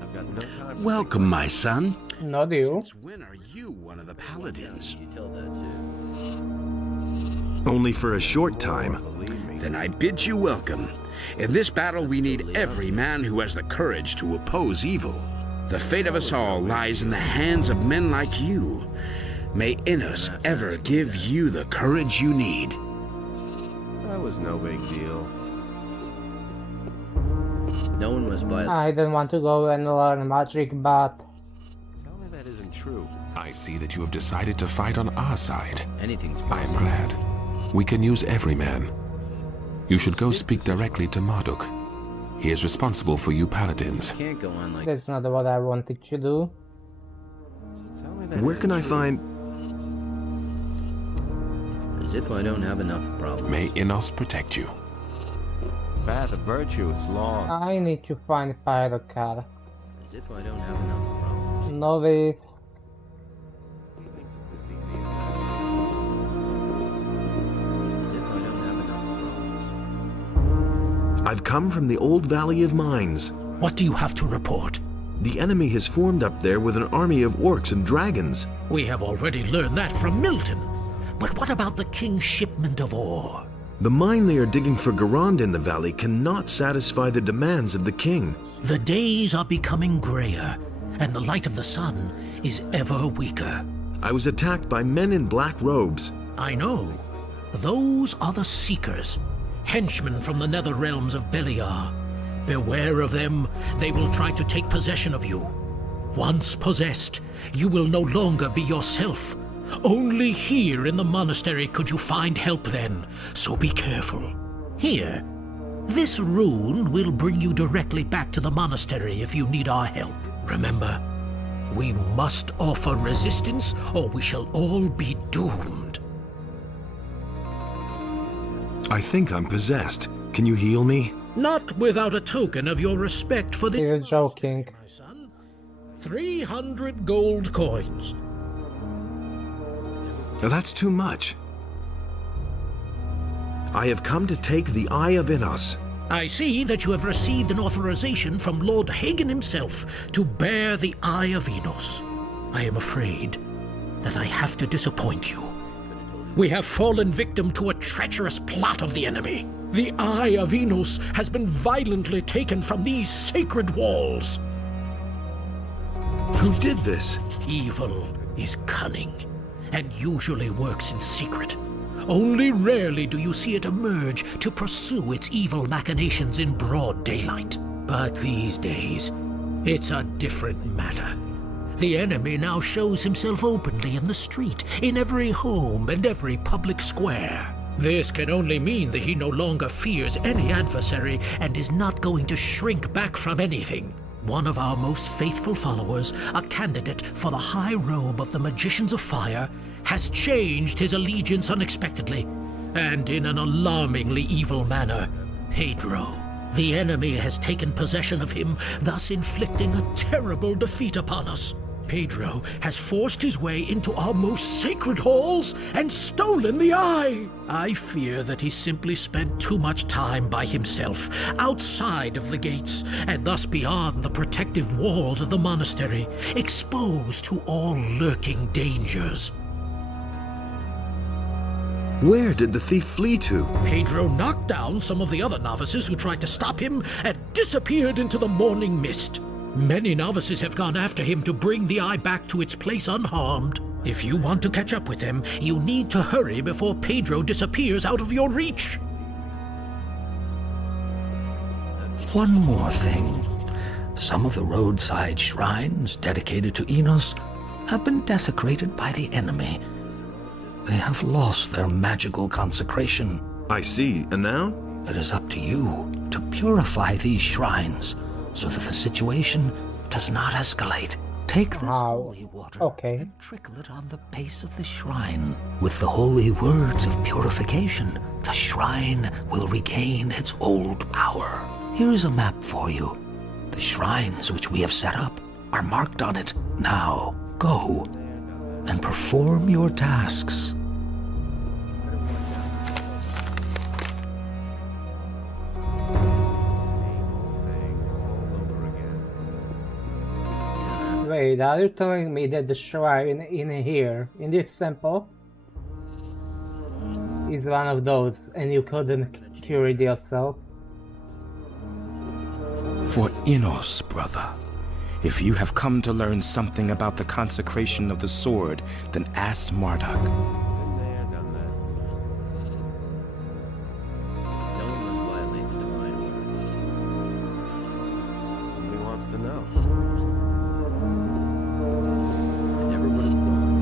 I've got no time. Welcome, my son. Not you. Since when are you one of the paladins? You tell that too. Only for a short time. Believe me. Then I bid you welcome. In this battle, we need every man who has the courage to oppose evil. The fate of us all lies in the hands of men like you. May Innos ever give you the courage you need. That was no big deal. No one was by. I didn't want to go and learn magic, but Tell me that isn't true. I see that you have decided to fight on our side. Anything's I am possible. glad. We can use every man. You should go speak directly to Marduk. He is responsible for you paladins. Can't go on like. that's not what I wanted to do. Tell me that Where can I isn't true. find... As if I don't have enough problems. May Innos protect you. Path of virtue is long. I need to find Pyrocar. As if I don't have enough problems. Novice. As if I don't have enough problems. I've come from the old Valley of Mines. What do you have to report? The enemy has formed up there with an army of orcs and dragons. We have already learned that from Milton. But what about the king's shipment of ore? The mine they are digging for Garand in the valley cannot satisfy the demands of the king. The days are becoming grayer, and the light of the sun is ever weaker. I was attacked by men in black robes. I know. Those are the Seekers, henchmen from the nether realms of Beliar. Beware of them. They will try to take possession of you. Once possessed, you will no longer be yourself. Only here in the monastery could you find help then, so be careful. Here, this rune will bring you directly back to the monastery if you need our help. Remember, we must offer resistance or we shall all be doomed. I think I'm possessed. Can you heal me? Not without a token of your respect for this. You're joking. My son. 300 gold coins. Now that's too much. I have come to take the Eye of Innos. I see that you have received an authorization from Lord Hagen himself to bear the Eye of Innos. I am afraid that I have to disappoint you. We have fallen victim to a treacherous plot of the enemy. The Eye of Innos has been violently taken from these sacred walls. Who did this? Evil is cunning and usually works in secret. Only rarely do you see it emerge to pursue its evil machinations in broad daylight. But these days, it's a different matter. The enemy now shows himself openly in the street, in every home and every public square. This can only mean that he no longer fears any adversary and is not going to shrink back from anything. One of our most faithful followers, a candidate for the high robe of the Magicians of Fire, has changed his allegiance unexpectedly, and in an alarmingly evil manner. Pedro. The enemy has taken possession of him, thus inflicting a terrible defeat upon us. Pedro has forced his way into our most sacred halls and stolen the eye. I fear that he simply spent too much time by himself, outside of the gates, and thus beyond the protective walls of the monastery, exposed to all lurking dangers. Where did the thief flee to? Pedro knocked down some of the other novices who tried to stop him and disappeared into the morning mist. Many novices have gone after him to bring the eye back to its place unharmed. If you want to catch up with him, you need to hurry before Pedro disappears out of your reach. One more thing. Some of the roadside shrines dedicated to Innos have been desecrated by the enemy. They have lost their magical consecration. I see, and now? It is up to you to purify these shrines so that the situation does not escalate. Take this holy water and trickle it on the base of the shrine. With the holy words of purification, the shrine will regain its old power. Here is a map for you. The shrines which we have set up are marked on it. Now, go and perform your tasks. Wait, are you telling me that the shrine in here, in this sample, is one of those, and you couldn't cure it yourself? For Innos, brother. If you have come to learn something about the consecration of the sword, then ask Marduk. Nobody wants to know. I never would have thought.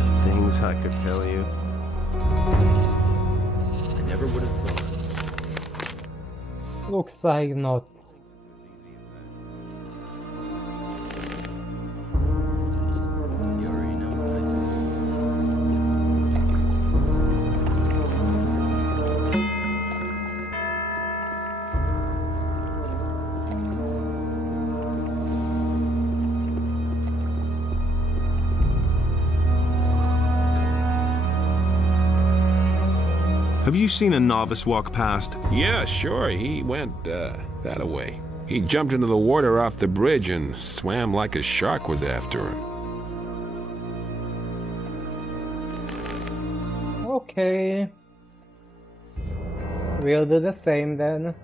The things I could tell you. I never would have thought. Looks like not. You already know what I Have you seen a novice walk past? Yeah, sure. He went, that-a-way. He jumped into the water off the bridge and swam like a shark was after him. Okay. We'll do the same then.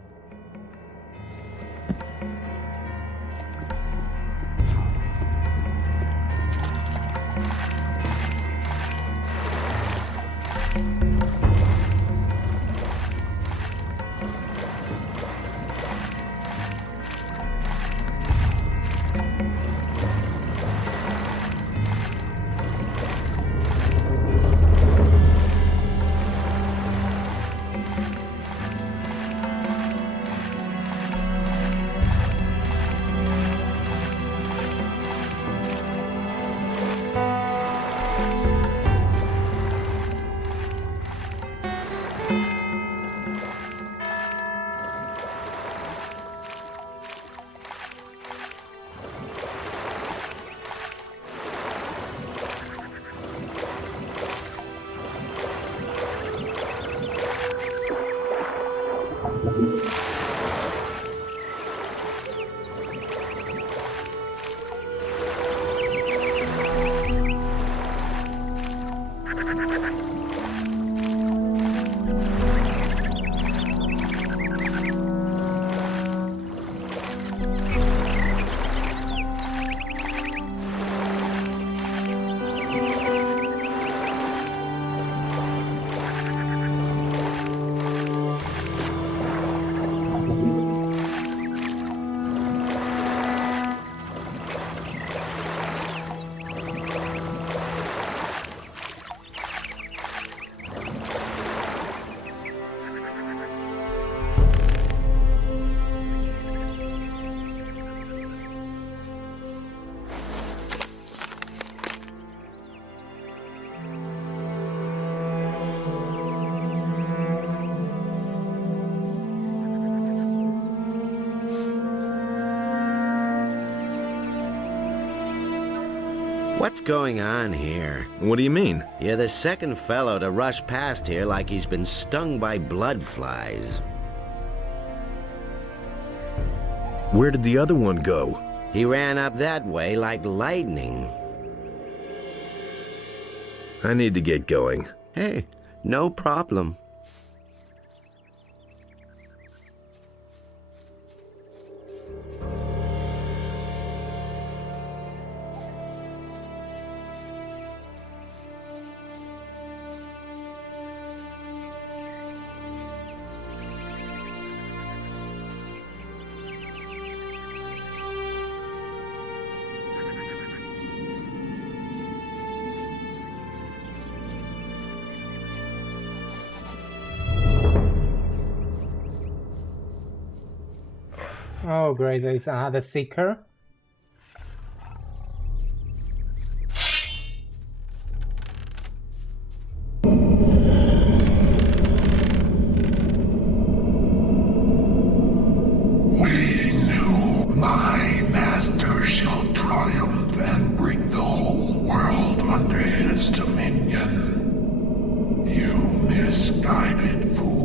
What's going on here? What do you mean? You're the second fellow to rush past here like he's been stung by blood flies. Where did the other one go? He ran up that way like lightning. I need to get going. Hey, no problem. Oh great, there is another seeker. We knew my master shall triumph and bring the whole world under his dominion. You misguided fool.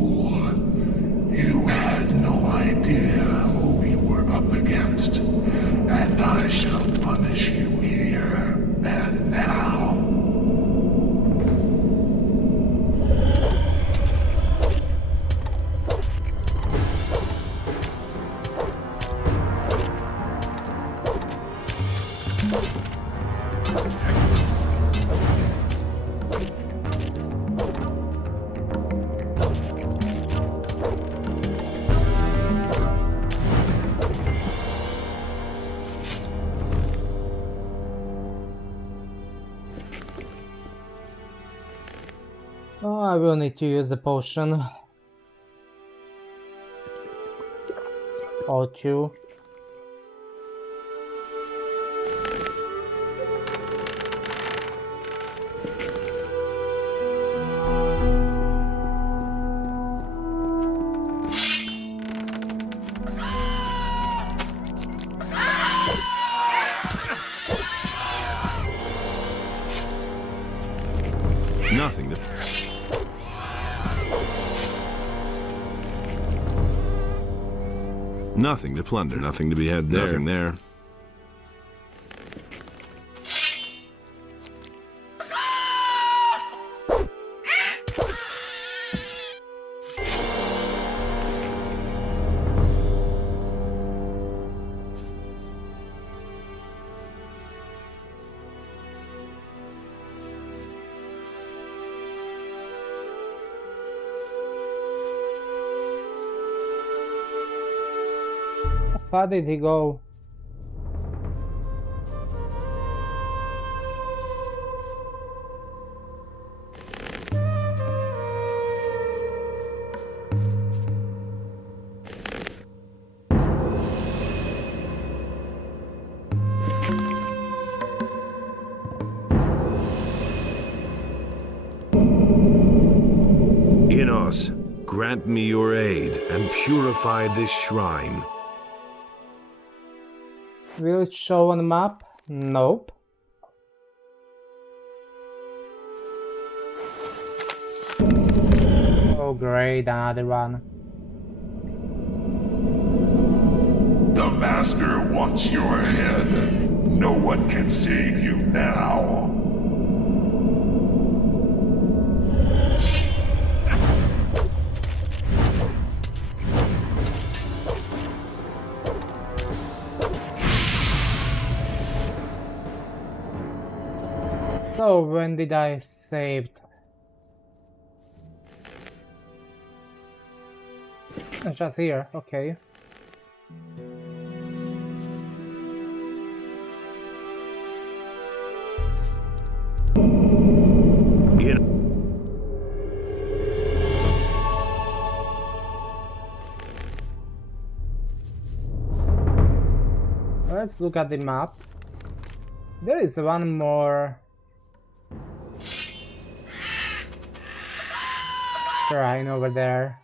You had no idea who we were up against, and I shall punish you here and now. Oh, I will need to use a potion. Or two. Nothing to... Nothing to plunder, nothing to be had there. Nothing there. How far did he go? Innos, grant me your aid and purify this shrine. Will it show on the map? Nope. Oh great, another one. The Master wants your head. No one can save you now. So when did I save? Just here, okay. Let's look at the map. There is one more shrine over there.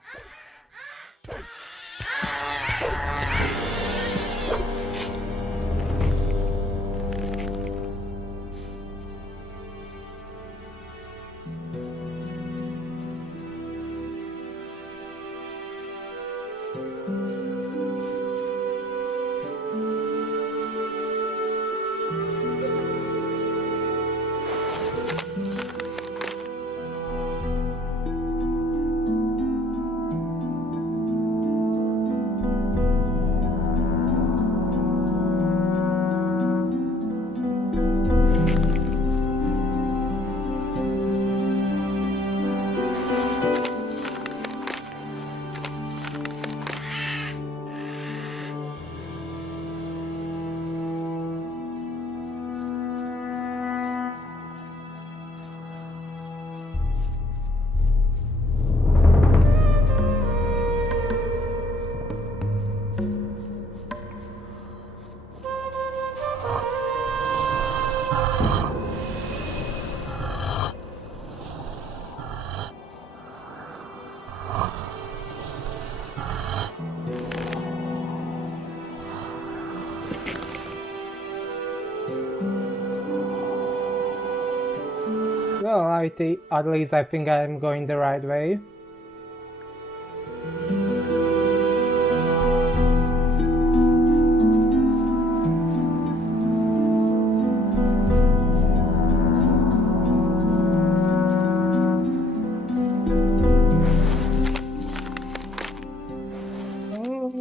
Well, at least I think I'm going the right way.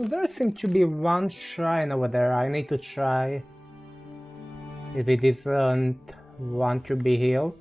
There seems to be one shrine over there. I need to try if it doesn't want to be healed.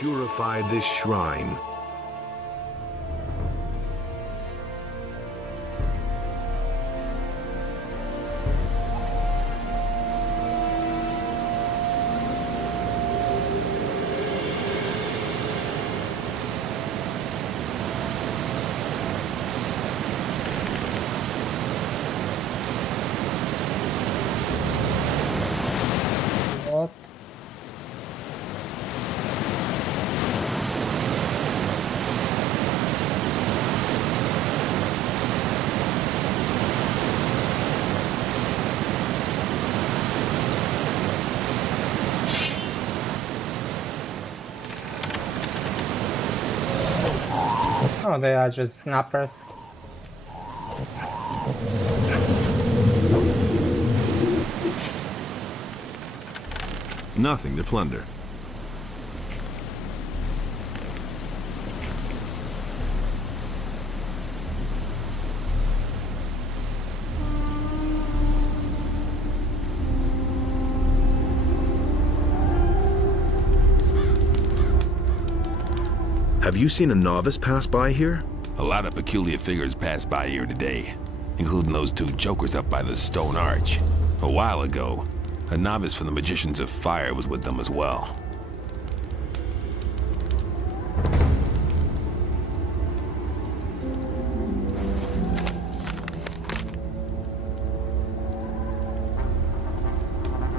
purify this shrine. What? Oh, they are just snappers. Nothing to plunder. Have you seen a novice pass by here? A lot of peculiar figures passed by here today, including those two jokers up by the stone arch. A while ago, a novice from the Magicians of Fire was with them as well.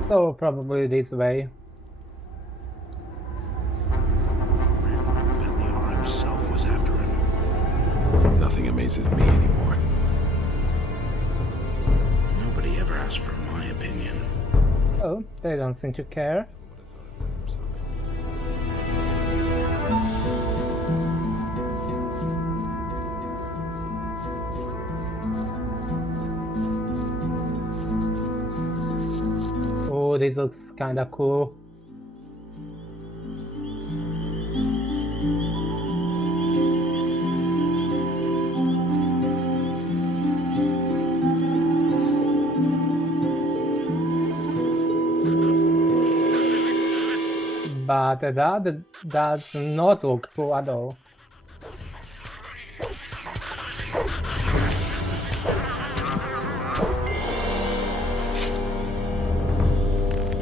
So probably this way. Beliar himself was after him. Nothing amazes me anymore. Nobody ever asked for my opinion. Oh, they don't seem to care. Oh, this looks kinda cool. But that does not look cool at all.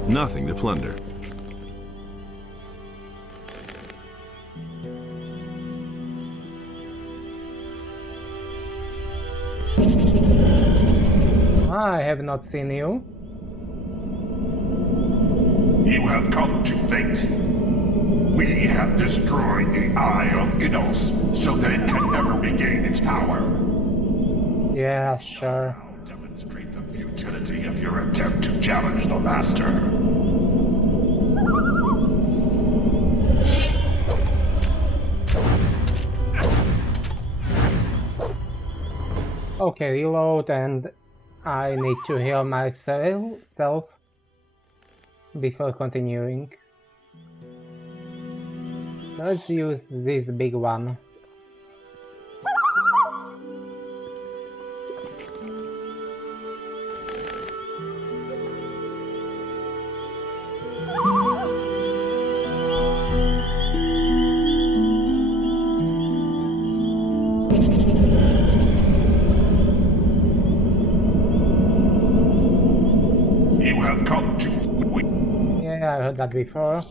Nothing to plunder. I have not seen you. You have come too late. We have destroyed the Eye of Innos, so that it can never regain its power. Yeah, sure. Demonstrate the futility of your attempt to challenge the Master. Okay, reload, and I need to heal myself before continuing. Let's use this big one. You have come to... Yeah, I heard that before.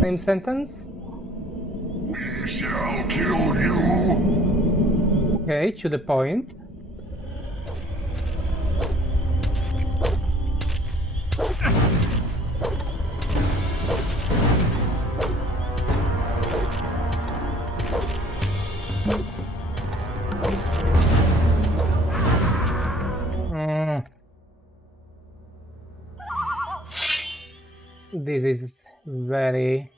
Same sentence? We shall kill you. Okay, to the point. This is very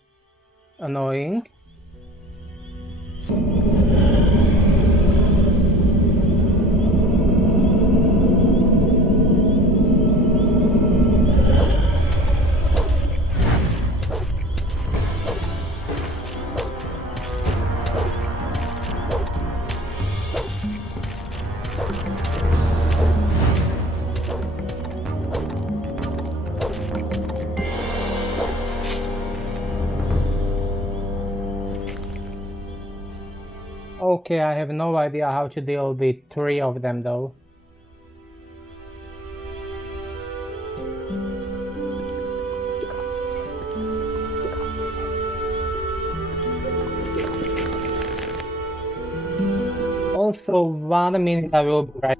annoying. Okay, I have no idea how to deal with 3 of them though. Also, 1 minute I will be right.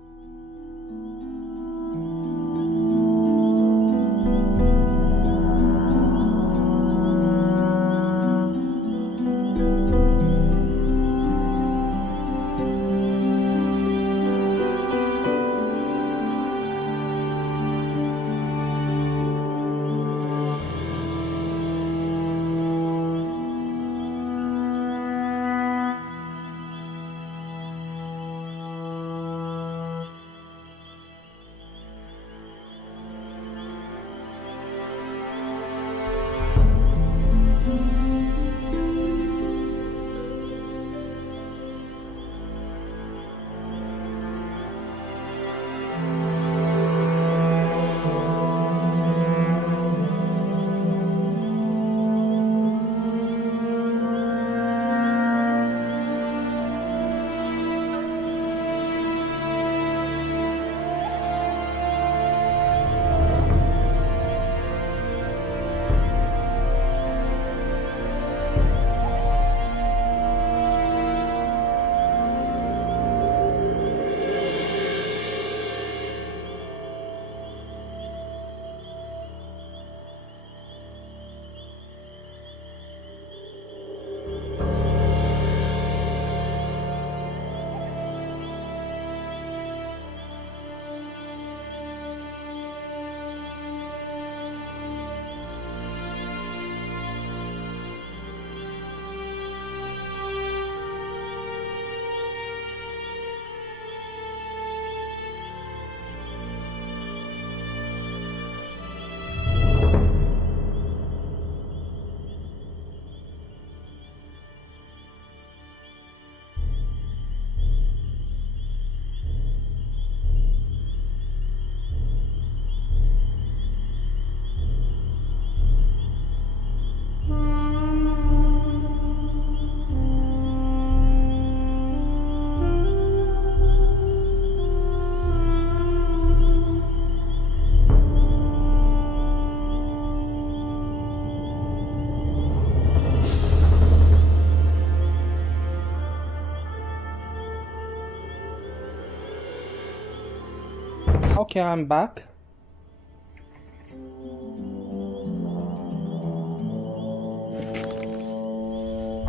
Okay, I'm back.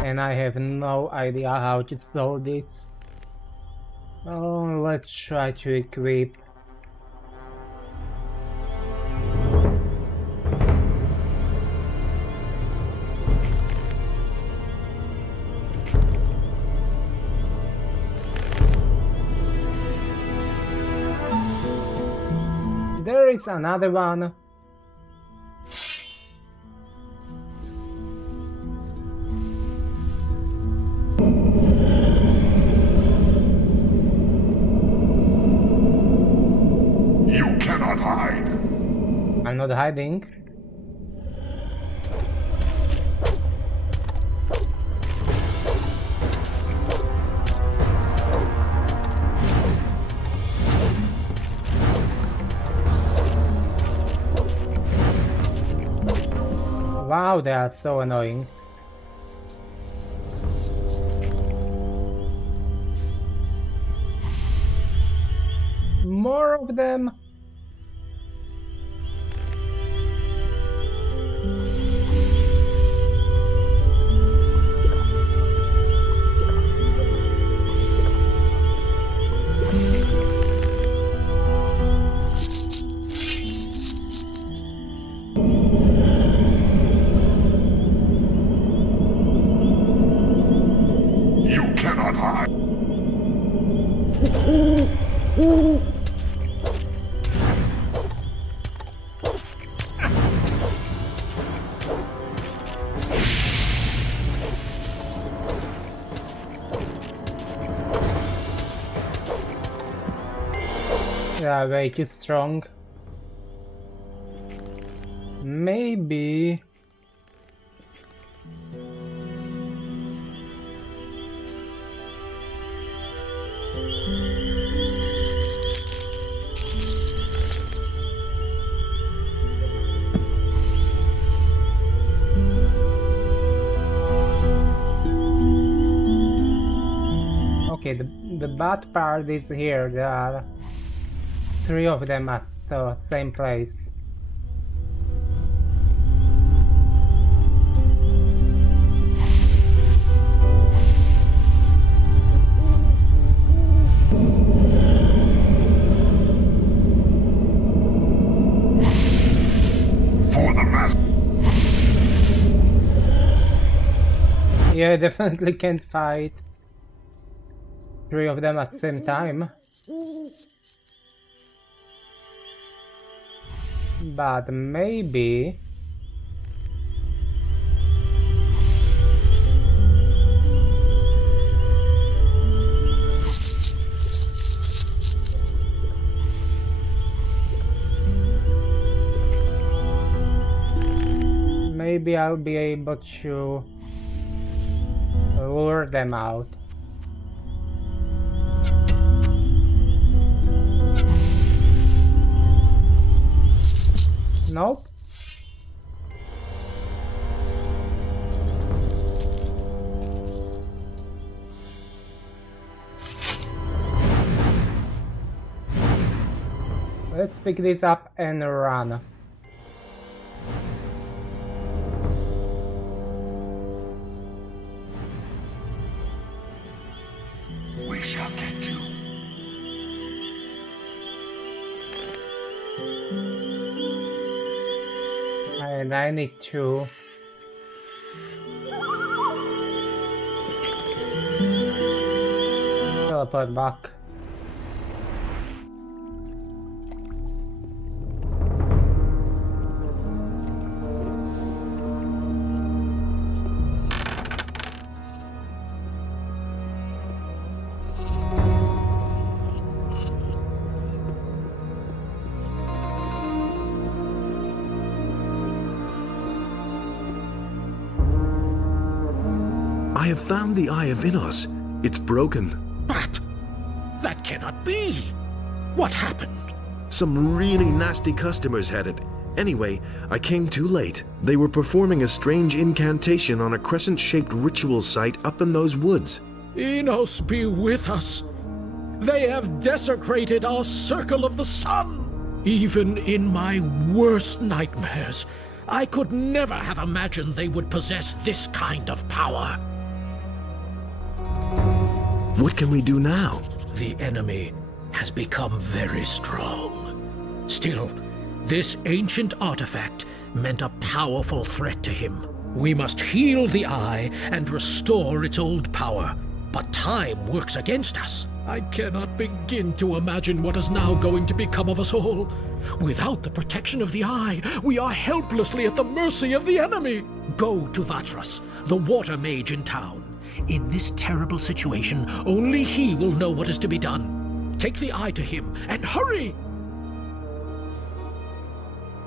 And I have no idea how to solve this. Oh, let's try to equip. There is another one. You cannot hide. I'm not hiding. Wow, they are so annoying. More of them. Yeah, way too strong. Maybe... Okay, the bad part is here. There are 3 of them at the same place. For the master. Yeah, definitely can't fight 3 of them at the same time. But maybe... maybe I'll be able to lure them out. Nope. Let's pick this up and run. We shall get you. And I need to... teleport back. I have found the Eye of Innos. It's broken. But that cannot be. What happened? Some really nasty customers had it. Anyway, I came too late. They were performing a strange incantation on a crescent-shaped ritual site up in those woods. Innos be with us. They have desecrated our circle of the sun. Even in my worst nightmares, I could never have imagined they would possess this kind of power. What can we do now? The enemy has become very strong. Still, this ancient artifact meant a powerful threat to him. We must heal the eye and restore its old power. But time works against us. I cannot begin to imagine what is now going to become of us all. Without the protection of the eye, we are helplessly at the mercy of the enemy. Go to Vatras, the water mage in town. In this terrible situation, only he will know what is to be done. Take the eye to him, and hurry!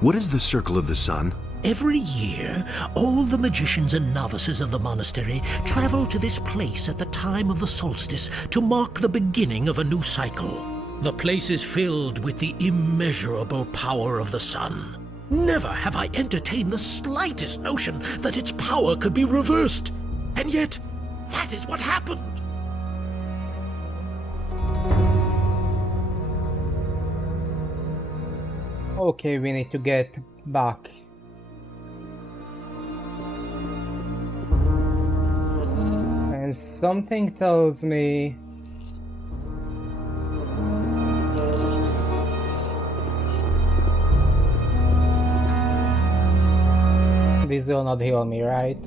What is the Circle of the Sun? Every year, all the magicians and novices of the monastery travel to this place at the time of the solstice to mark the beginning of a new cycle. The place is filled with the immeasurable power of the sun. Never have I entertained the slightest notion that its power could be reversed. And yet, that is what happened. Okay, we need to get back. And something tells me... this will not heal me, right?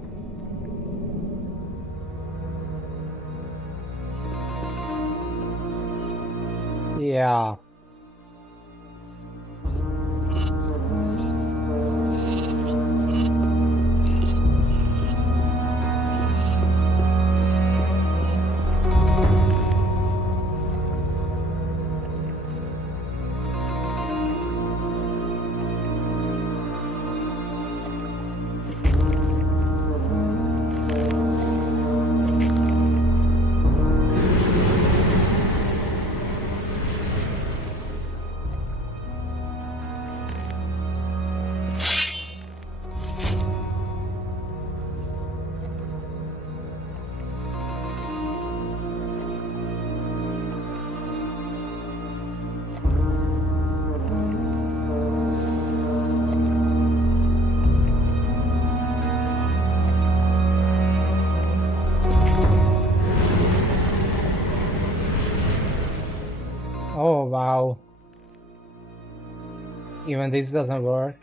Yeah. Even this doesn't work.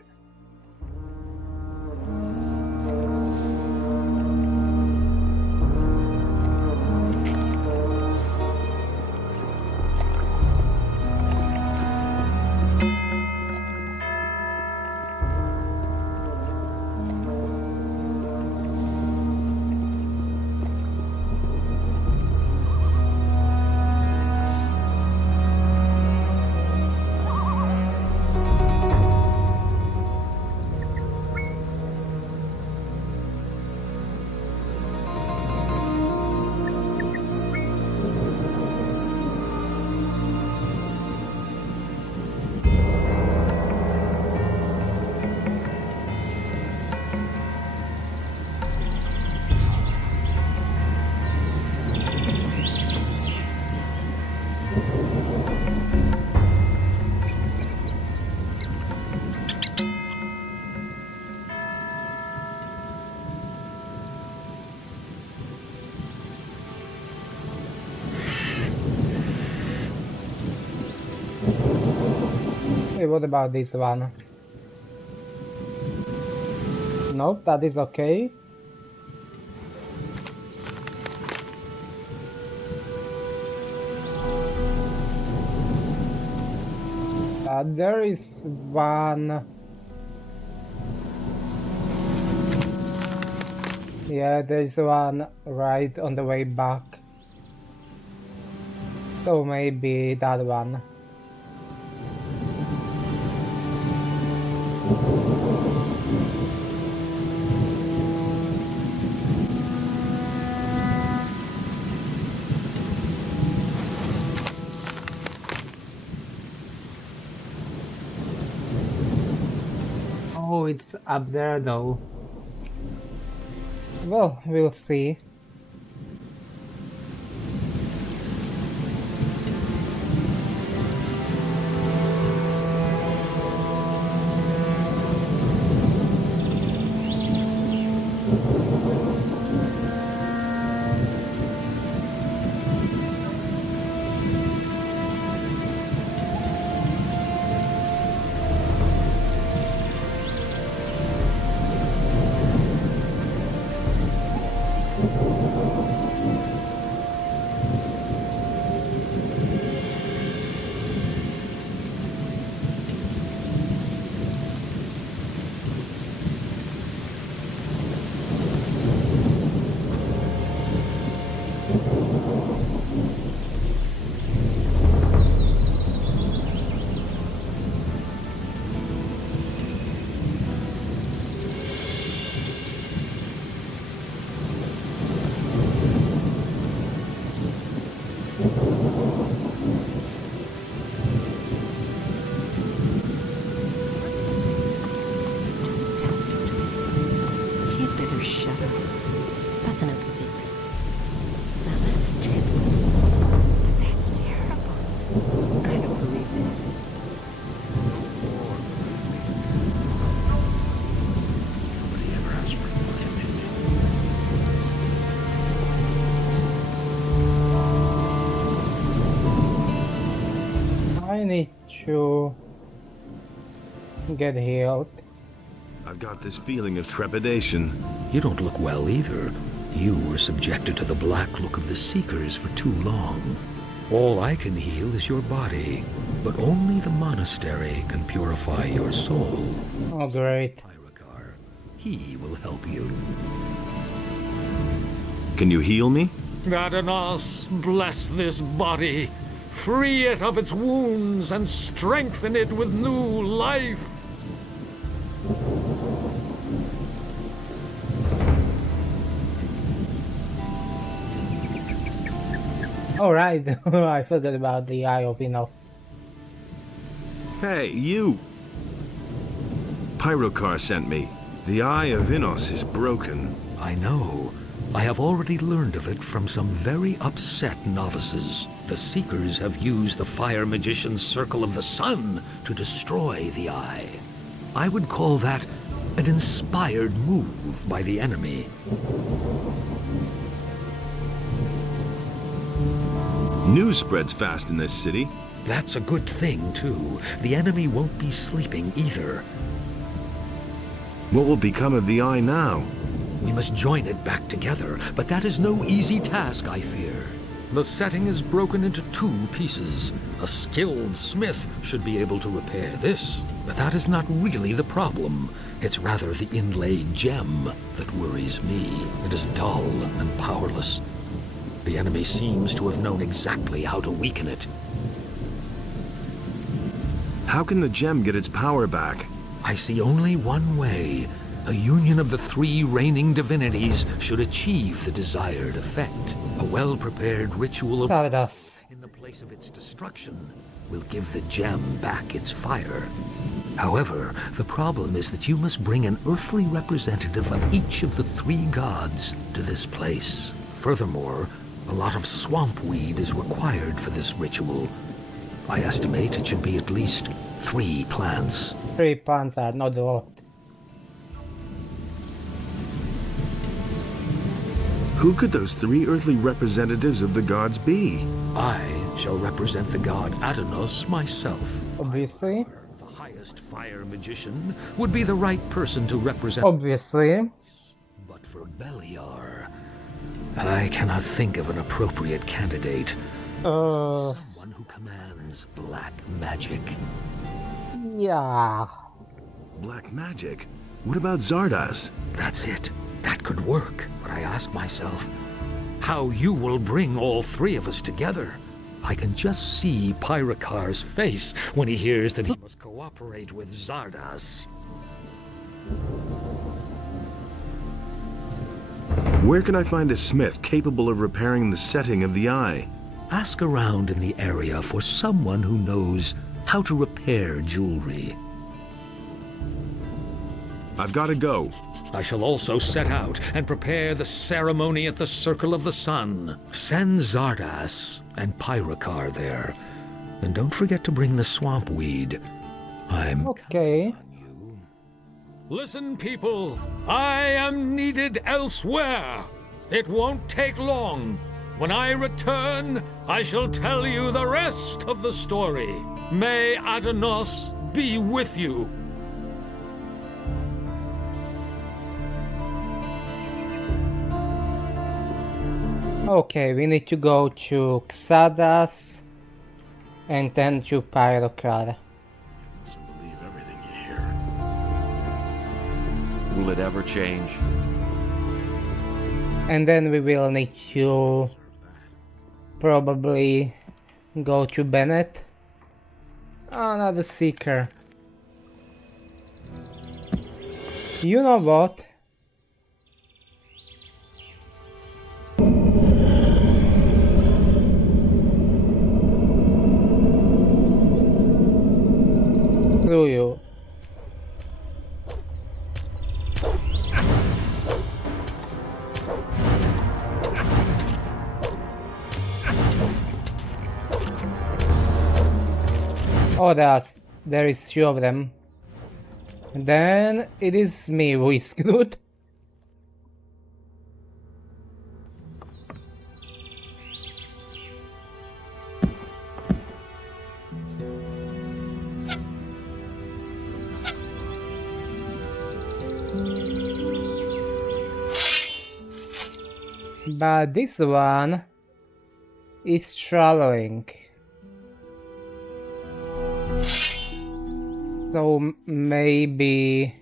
Hey, what about this one? Nope, that is okay. There is one. Yeah, there's one right on the way back. So maybe that one. Oh, it's up there though. Well, we'll see. I need to get healed. I've got this feeling of trepidation. You don't look well either. You were subjected to the black look of the Seekers for too long. All I can heal is your body, but only the monastery can purify your soul. Oh, great. He will help you. Can you heal me? Adanos, bless this body. Free it of its wounds and strengthen it with new life. Alright, I forgot about the Eye of Innos. Hey, you! Pyrocar sent me. The Eye of Innos is broken. I know. I have already learned of it from some very upset novices. The Seekers have used the Fire Magician's Circle of the Sun to destroy the Eye. I would call that an inspired move by the enemy. News spreads fast in this city. That's a good thing, too. The enemy won't be sleeping either. What will become of the eye now? We must join it back together, but that is no easy task, I fear. The setting is broken into 2 pieces. A skilled smith should be able to repair this, but that is not really the problem. It's rather the inlaid gem that worries me. It is dull and powerless. The enemy seems to have known exactly how to weaken it. How can the gem get its power back? I see only one way. A union of the 3 reigning divinities should achieve the desired effect. A well-prepared ritual of in the place of its destruction will give the gem back its fire. However, the problem is that you must bring an earthly representative of each of the 3 gods to this place. Furthermore, a lot of swamp weed is required for this ritual. I estimate it should be at least 3 plants. 3 plants are not a lot. Who could those 3 earthly representatives of the gods be? I shall represent the god Adonos myself. Obviously. The highest fire magician would be the right person to represent. Obviously. But for Beliar, I cannot think of an appropriate candidate. Someone who commands black magic. Yeah. Black magic? What about Zardas? That's it. That could work. But I ask myself, how you will bring all 3 of us together? I can just see Pyrakar's face when he hears that he must cooperate with Zardas. Where can I find a smith capable of repairing the setting of the eye? Ask around in the area for someone who knows how to repair jewelry. I've got to go. I shall also set out and prepare the ceremony at the Circle of the Sun. Send Zardas and Pyrakar there. And don't forget to bring the swamp weed. I'm okay. Listen, people. I am needed elsewhere. It won't take long. When I return, I shall tell you the rest of the story. May Adonos be with you. Okay, we need to go to Xardas and then to Pyrokar. Doesn't believe everything you hear. Will it ever change? And then we will need to probably go to Bennett. Another seeker. You know what? Screw you. Oh, there is 2 of them. And then it is me who is screwed. But this one is traveling. So maybe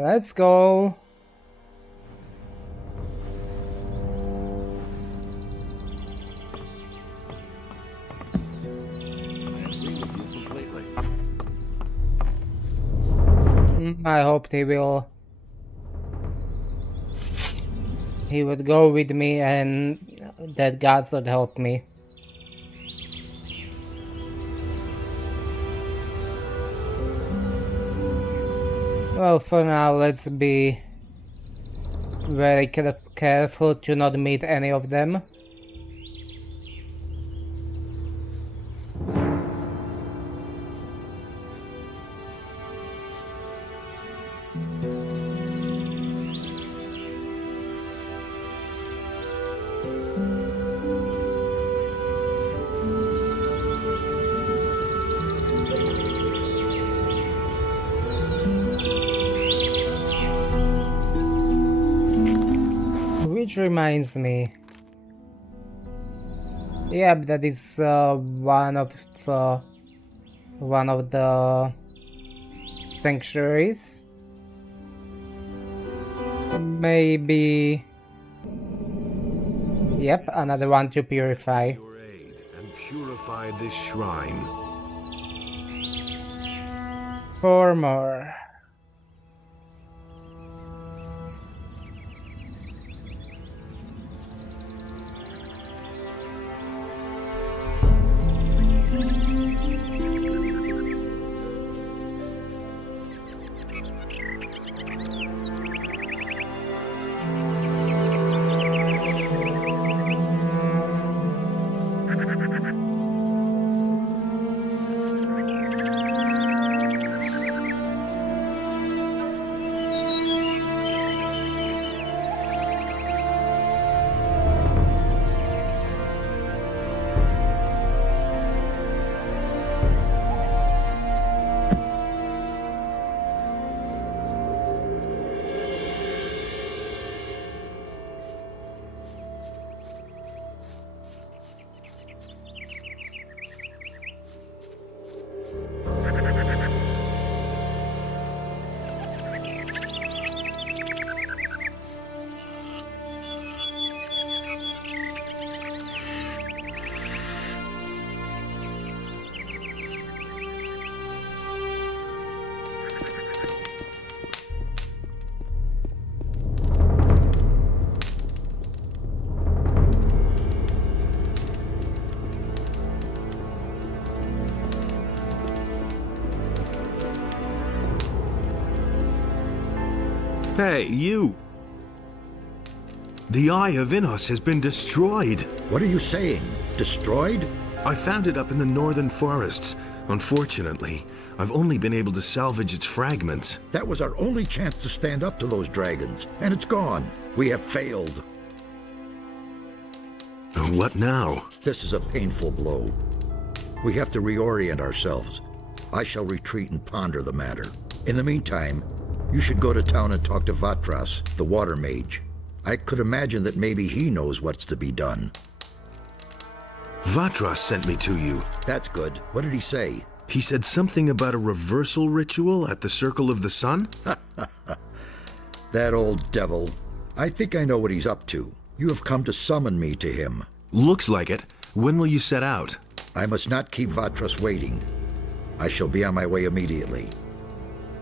let's go. I hoped he would go with me and that gods would help me. Well, for now, let's be very careful to not meet any of them. Which reminds me. Yeah, that is one of the sanctuaries. Maybe. Yep, another one to purify. And purify this shrine. 4 more. Hey, you! The Eye of Innos has been destroyed. What are you saying? Destroyed? I found it up in the northern forests. Unfortunately, I've only been able to salvage its fragments. That was our only chance to stand up to those dragons, and it's gone. We have failed. What now? This is a painful blow. We have to reorient ourselves. I shall retreat and ponder the matter. In the meantime, you should go to town and talk to Vatras, the water mage. I could imagine that maybe he knows what's to be done. Vatras sent me to you. That's good. What did he say? He said something about a reversal ritual at the Circle of the Sun? That old devil. I think I know what he's up to. You have come to summon me to him. Looks like it. When will you set out? I must not keep Vatras waiting. I shall be on my way immediately.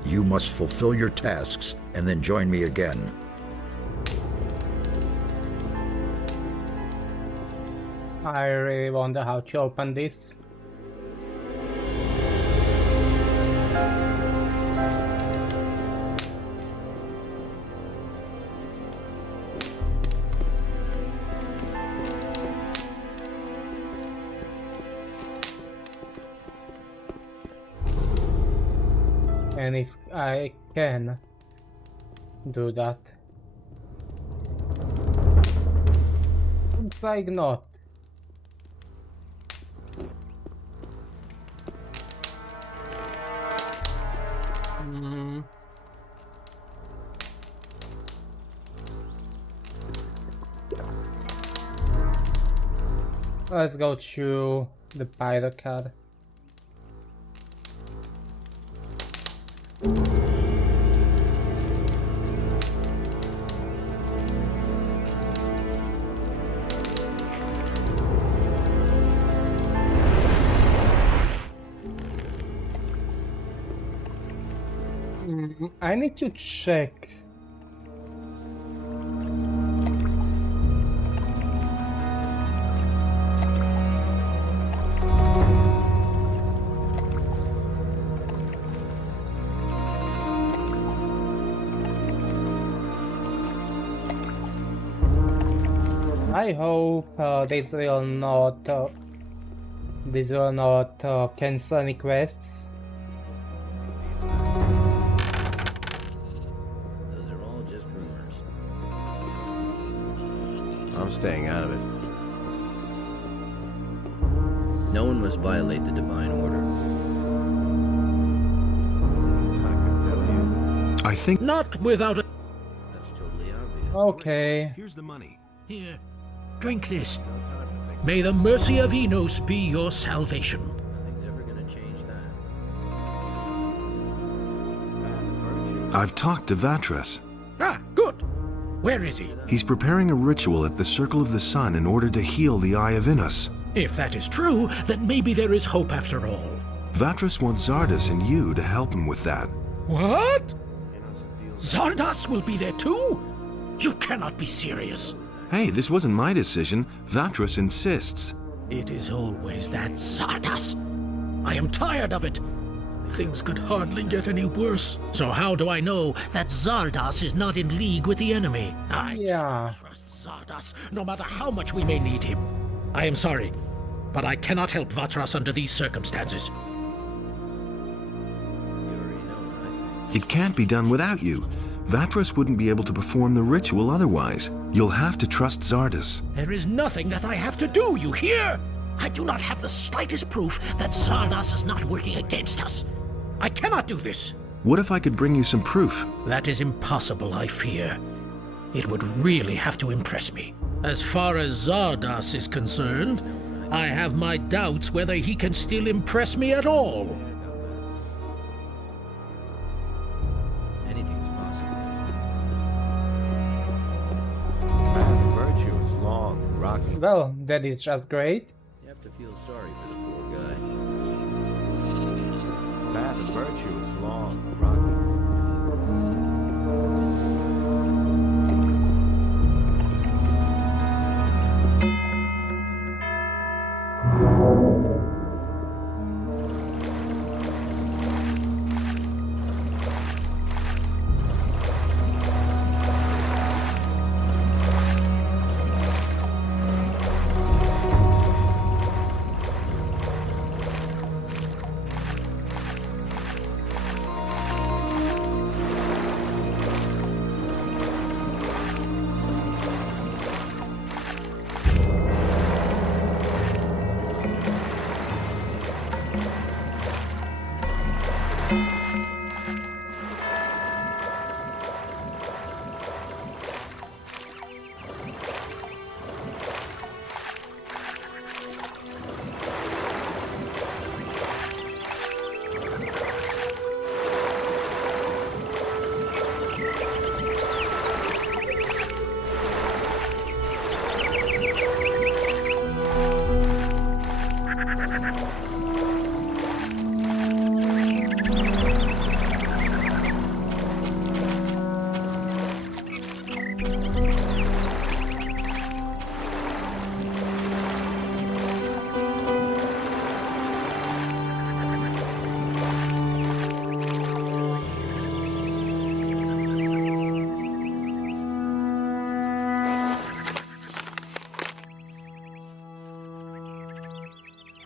You must fulfill your tasks and then join me again. I really wonder how to open this. And if I can do that. Looks like not. Let's go to the pilot card. I need to check. I hope this will not cancel any quests. Those are all just rumors. I'm staying out of it. No one must violate the divine order. I think not without a... That's totally obvious. Okay. Here's the money. Here, drink this. May the mercy of Innos be your salvation. Nothing's ever gonna change that. I've talked to Vatras. Ah, good. Where is he? He's preparing a ritual at the Circle of the Sun in order to heal the Eye of Innos. If that is true, then maybe there is hope after all. Vatras wants Zardas and you to help him with that. What? Zardas will be there too? You cannot be serious. Hey, this wasn't my decision. Vatras insists. It is always that Zardas. I am tired of it. Things could hardly get any worse. So how do I know that Zardas is not in league with the enemy? I cannot trust Zardas, no matter how much we may need him. I am sorry, but I cannot help Vatras under these circumstances. It can't be done without you. Vatras wouldn't be able to perform the ritual otherwise. You'll have to trust Zardas. There is nothing that I have to do, you hear? I do not have the slightest proof that Zardas is not working against us. I cannot do this. What if I could bring you some proof? That is impossible, I fear. It would really have to impress me. As far as Zardas is concerned, I have my doubts whether he can still impress me at all. Anything's possible. Path of virtue is long and rocky. Well, that is just great. You have to feel sorry for the poor guy. Path of virtue is long and rocky.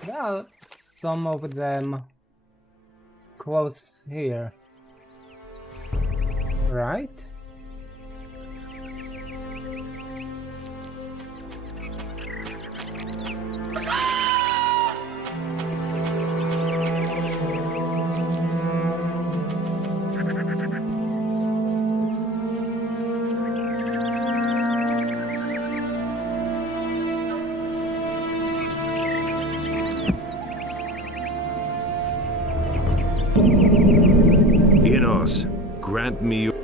Well, some of them close here, right? Innos, grant me your...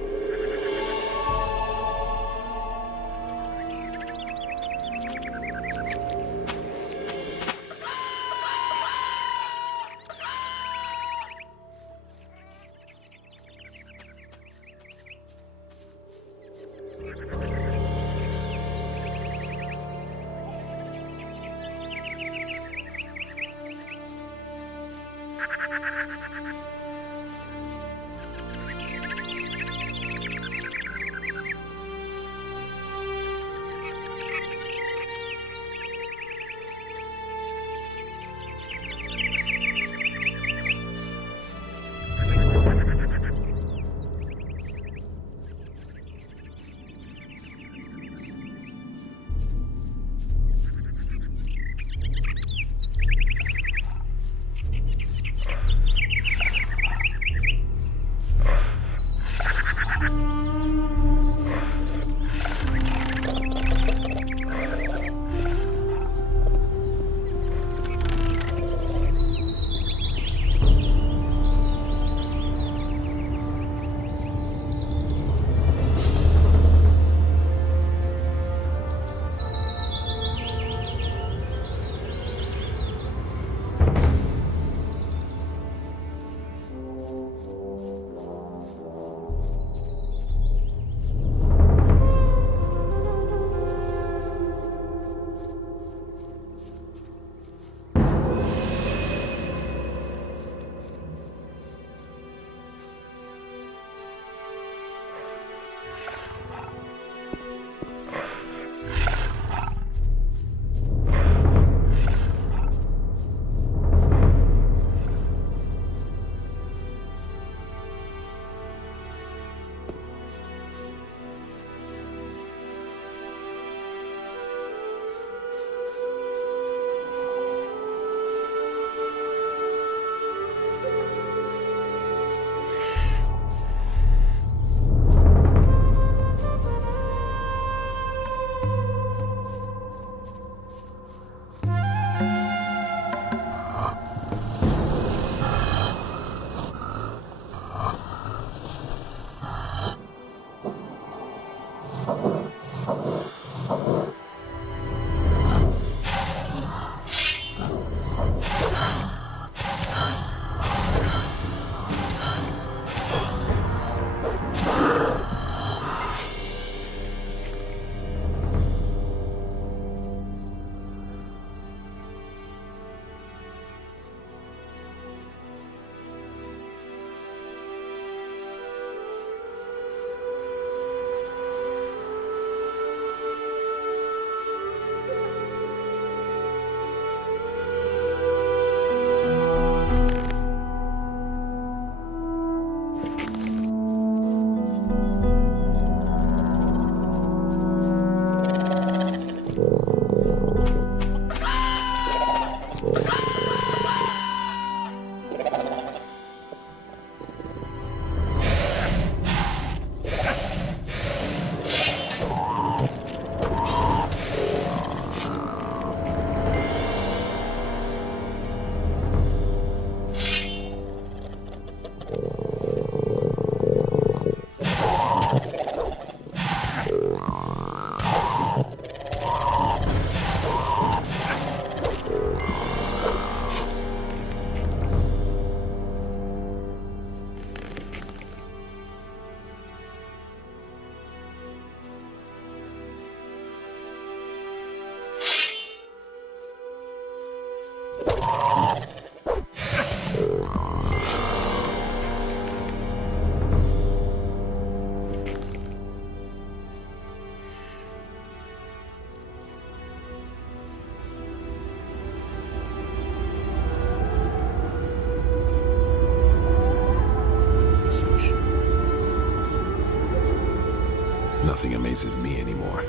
phases me anymore.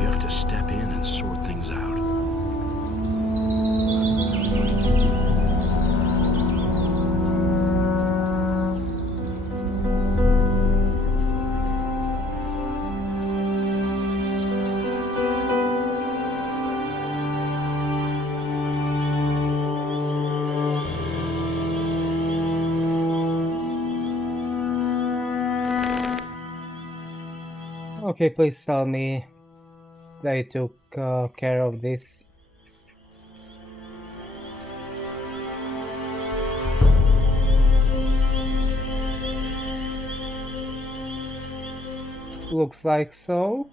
You have to step in and sort things out. Okay, please tell me they took care of this. Looks like so.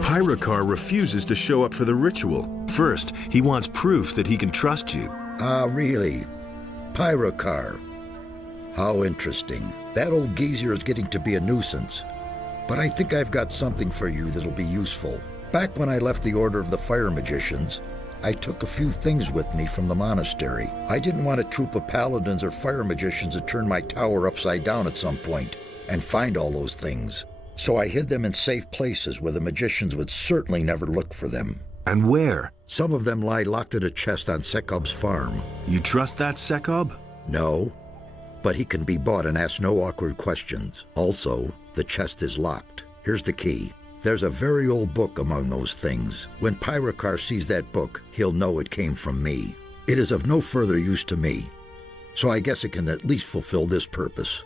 Pyrocar refuses to show up for the ritual. First, he wants proof that he can trust you. Ah, really? Pyrocar. How interesting. That old geezer is getting to be a nuisance. But I think I've got something for you that'll be useful. Back when I left the Order of the Fire Magicians, I took a few things with me from the monastery. I didn't want a troop of paladins or fire magicians to turn my tower upside down at some point and find all those things. So I hid them in safe places where the magicians would certainly never look for them. And where? Some of them lie locked in a chest on Sekob's farm. You trust that Sekob? No, but he can be bought and ask no awkward questions. Also, the chest is locked. Here's the key. There's a very old book among those things. When Pyrocar sees that book, he'll know it came from me. It is of no further use to me, so I guess it can at least fulfill this purpose.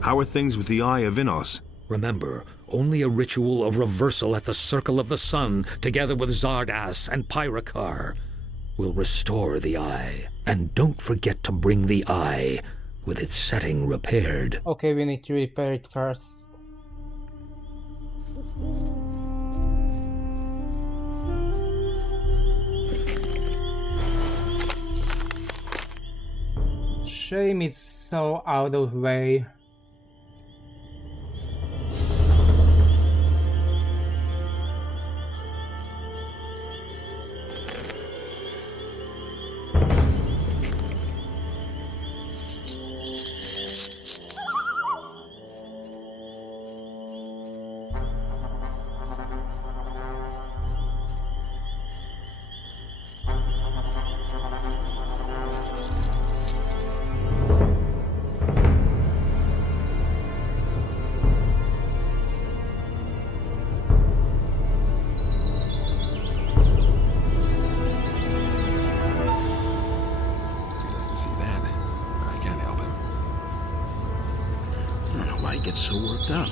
How are things with the Eye of Innos? Remember, only a ritual of reversal at the Circle of the Sun, together with Zardas and Pyrocar, will restore the Eye. And don't forget to bring the Eye with its setting repaired. Okay, we need to repair it first. Shame it's so out of way. Gets so worked up.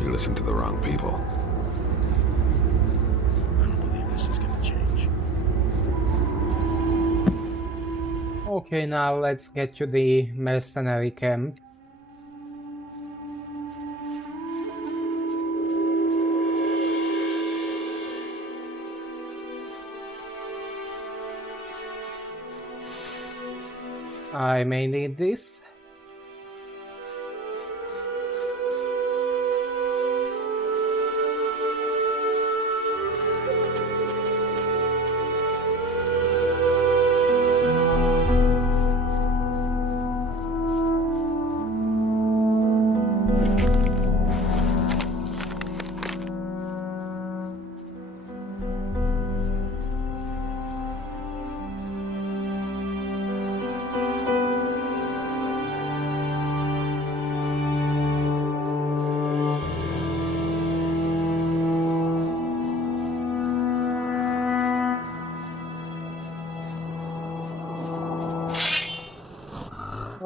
You listen to the wrong people. I don't believe this is gonna change. Okay, now let's get to the mercenary camp. I may need this.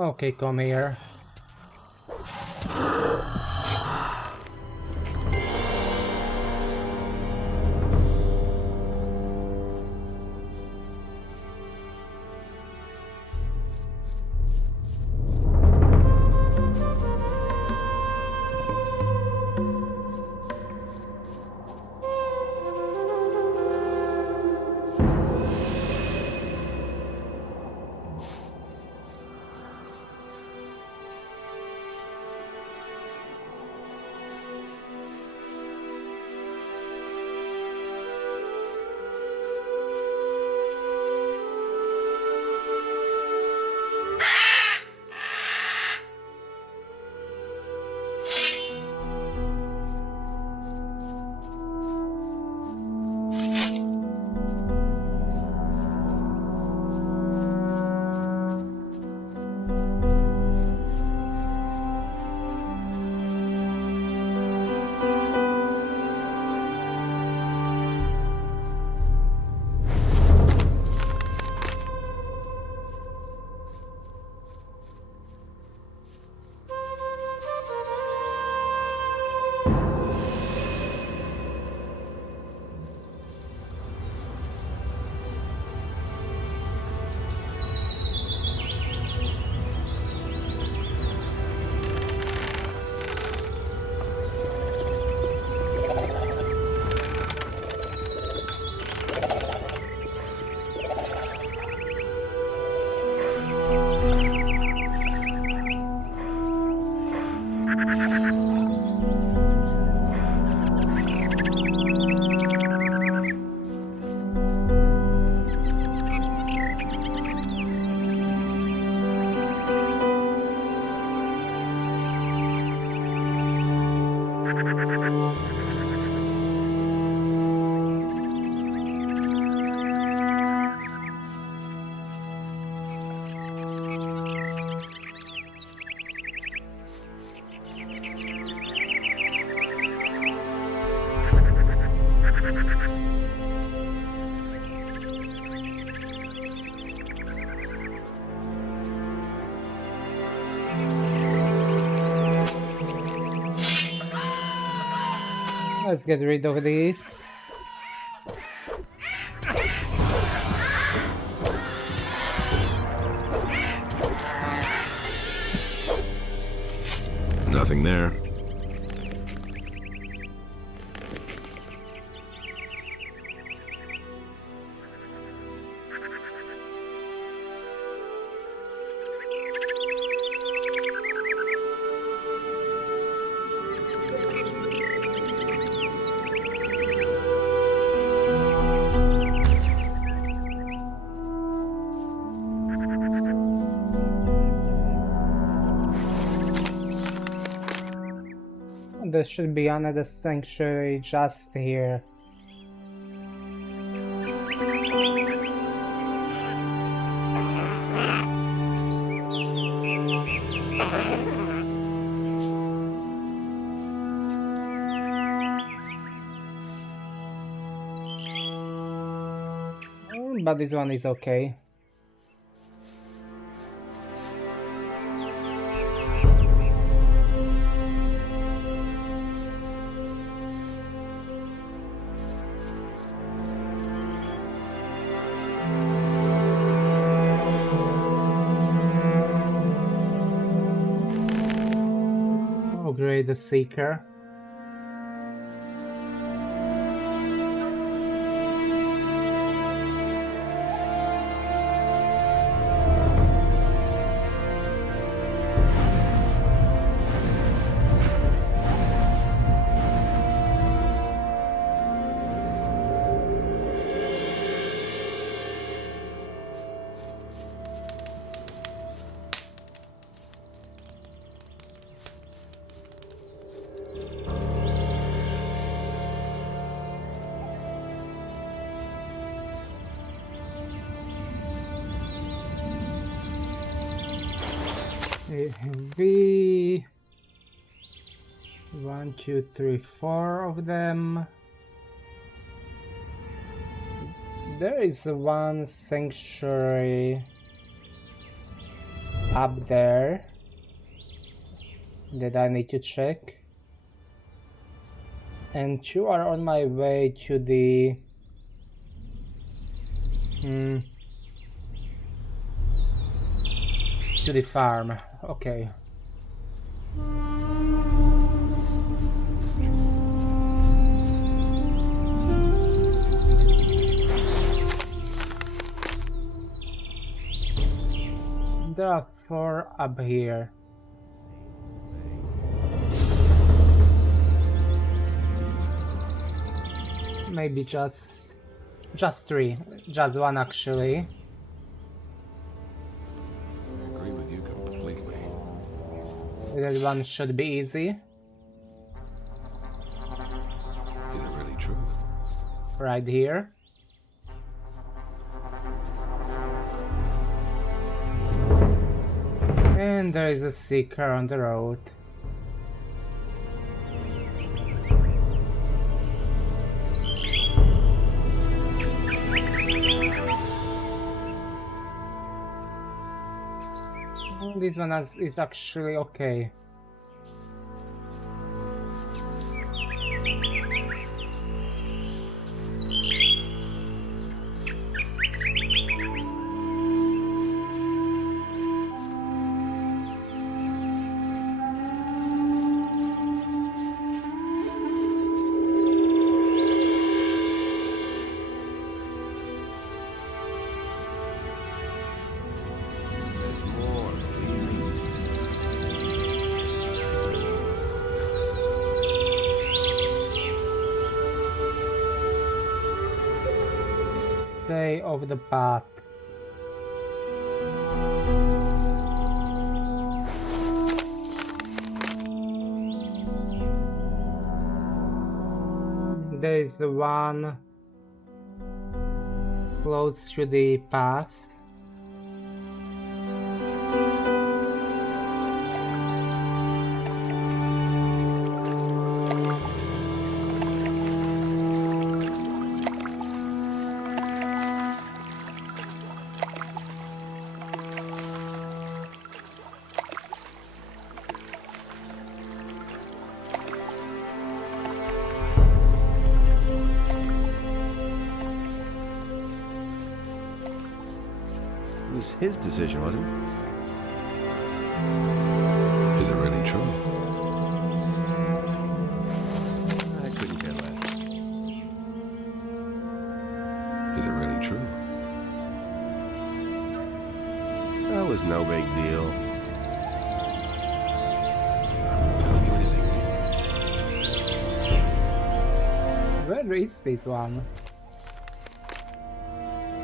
Okay, come here. Let's get rid of these. Nothing there. There should be another sanctuary just here. But this one is okay. Upgrade the Seeker. Be 1, 2, 3, 4 of them. There is one sanctuary up there that I need to check, and 2 are on my way to the farm. Okay. There are 4 up here. Maybe just 3. Just 1 actually. That one should be easy. Is it really true? Right here. And there is a Seeker on the road. This one is actually okay. Stay off the path. There is one close to the pass. was his decision, wasn't it? Is it really true? I couldn't care less. Is it really true? That was no big deal. Where is this one?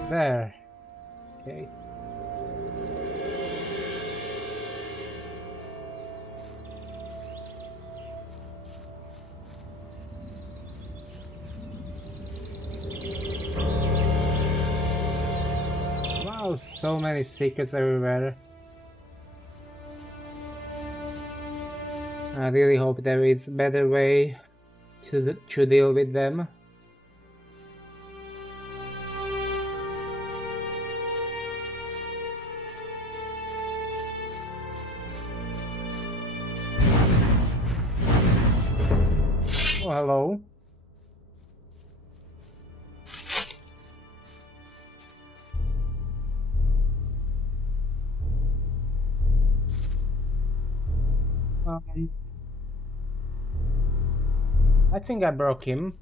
There. Okay. Wow, so many secrets everywhere. I really hope there is a better way to deal with them. Oh, hello. I think I broke him.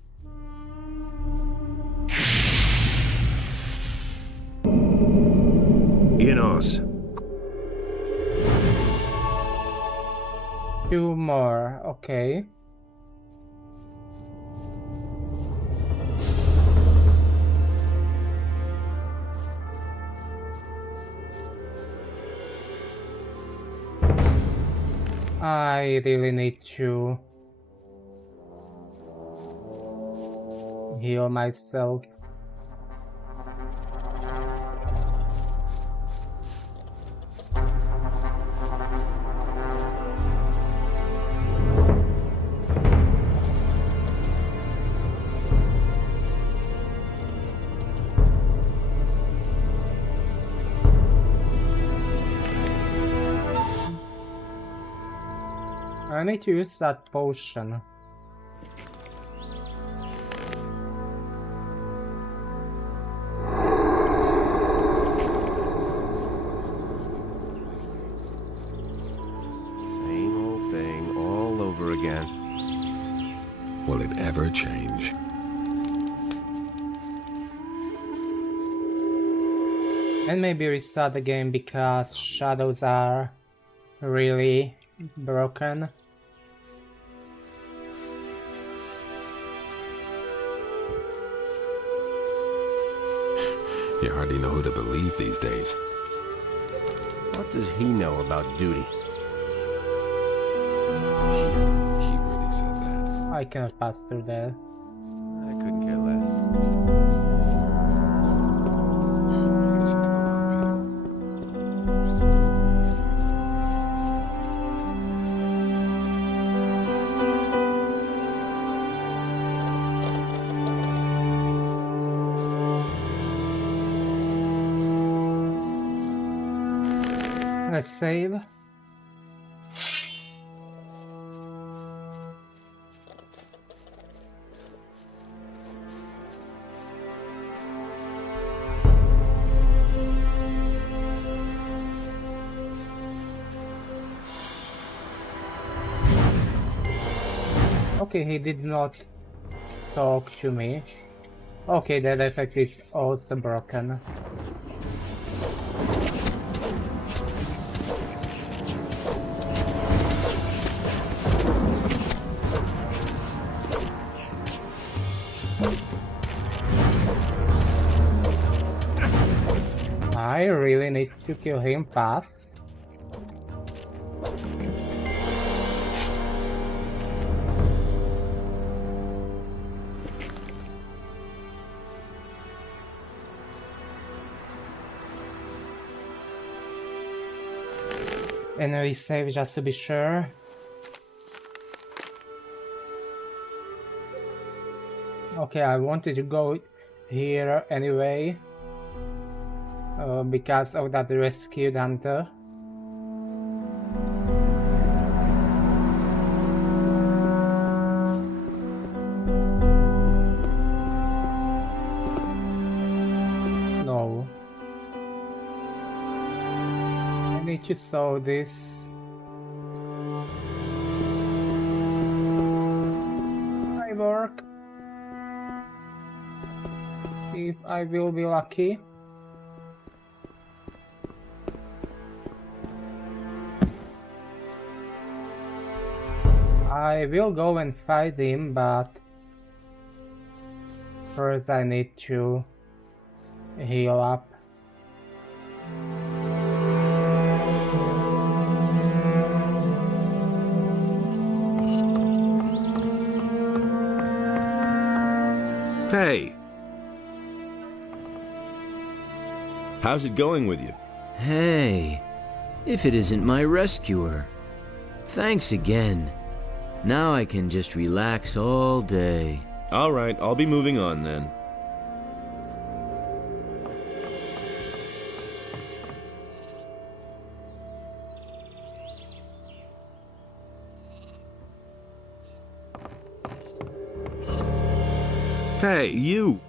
Innos. 2 more, okay. I really need to heal myself. I need to use that potion. Same old thing all over again. Will it ever change? And maybe restart the game because shadows are really broken. You hardly know who to believe these days. What does he know about duty? He really said that. I cannot pass through there. I couldn't care less. Listen to the Let's save. Okay, he did not talk to me. Okay, that effect is also broken. I really need to kill him fast. And resave just to be sure. Okay, I wanted to go here anyway. Because of that rescued hunter. No. need to solve this. I work. If I will be lucky. I will go and fight him, but first I need to heal up. Hey! How's it going with you? Hey, if it isn't my rescuer. Thanks again. Now I can just relax all day. All right, I'll be moving on then. Hey, you!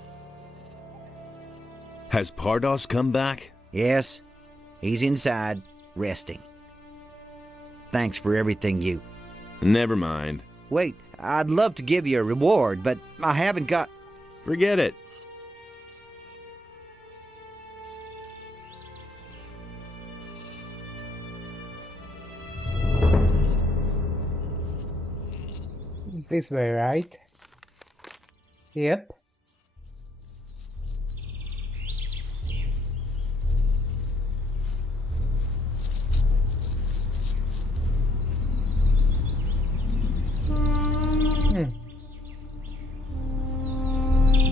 Has Pardos come back? Yes, he's inside, resting. Thanks for everything, you. Never mind. Wait, I'd love to give you a reward, but I haven't got... Forget it. Is this way, right? Yep.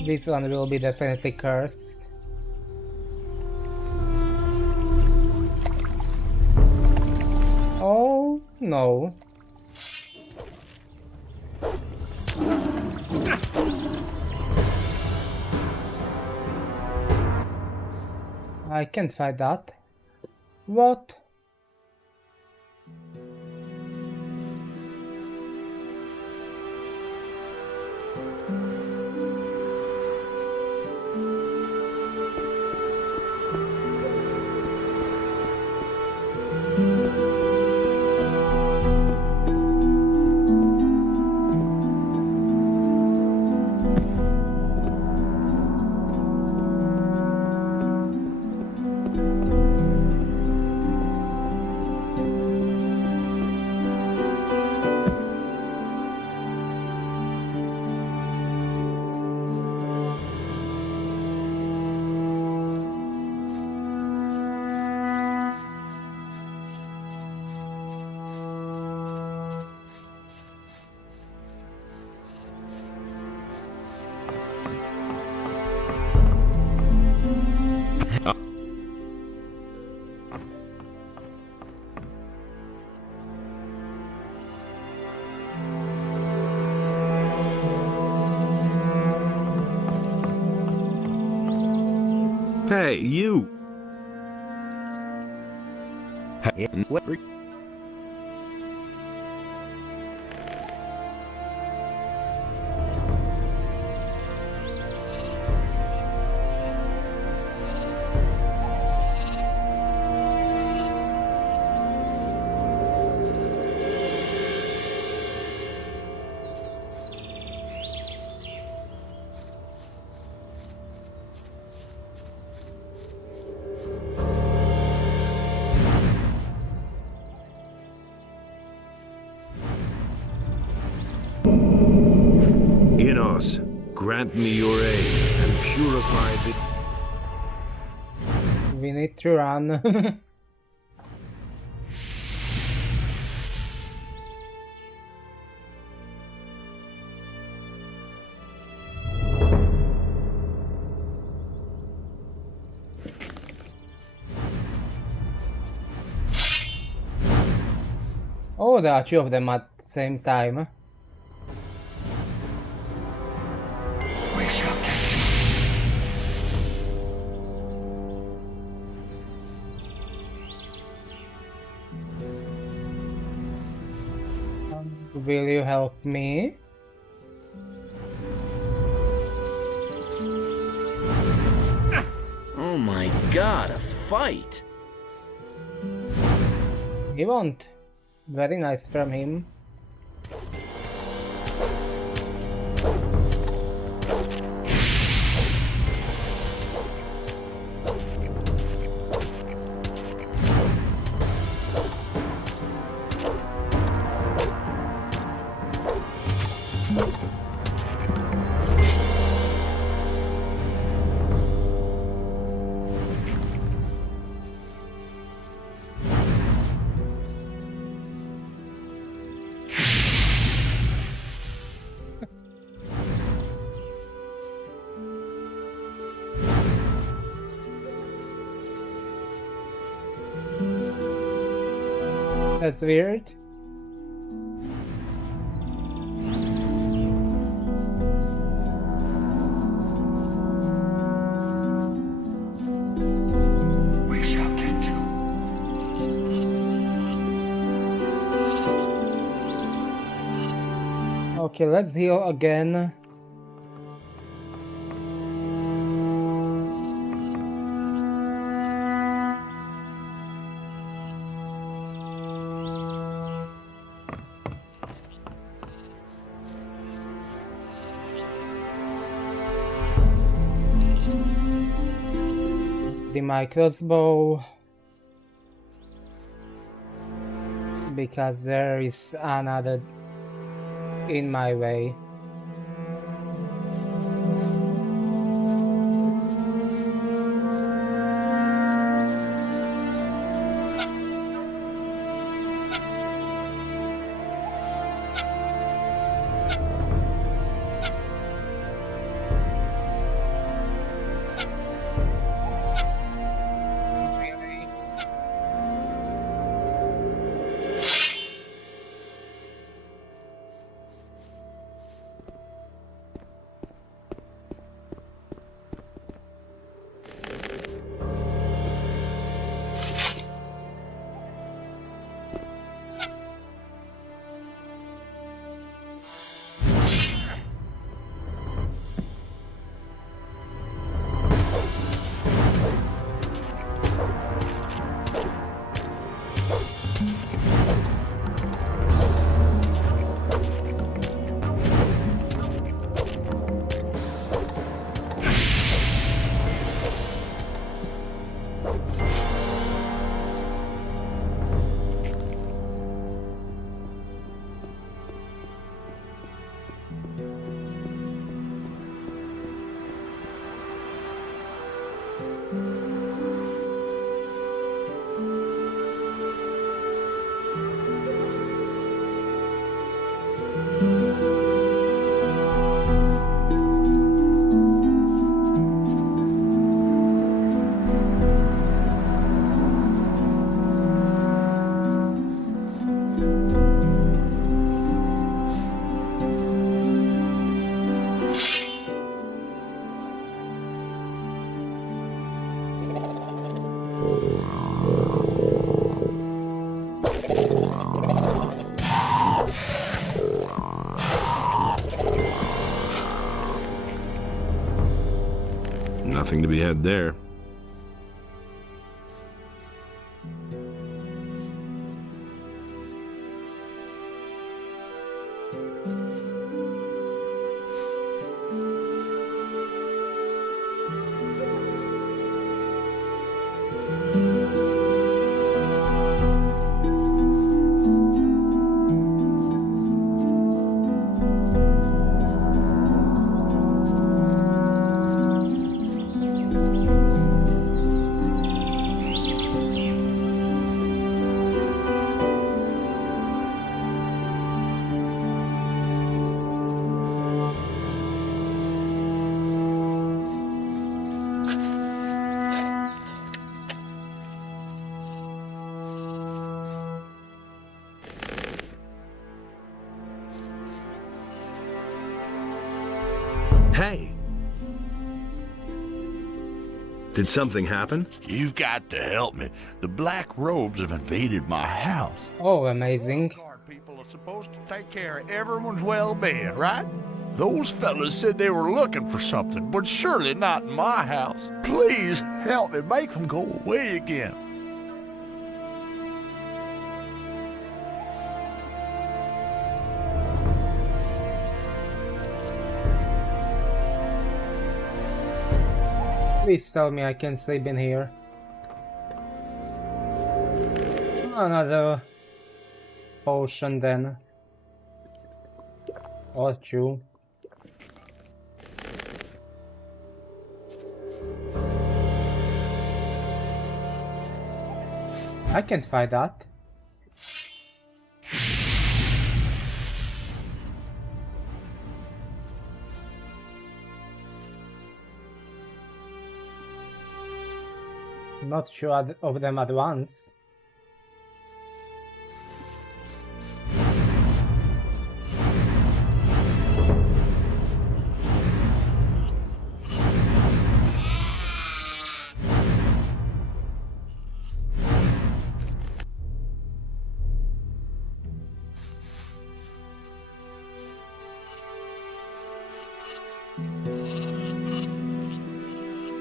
This one will be definitely cursed. Oh no. I can't fight that. What? Hey, you! Innos, grant me your aid and purify the... We need to run. Oh, there are two of them at the same time. Will you help me? Oh my god, a fight! He won't. Very nice from him. That's weird. We shall get you. Okay, let's heal again. My crossbow, because there is another in my way. Nothing to be had there. Hey! Did something happen? You've got to help me. The Black Robes have invaded my house. Oh, amazing. People are supposed to take care of everyone's well-being, right? Those fellas said they were looking for something, but surely not in my house. Please help me make them go away again. Please tell me I can sleep in here. Another potion then. Or two. I can't find that. Not sure of them at once.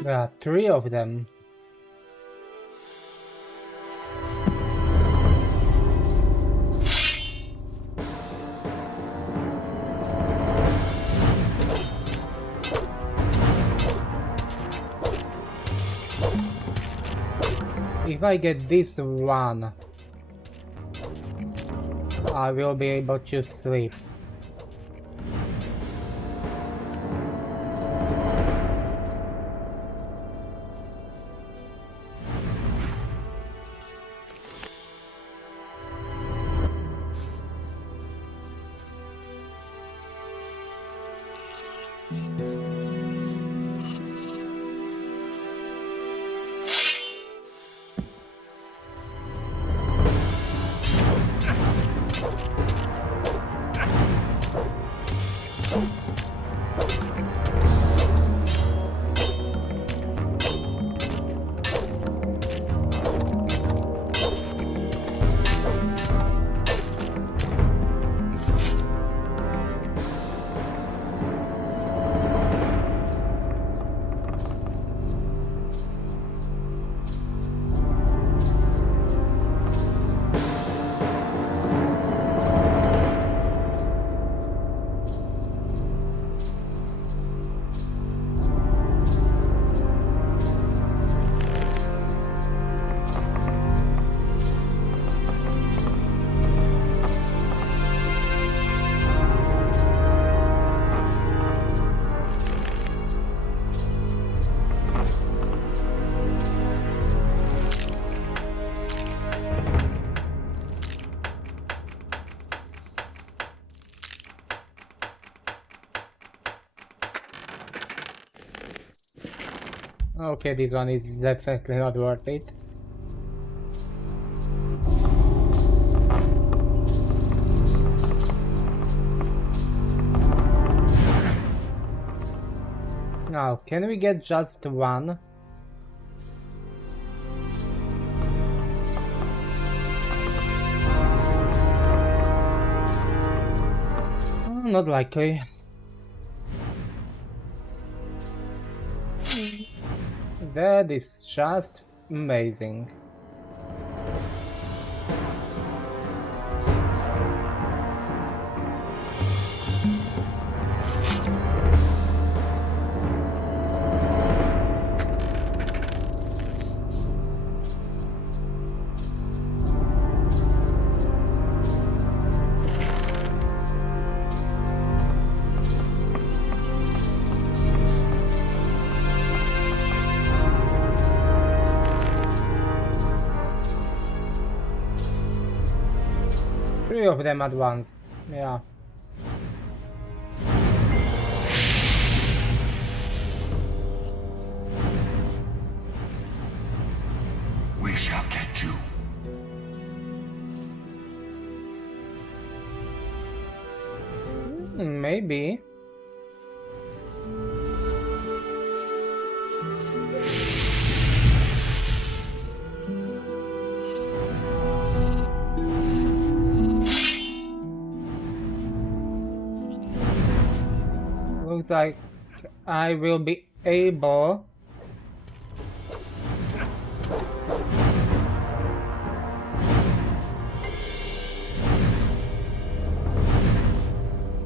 There are 3 of them. If I get this one, I will be able to sleep. Okay, this one is definitely not worth it. Now, can we get just one? Not likely. That is just amazing. Three of them at once, yeah. We shall get you. Maybe. Looks like I will be able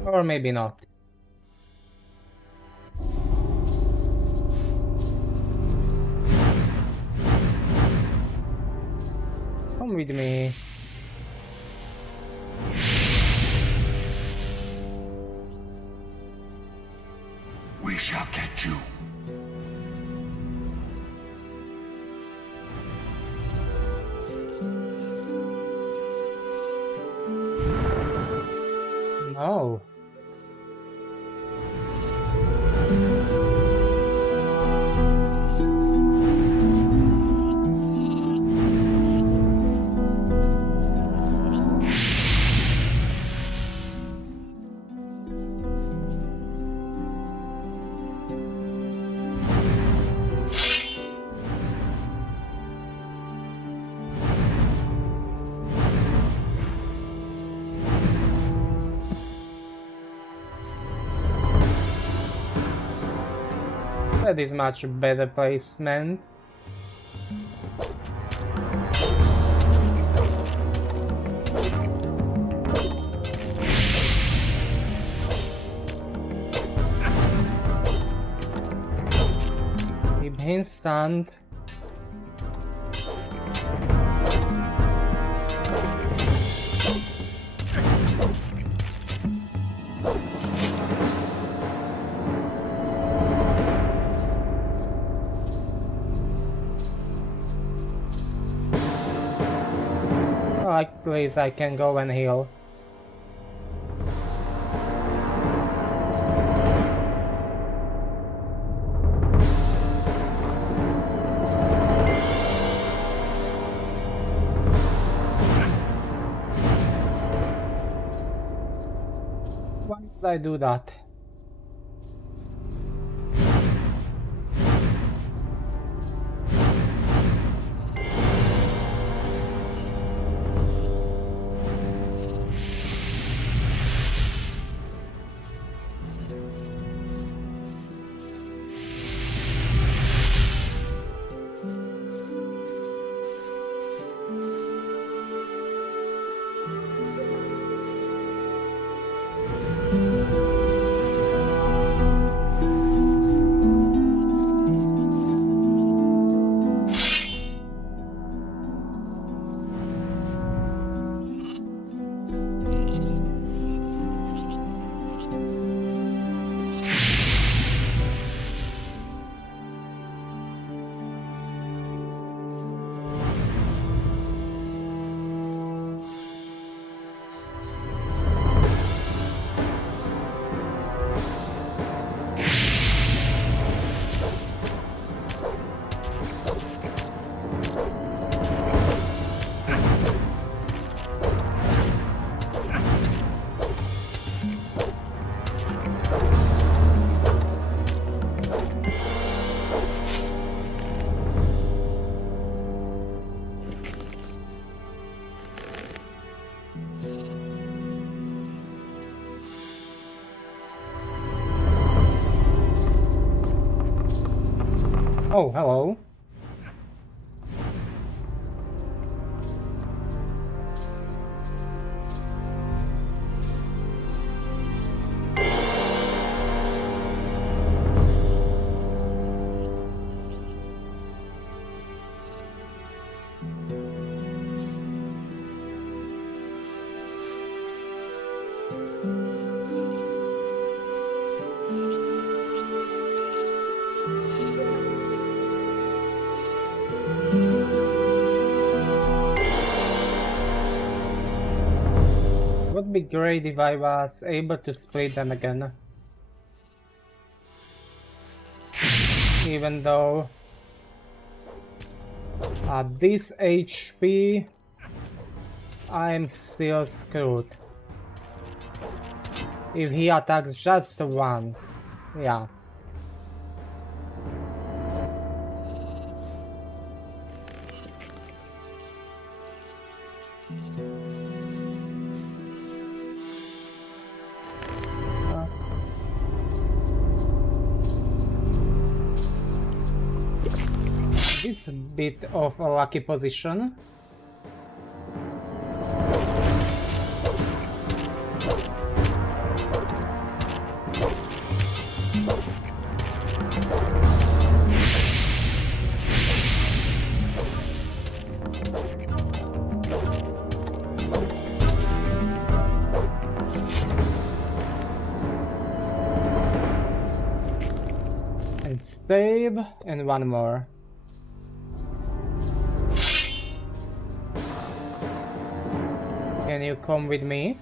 or maybe not. Come with me. We shall get you. No. That is much better placement. Keep instant. Like place I can go and heal. Why did I do that? Oh, hello. Would be great if I was able to split them again. Even though at this HP I'm still screwed. If he attacks just once, yeah. It's a bit of a lucky position. Autosave and one more. Can you come with me?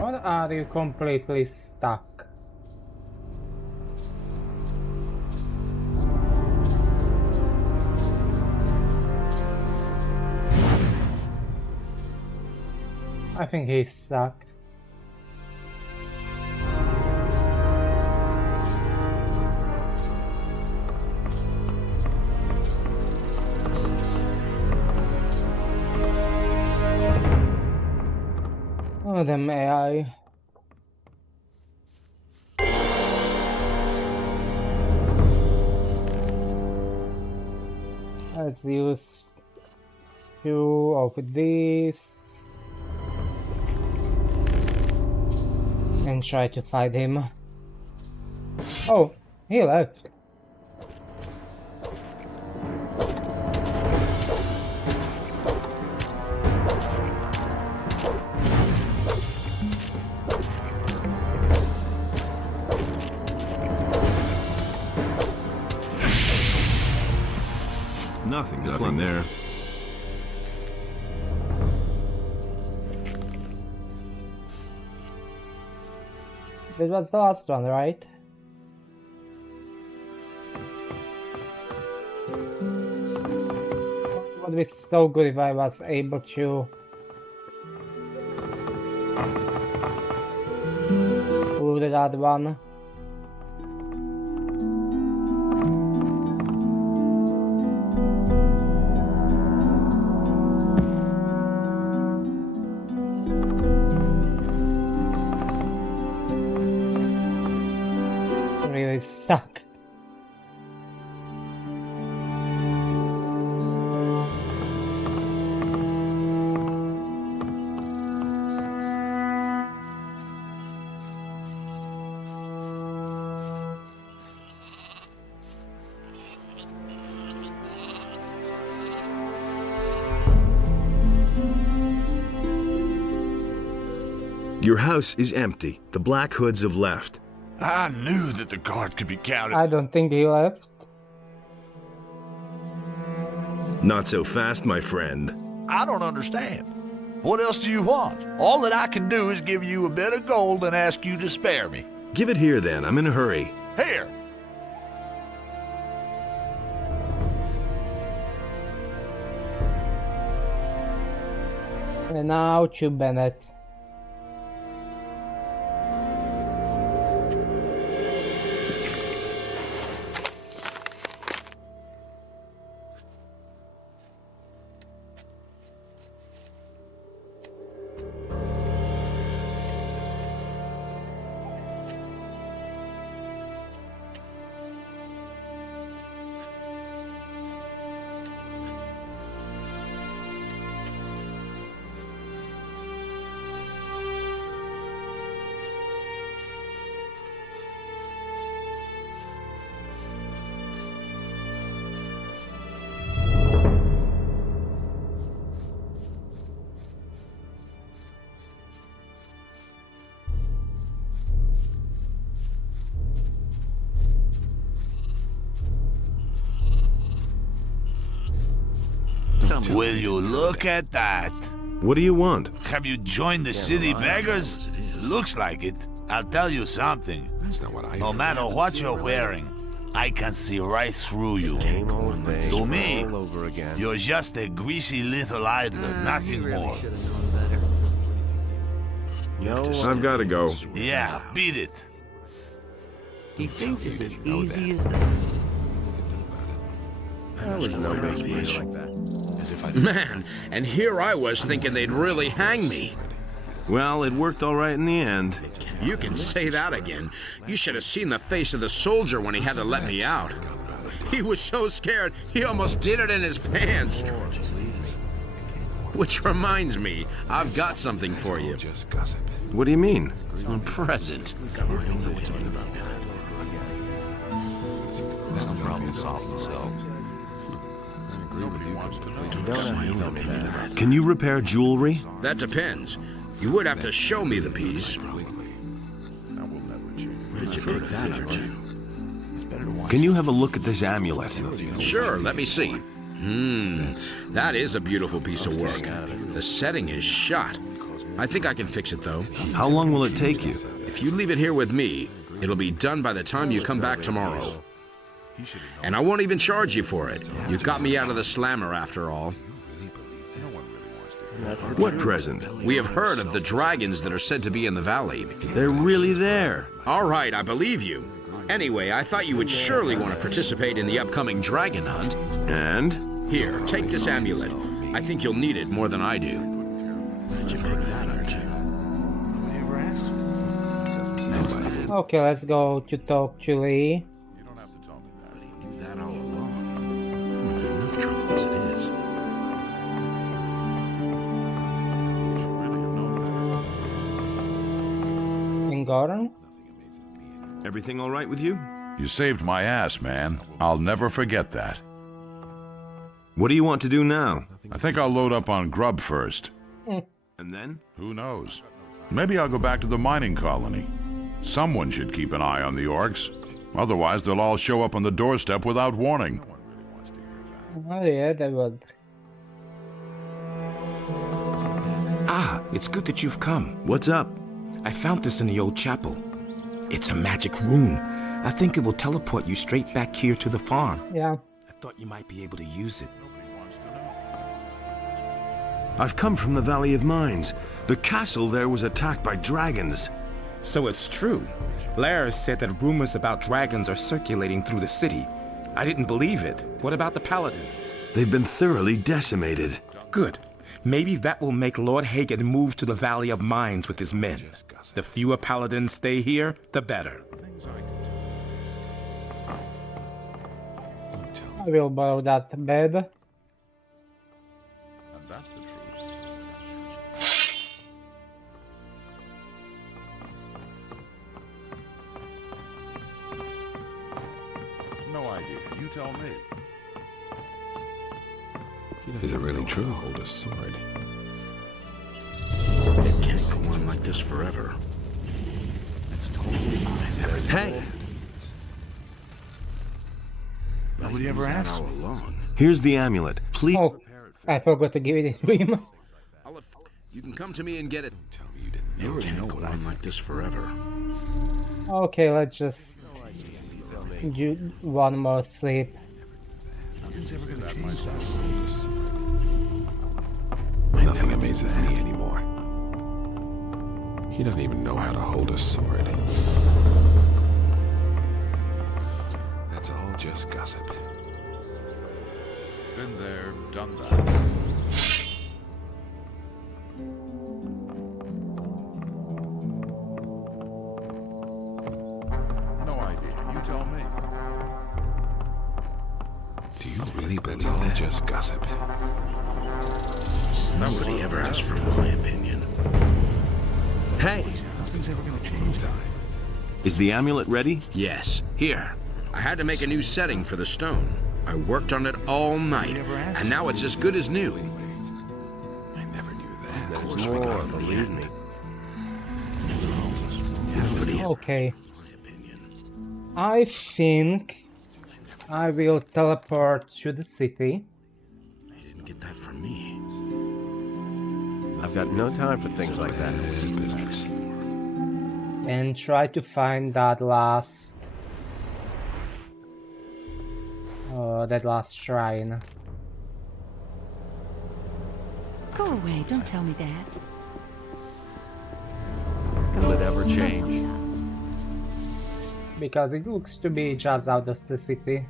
Or are you completely stuck? I think he's stuck. Oh, them AI. Let's use 2 of these. And try to fight him. Oh, he left. Nothing there. This was the last one, right? It would be so good if I was able to do that one. Really sucked. Your house is empty. The Black Hoods have left. I knew that the guard could be counted. I don't think he left. Not so fast, my friend. I don't understand. What else do you want? All that I can do is give you a bit of gold and ask you to spare me. Give it here then. I'm in a hurry. Here. And now to Bennett. Will you look at that? What do you want? Have you joined the city beggars? Looks like it. I'll tell you something. That's not what I No matter what you're wearing, I can see right through you. To me, you're just a greasy little idler, nothing more. I've got to go. Yeah, beat it. He thinks it's as easy as that. That was no big deal like that. Man, and here I was thinking they'd really hang me. Well, it worked all right in the end. You can say that again. You should have seen the face of the soldier when he had to let me out. He was so scared, he almost did it in his pants. Which reminds me, I've got something for you. What do you mean? A present. That'll probably solve themselves. Can you repair jewelry? That depends. You would have to show me the piece. Where did you pick that up to? Can you have a look at this amulet? Sure, let me see. That is a beautiful piece of work. The setting is shot. I think I can fix it, though. How long will it take you? If you leave it here with me, it'll be done by the time you come back tomorrow. And I won't even charge you for it. You got me out of the slammer, after all. What present? We have heard of the dragons that are said to be in the valley. They're really there. All right, I believe you. Anyway, I thought you would surely want to participate in the upcoming dragon hunt. And? Here, take this amulet. I think you'll need it more than I do. Where did you pick that up to? Okay, let's go to talk to Lee. You don't have to tell me that. But he knew that all along. I'm in enough trouble as it is. In Gordon? Everything all right with you? You saved my ass, man. I'll never forget that. What do you want to do now? I think I'll load up on grub first. And then? Who knows? Maybe I'll go back to the mining colony. Someone should keep an eye on the orcs. Otherwise, they'll all show up on the doorstep without warning. Oh yeah, they would. Ah, it's good that you've come. What's up? I found this in the old chapel. It's a magic rune. I think it will teleport you straight back here to the farm. Yeah. I thought you might be able to use it. I've come from the Valley of Mines. The castle there was attacked by dragons. So it's true. Lars said that rumors about dragons are circulating through the city. I didn't believe it. What about the paladins? They've been thoroughly decimated. Good. Maybe that will make Lord Hagen move to the Valley of Mines with his men. The fewer paladins stay here, the better. I will borrow that bed. And that's the truth. No idea. You tell me. Is it really true? Hold a sword. It can't go on like this forever. It's totally Hey! Nobody ever asked all along. Here's the amulet. Please. Oh, I forgot to give it to him. You can come to me and get it. Tell me you didn't know. It can't go on like this forever. Okay, let's just do one more sleep. Nothing's ever gonna change that. Nothing amazes me anymore. He doesn't even know how to hold a sword. That's all just gossip. Been there, done that. No idea. You tell me. Do you really believe all just gossip? Nobody ever asked for my opinion. Hey! Nothing's ever gonna change that. Is the amulet ready? Yes. Here. I had to make a new setting for the stone. I worked on it all night, and now it's as good as new. I never knew that. There's more, believe me. Okay. I think I will teleport to the city. You didn't get that from me. I've got no time for things like that. And try to find that last shrine. Go away, don't tell me that. Will it ever change? Because it looks to be just out of the city.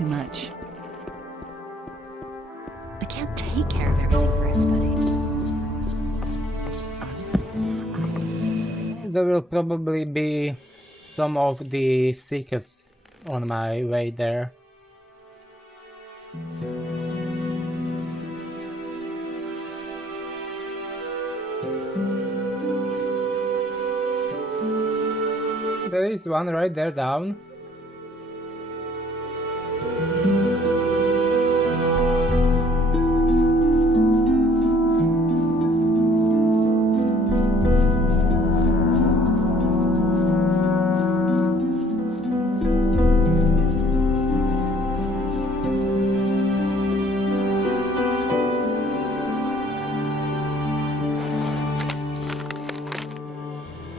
too much. I can't take care of everything for everybody. There will probably be some of the seekers on my way there. There is one right there down.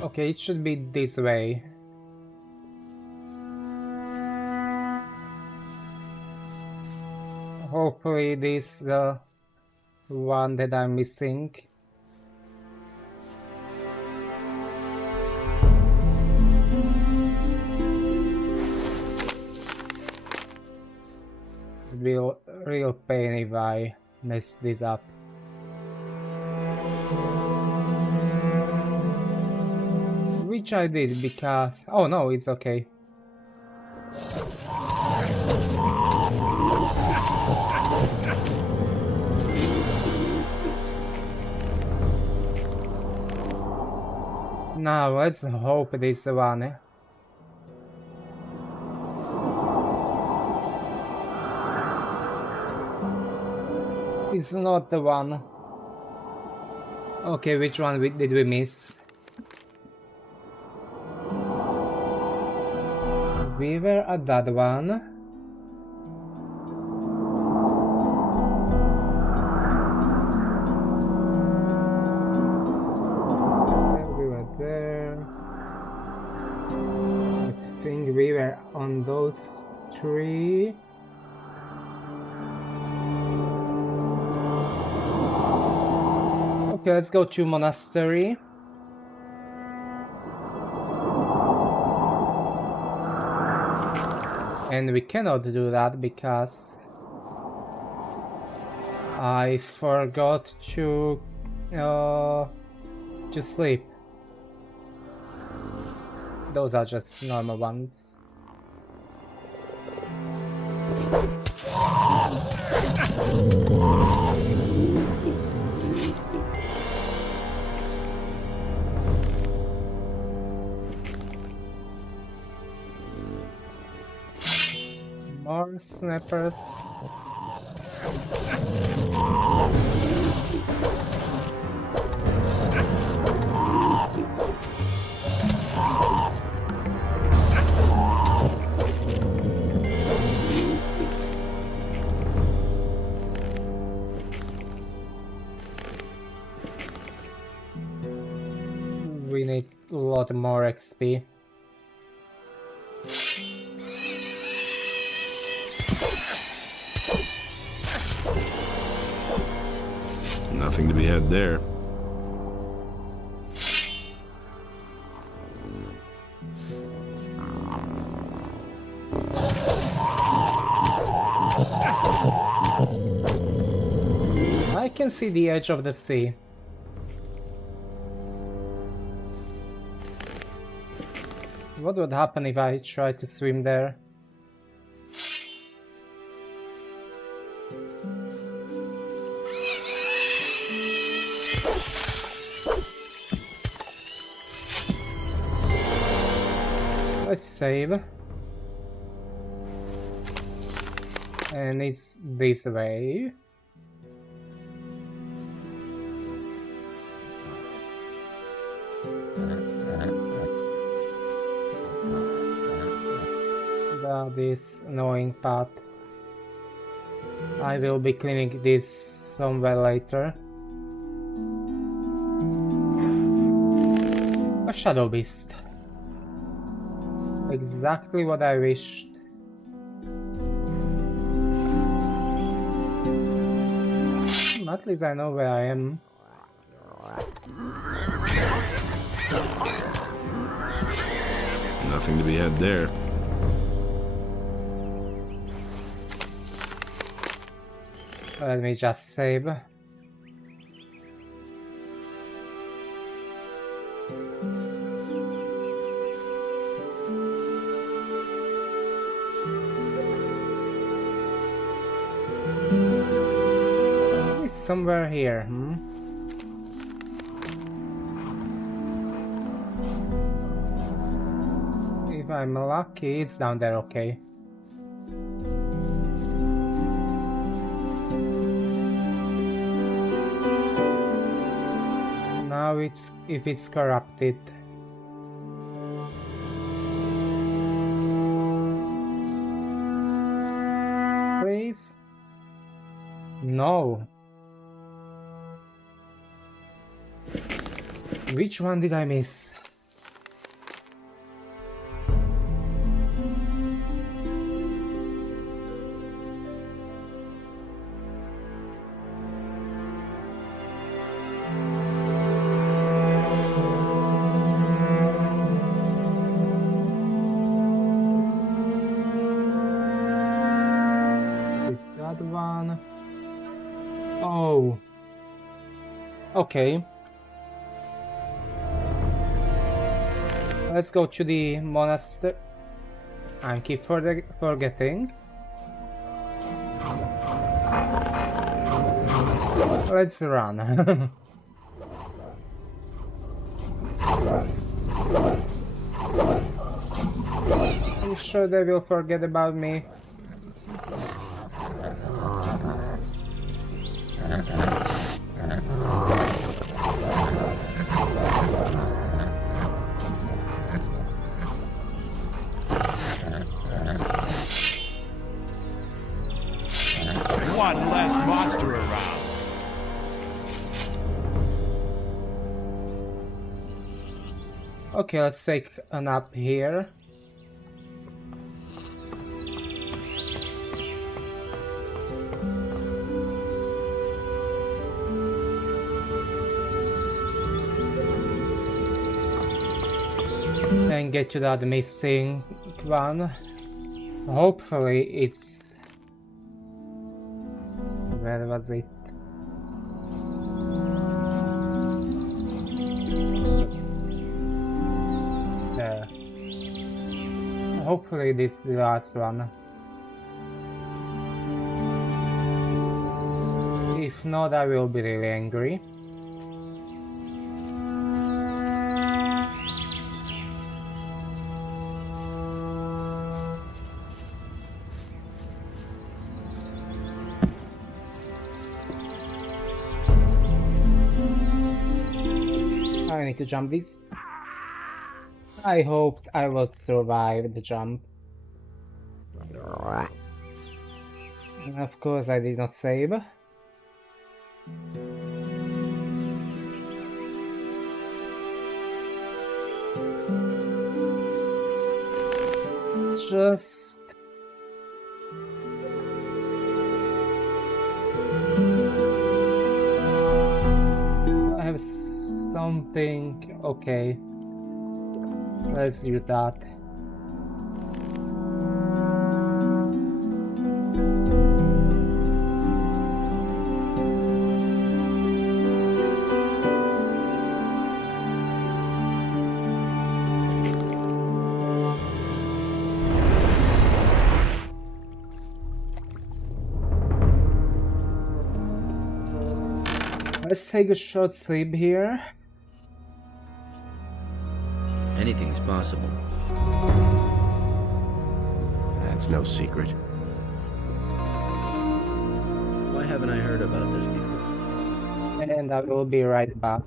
Okay, it should be this way. Hopefully this is the one that I'm missing. It will be real pain if I mess this up. Which I did because... oh no, it's okay. Now let's hope this one. It's not the one. Okay, which one did we miss? We were at that one. We were there. I think we were on those three. Okay, let's go to monastery. And we cannot do that because I forgot to sleep. Those are just normal ones. More snappers. We need a lot more XP. Nothing to be had there. I can see the edge of the sea. What would happen if I try to swim there? Let's save. And it's this way. This annoying path. I will be cleaning this somewhere later. A shadow beast. Exactly what I wished. At least I know where I am. Nothing to be had there. Let me just save. It's somewhere here, If I'm lucky, it's down there, okay. Now if it's corrupted. Please? No. Which one did I miss? Okay. Let's go to the monastery. I keep forgetting. Let's run. I'm sure they will forget about me. One less monster around. Okay, let's take a nap here. And get to that missing one. Hopefully it's... Where was it? There. Hopefully this is the last one. If not, I will be really angry. I need to jump this. I hoped I would survive the jump. And of course I did not save. It's just... I have something... Okay. Let's do that. Let's take a short sleep here. Anything's possible. That's no secret. Why haven't I heard about this before? And I will be right back.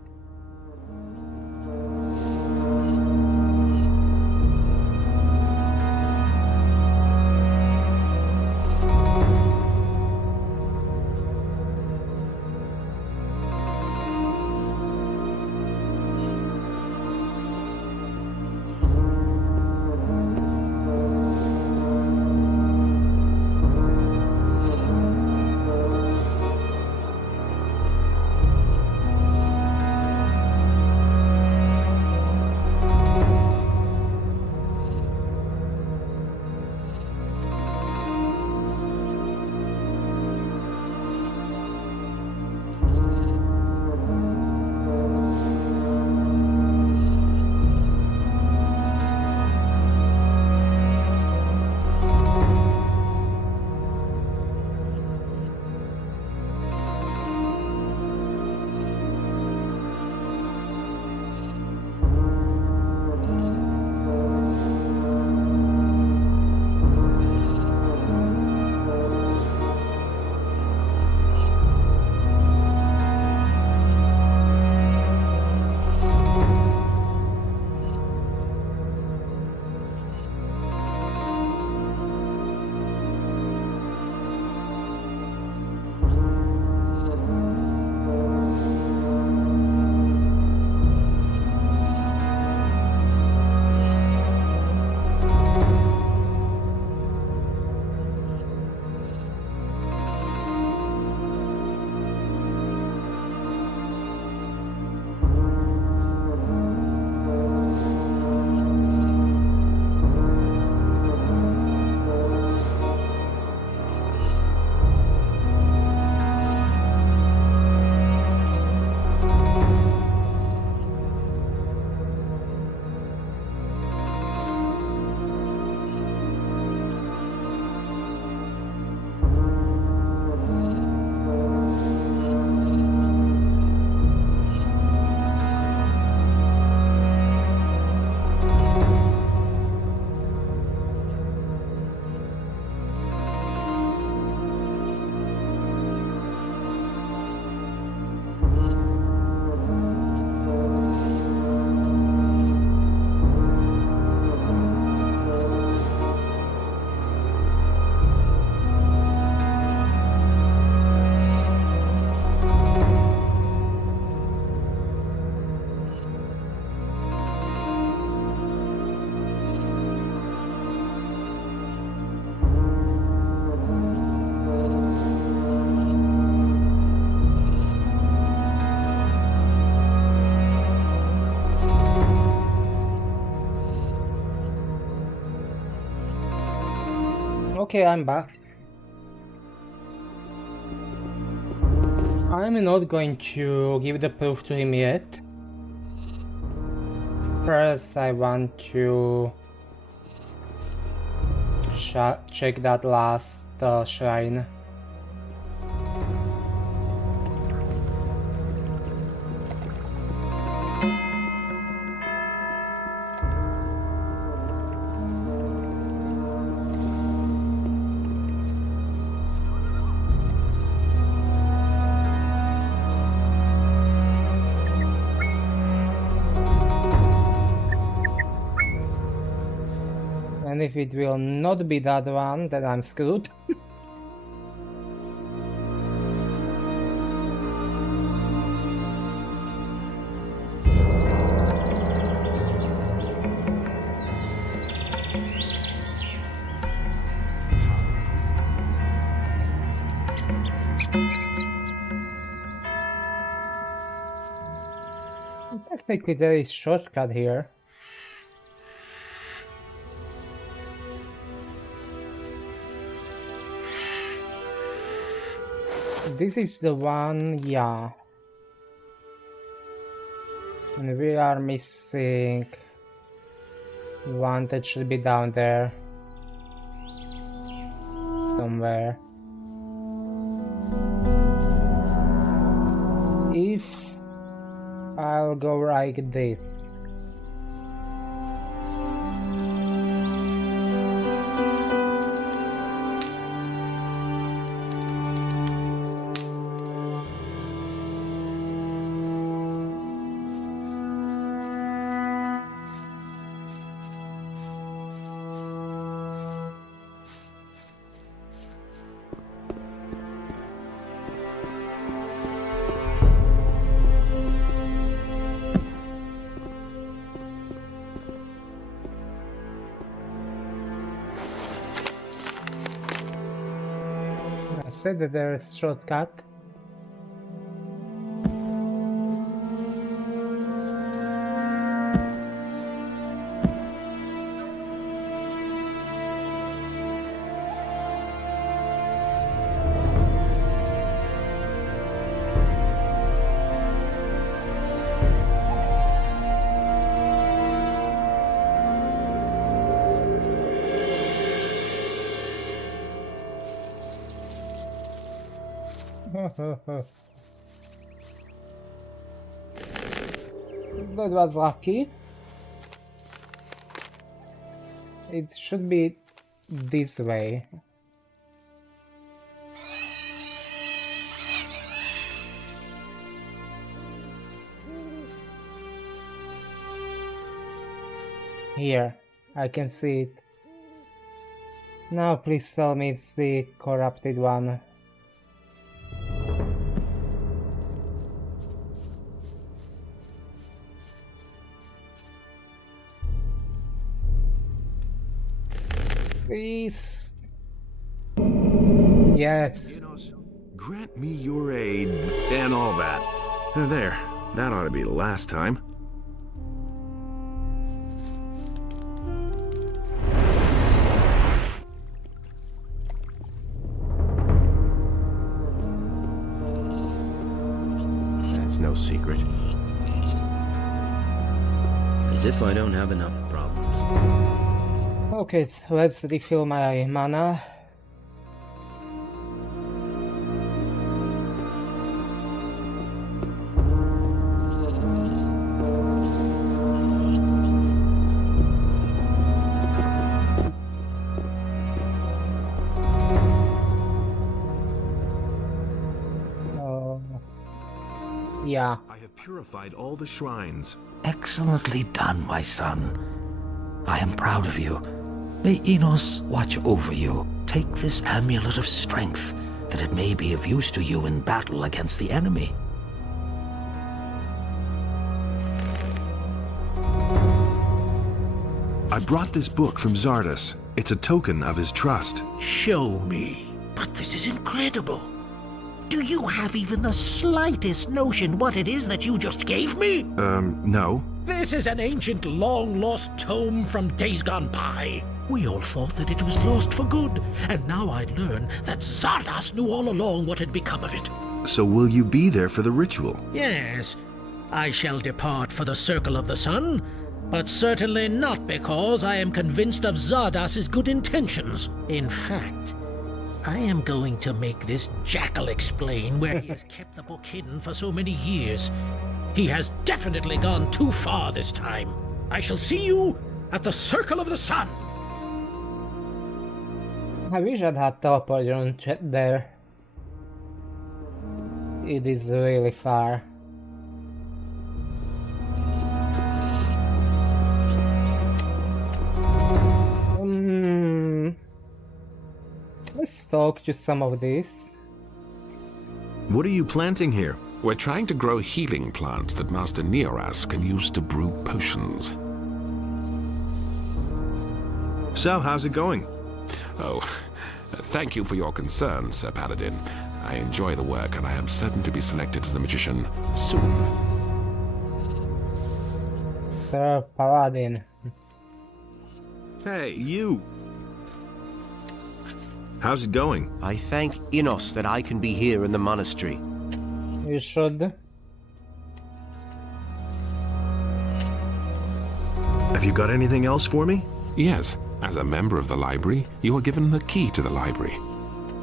Okay, I'm back. I'm not going to give the proof to him yet. First, I want to check that last shrine. And if it will not be that one, then I'm screwed. Technically there is shortcut here. This is the one, yeah. And we are missing one that should be down there somewhere. If I'll go like this. I said that there is shortcut. That was lucky. It should be this way. Here, I can see it. Now please tell me it's the corrupted one. Please. Yes. Innos, grant me your aid and all that. There, that ought to be the last time. That's no secret. As if I don't have enough problems. Okay, so let's refill my mana. Yeah. I have purified all the shrines. Excellently done, my son. I am proud of you. May Innos watch over you. Take this amulet of strength, that it may be of use to you in battle against the enemy. I brought this book from Zardus. It's a token of his trust. Show me. But this is incredible. Do you have even the slightest notion what it is that you just gave me? No. This is an ancient, long-lost tome from days gone by. We all thought that it was lost for good, and now I learn that Zardoz knew all along what had become of it. So will you be there for the ritual? Yes, I shall depart for the Circle of the Sun, but certainly not because I am convinced of Zardos's good intentions. In fact, I am going to make this jackal explain where he has kept the book hidden for so many years. He has definitely gone too far this time. I shall see you at the Circle of the Sun. I wish I'd had teleportation there. It is really far. Let's talk to some of this. What are you planting here? We're trying to grow healing plants that Master Neoras can use to brew potions. So, how's it going? Oh, thank you for your concern, Sir Paladin. I enjoy the work, and I am certain to be selected as a magician soon. Sir Paladin. Hey, you! How's it going? I thank Innos that I can be here in the monastery. You should. Have you got anything else for me? Yes. As a member of the library, you are given the key to the library.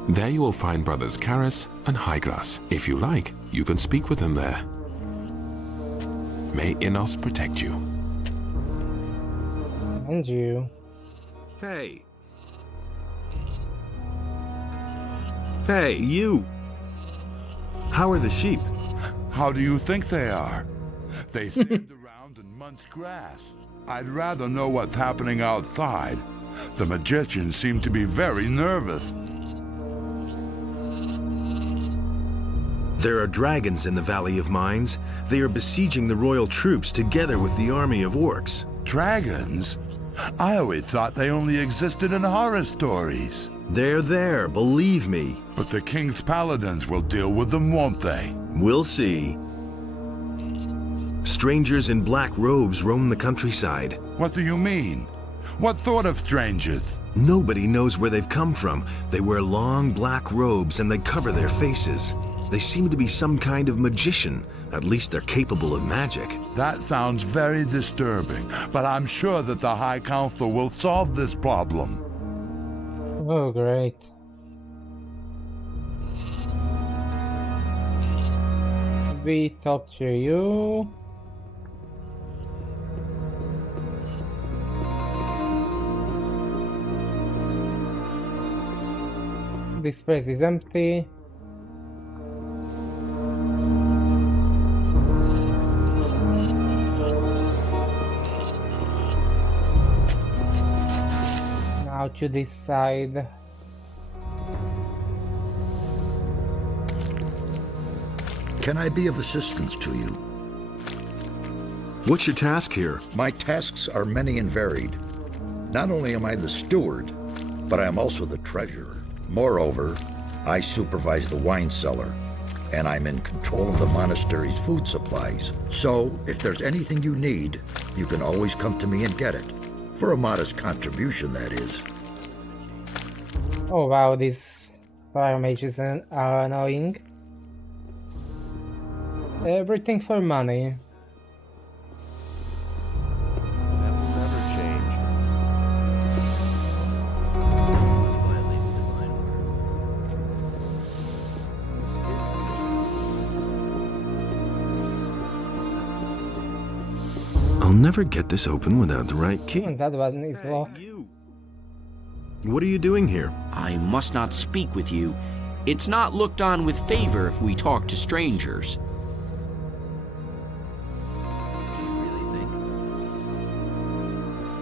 There you will find brothers Karis and Highgrass. If you like, you can speak with them there. May Innos protect you. And you. Hey! Hey, you! How are the sheep? How do you think they are? They stand around and munch grass. I'd rather know what's happening outside. The magicians seem to be very nervous. There are dragons in the Valley of Mines. They are besieging the royal troops together with the army of orcs. Dragons? I always thought they only existed in horror stories. They're there, believe me. But the king's paladins will deal with them, won't they? We'll see. Strangers in black robes roam the countryside. What do you mean? What sort of strangers? Nobody knows where they've come from. They wear long black robes and they cover their faces. They seem to be some kind of magician. At least they're capable of magic. That sounds very disturbing, but I'm sure that the High Council will solve this problem. Oh, great. We talk to you. This place is empty. Now to this side. Can I be of assistance to you? What's your task here? My tasks are many and varied. Not only am I the steward, but I am also the treasurer. Moreover, I supervise the wine cellar, and I'm in control of the monastery's food supplies. So, if there's anything you need, you can always come to me and get it. For a modest contribution, that is. Oh wow, these fire mages are annoying. Everything for money. That will never change. I'll never get this open without the right key. That one is locked. What are you doing here? I must not speak with you. It's not looked on with favor if we talk to strangers.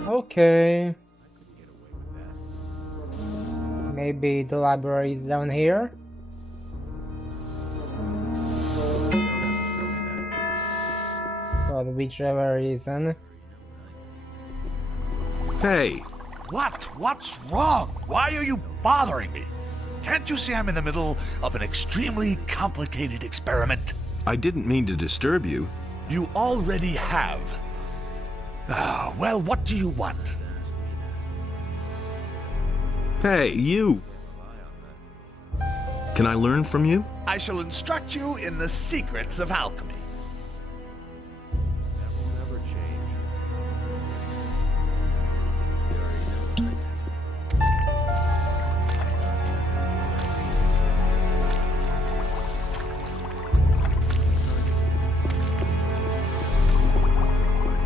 Okay. Maybe the library is down here. For whichever reason. Hey! What? What's wrong? Why are you bothering me? Can't you see I'm in the middle of an extremely complicated experiment? I didn't mean to disturb you. You already have. Well, what do you want? Hey, you! Can I learn from you? I shall instruct you in the secrets of alchemy.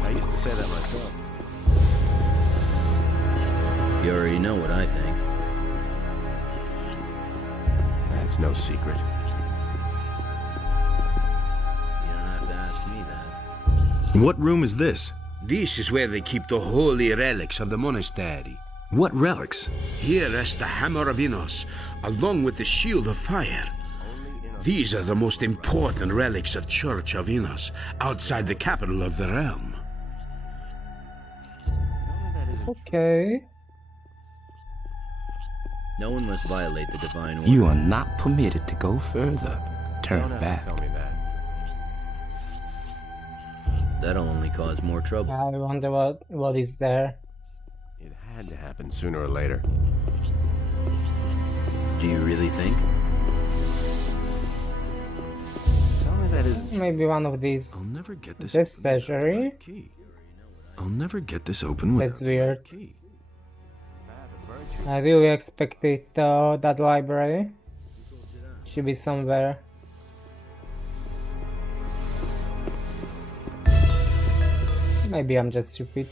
I used to say that myself. You already know what I think. That's no secret. You don't have to ask me that. What room is this? This is where they keep the holy relics of the monastery. What relics? Here rests the Hammer of Innos, along with the Shield of Fire. These are the most important relics of Church of Innos, outside the capital of the realm. Okay. No one must violate the divine order. You are not permitted to go further. Turn back. Tell me that. That'll only cause more trouble. I wonder what is there. It had to happen sooner or later. Do you really think? Tell me that is. Maybe one of these. I'll never get this. This treasury. I'll never get this open without That's weird. a key. I really expected that library should be somewhere. Maybe I'm just stupid.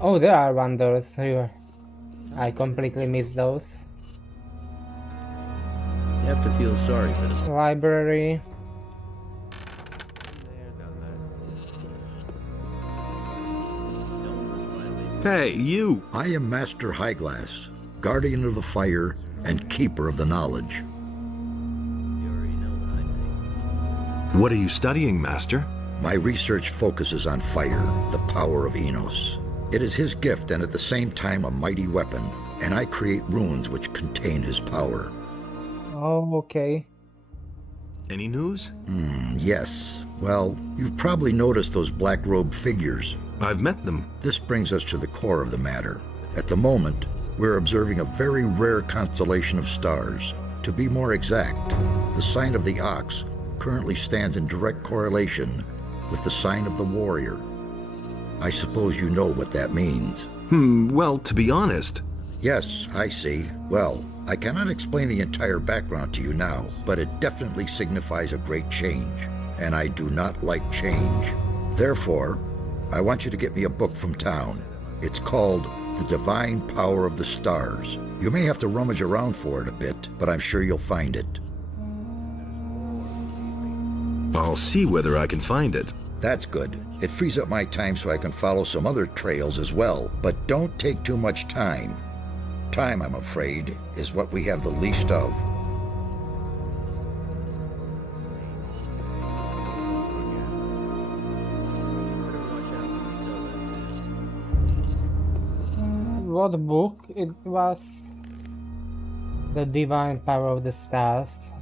Oh, there are wonders here. I completely missed those. You have to feel sorry for them. Library. Hey, you! I am Master Highglass, guardian of the fire and keeper of the knowledge. You already know what I think. What are you studying, Master? My research focuses on fire, the power of Innos. It is his gift and at the same time a mighty weapon, and I create runes which contain his power. Oh, okay. Any news? Yes. Well, you've probably noticed those black-robed figures. I've met them. This brings us to the core of the matter. At the moment, we're observing a very rare constellation of stars. To be more exact, the sign of the ox currently stands in direct correlation with the sign of the warrior. I suppose you know what that means. Well, to be honest... Yes, I see. Well, I cannot explain the entire background to you now, but it definitely signifies a great change, and I do not like change. Therefore, I want you to get me a book from town. It's called The Divine Power of the Stars. You may have to rummage around for it a bit, but I'm sure you'll find it. I'll see whether I can find it. That's good. It frees up my time so I can follow some other trails as well, but don't take too much time. Time, I'm afraid, is what we have the least of. What book it was? The Divine Power of the Stars.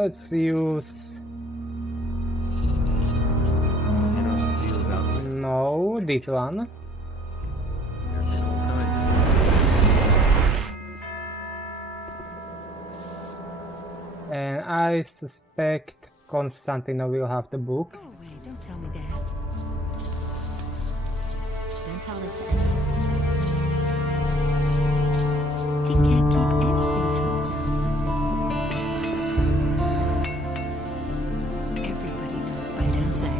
let's use... No, this one. And I suspect Constantino will have the book. Go away, don't tell me that. Don't tell this to anyone. He can't keep anything to himself. Everybody knows by Densei.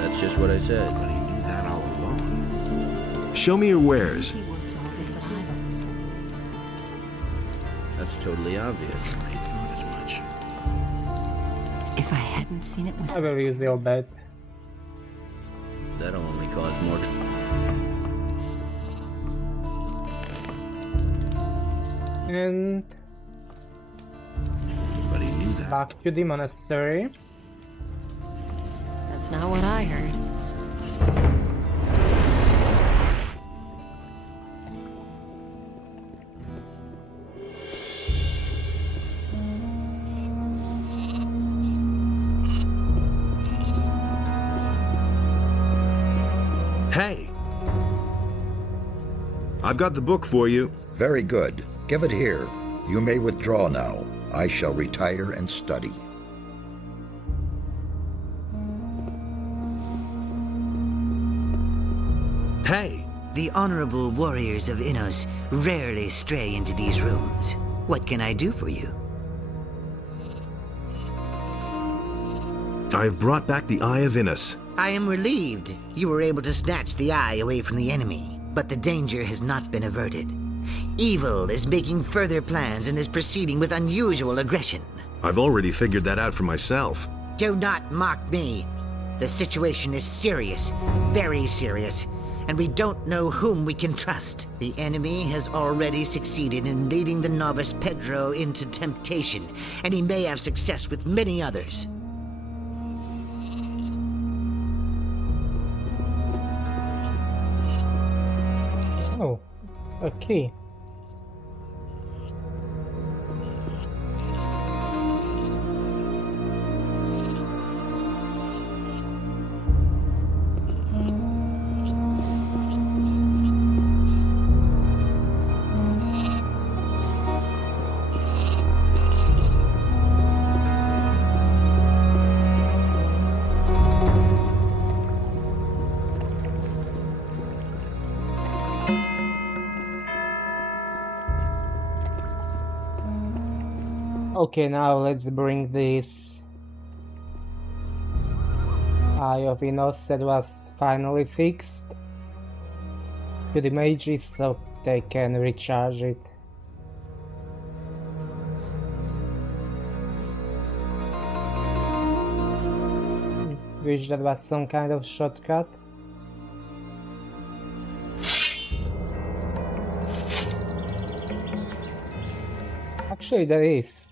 That's just what I said. But he knew that all along. Show me your wares. He works all day with Ivo. That's totally obvious. I thought as much. If I hadn't seen it with... I will use your bet. That'll only cause more trouble. And But he knew that. back to the monastery. That's not what I heard. Hey! I've got the book for you. Very good. Give it here. You may withdraw now. I shall retire and study. Hey! The honorable warriors of Innos rarely stray into these rooms. What can I do for you? I've brought back the Eye of Innos. I am relieved you were able to snatch the eye away from the enemy, but the danger has not been averted. Evil is making further plans and is proceeding with unusual aggression. I've already figured that out for myself. Do not mock me. The situation is serious, very serious, and we don't know whom we can trust. The enemy has already succeeded in leading the novice Pedro into temptation, and he may have success with many others. Oh, a key. Okay, now let's bring this Eye of Innos that was finally fixed to the mages so they can recharge it. Wish that was some kind of shortcut. Actually, there is.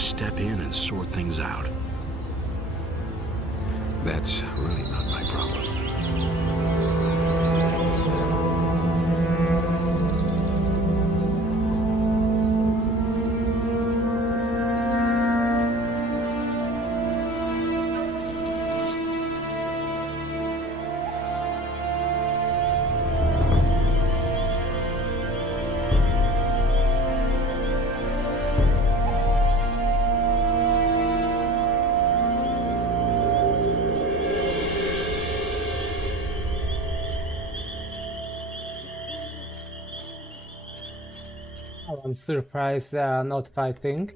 Step in and sort things out. That's really not my problem. I'm surprised they are not fighting.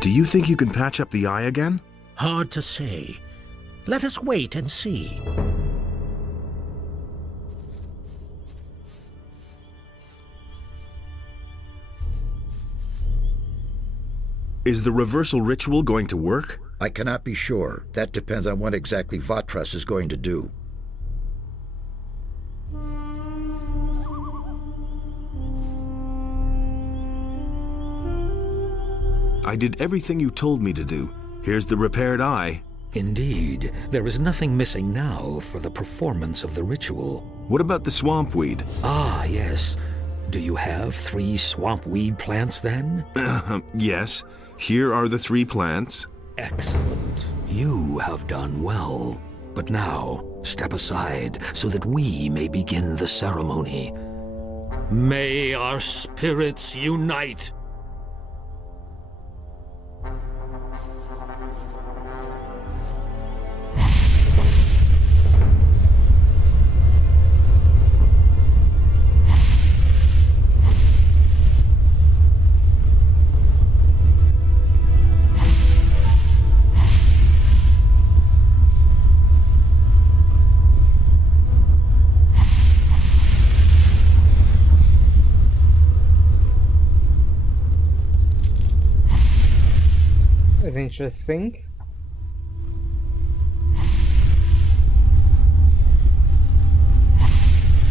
Do you think you can patch up the eye again? Hard to say. Let us wait and see. Is the reversal ritual going to work? I cannot be sure. That depends on what exactly Vatras is going to do. I did everything you told me to do. Here's the repaired eye. Indeed, there is nothing missing now for the performance of the ritual. What about the swamp weed? Ah, yes. Do you have 3 swamp weed plants then? Yes. Here are the 3 plants. Excellent. You have done well. But now, step aside so that we may begin the ceremony. May our spirits unite! It's interesting.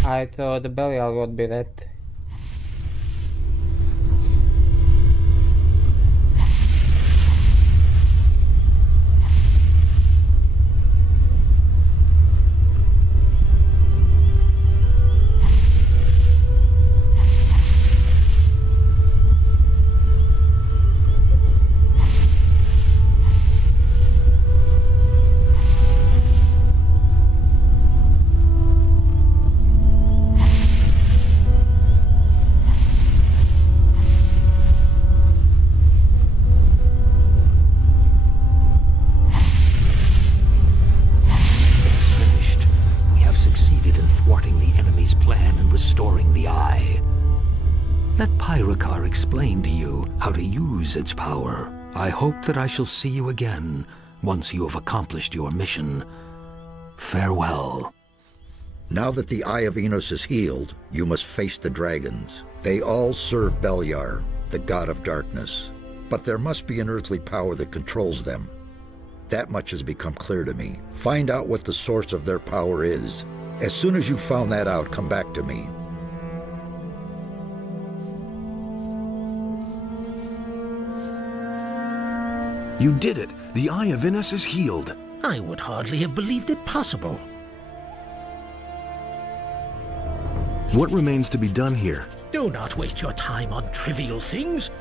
I thought the burial would be that. Explain to you how to use its power. I hope that I shall see you again once you have accomplished your mission. Farewell. Now that the Eye of Innos is healed, you must face the dragons. They all serve Beliar, the god of darkness. But there must be an earthly power that controls them. That much has become clear to me. Find out what the source of their power is. As soon as you've found that out, come back to me. You did it! The Eye of Innos is healed! I would hardly have believed it possible. What remains to be done here? Do not waste your time on trivial things.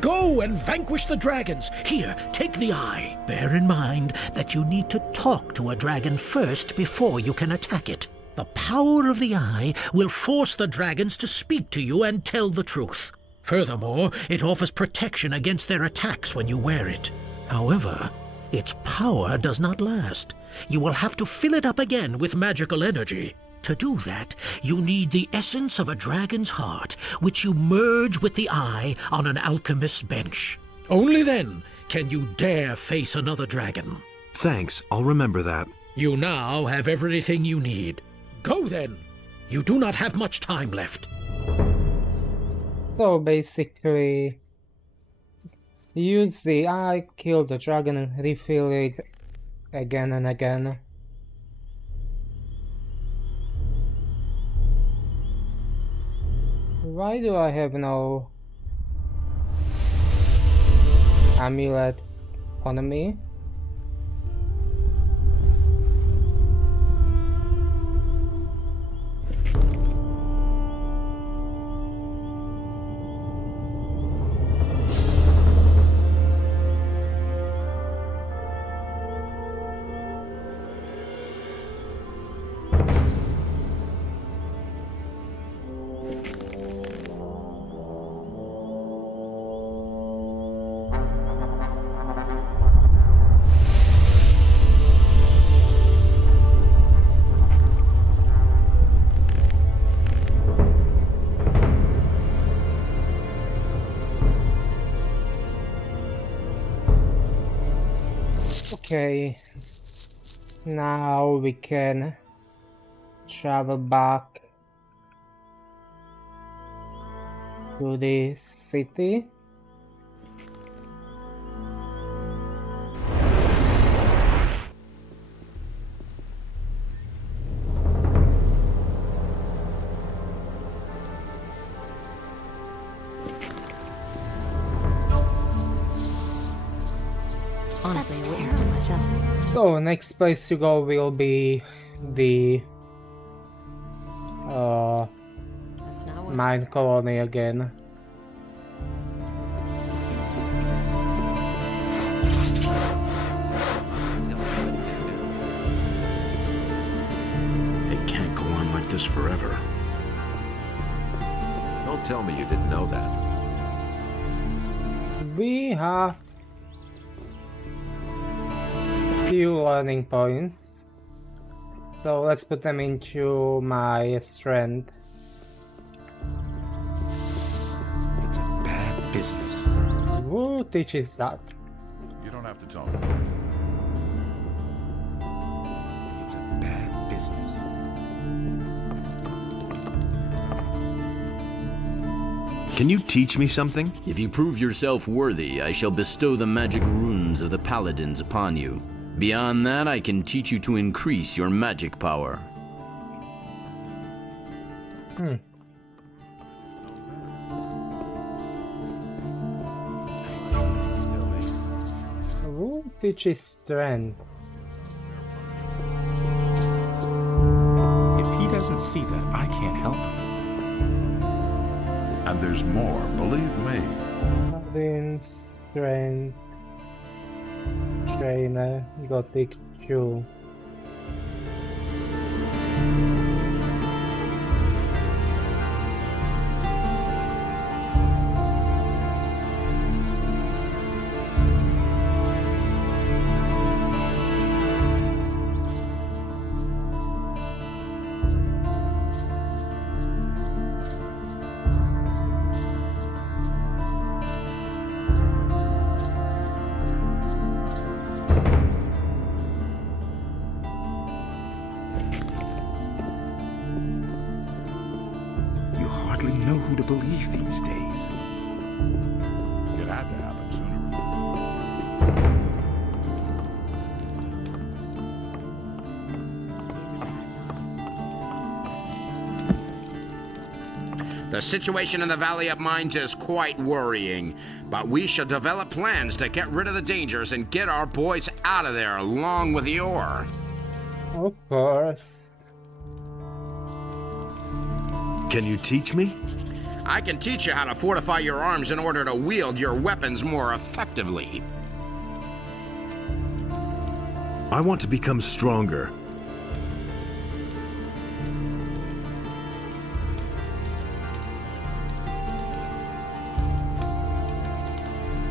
Go and vanquish the dragons. Here, take the eye. Bear in mind that you need to talk to a dragon first before you can attack it. The power of the eye will force the dragons to speak to you and tell the truth. Furthermore, it offers protection against their attacks when you wear it. However, its power does not last. You will have to fill it up again with magical energy. To do that, you need the essence of a dragon's heart, which you merge with the eye on an alchemist's bench. Only then can you dare face another dragon. Thanks, I'll remember that. You now have everything you need. Go then! You do not have much time left. So basically, use the eye, kill the dragon and refill it again and again. Why do I have no amulet on me? Okay, now we can travel back to the city. Honestly, I witnessed it myself. So next place to go will be the mine colony again. this forever. Don't tell me you didn't know that. We have few learning points, so let's put them into my strength. It's a bad business. Who teaches that? You don't have to tell me. It's a bad business. Can you teach me something? If you prove yourself worthy, I shall bestow the magic runes of the paladins upon you. Beyond that, I can teach you to increase your magic power. Who teaches strength? If he doesn't see that, I can't help him. And there's more, believe me. Paladin, strength, trainer, Gothic II. You hardly know who to believe these days. It had to happen sooner or The situation in the Valley of Mines is quite worrying, but we shall develop plans to get rid of the dangers and get our boys out of there along with the ore. Of course. Can you teach me? I can teach you how to fortify your arms in order to wield your weapons more effectively. I want to become stronger.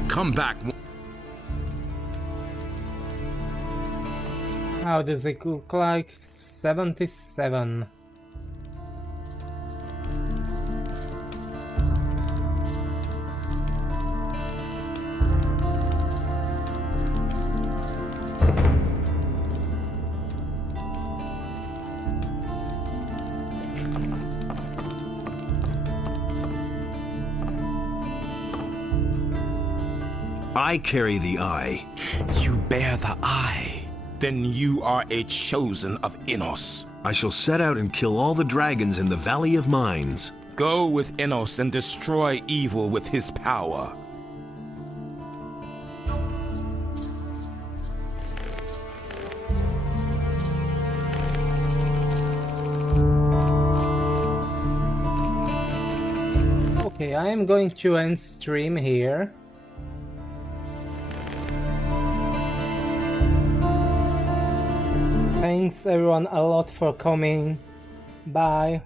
Come back. How does it look like? 77. I carry the eye. You bear the eye. Then you are a chosen of Innos. I shall set out and kill all the dragons in the Valley of Mines. Go with Innos and destroy evil with his power. Okay, I am going to end stream here. Thanks everyone a lot for coming. Bye.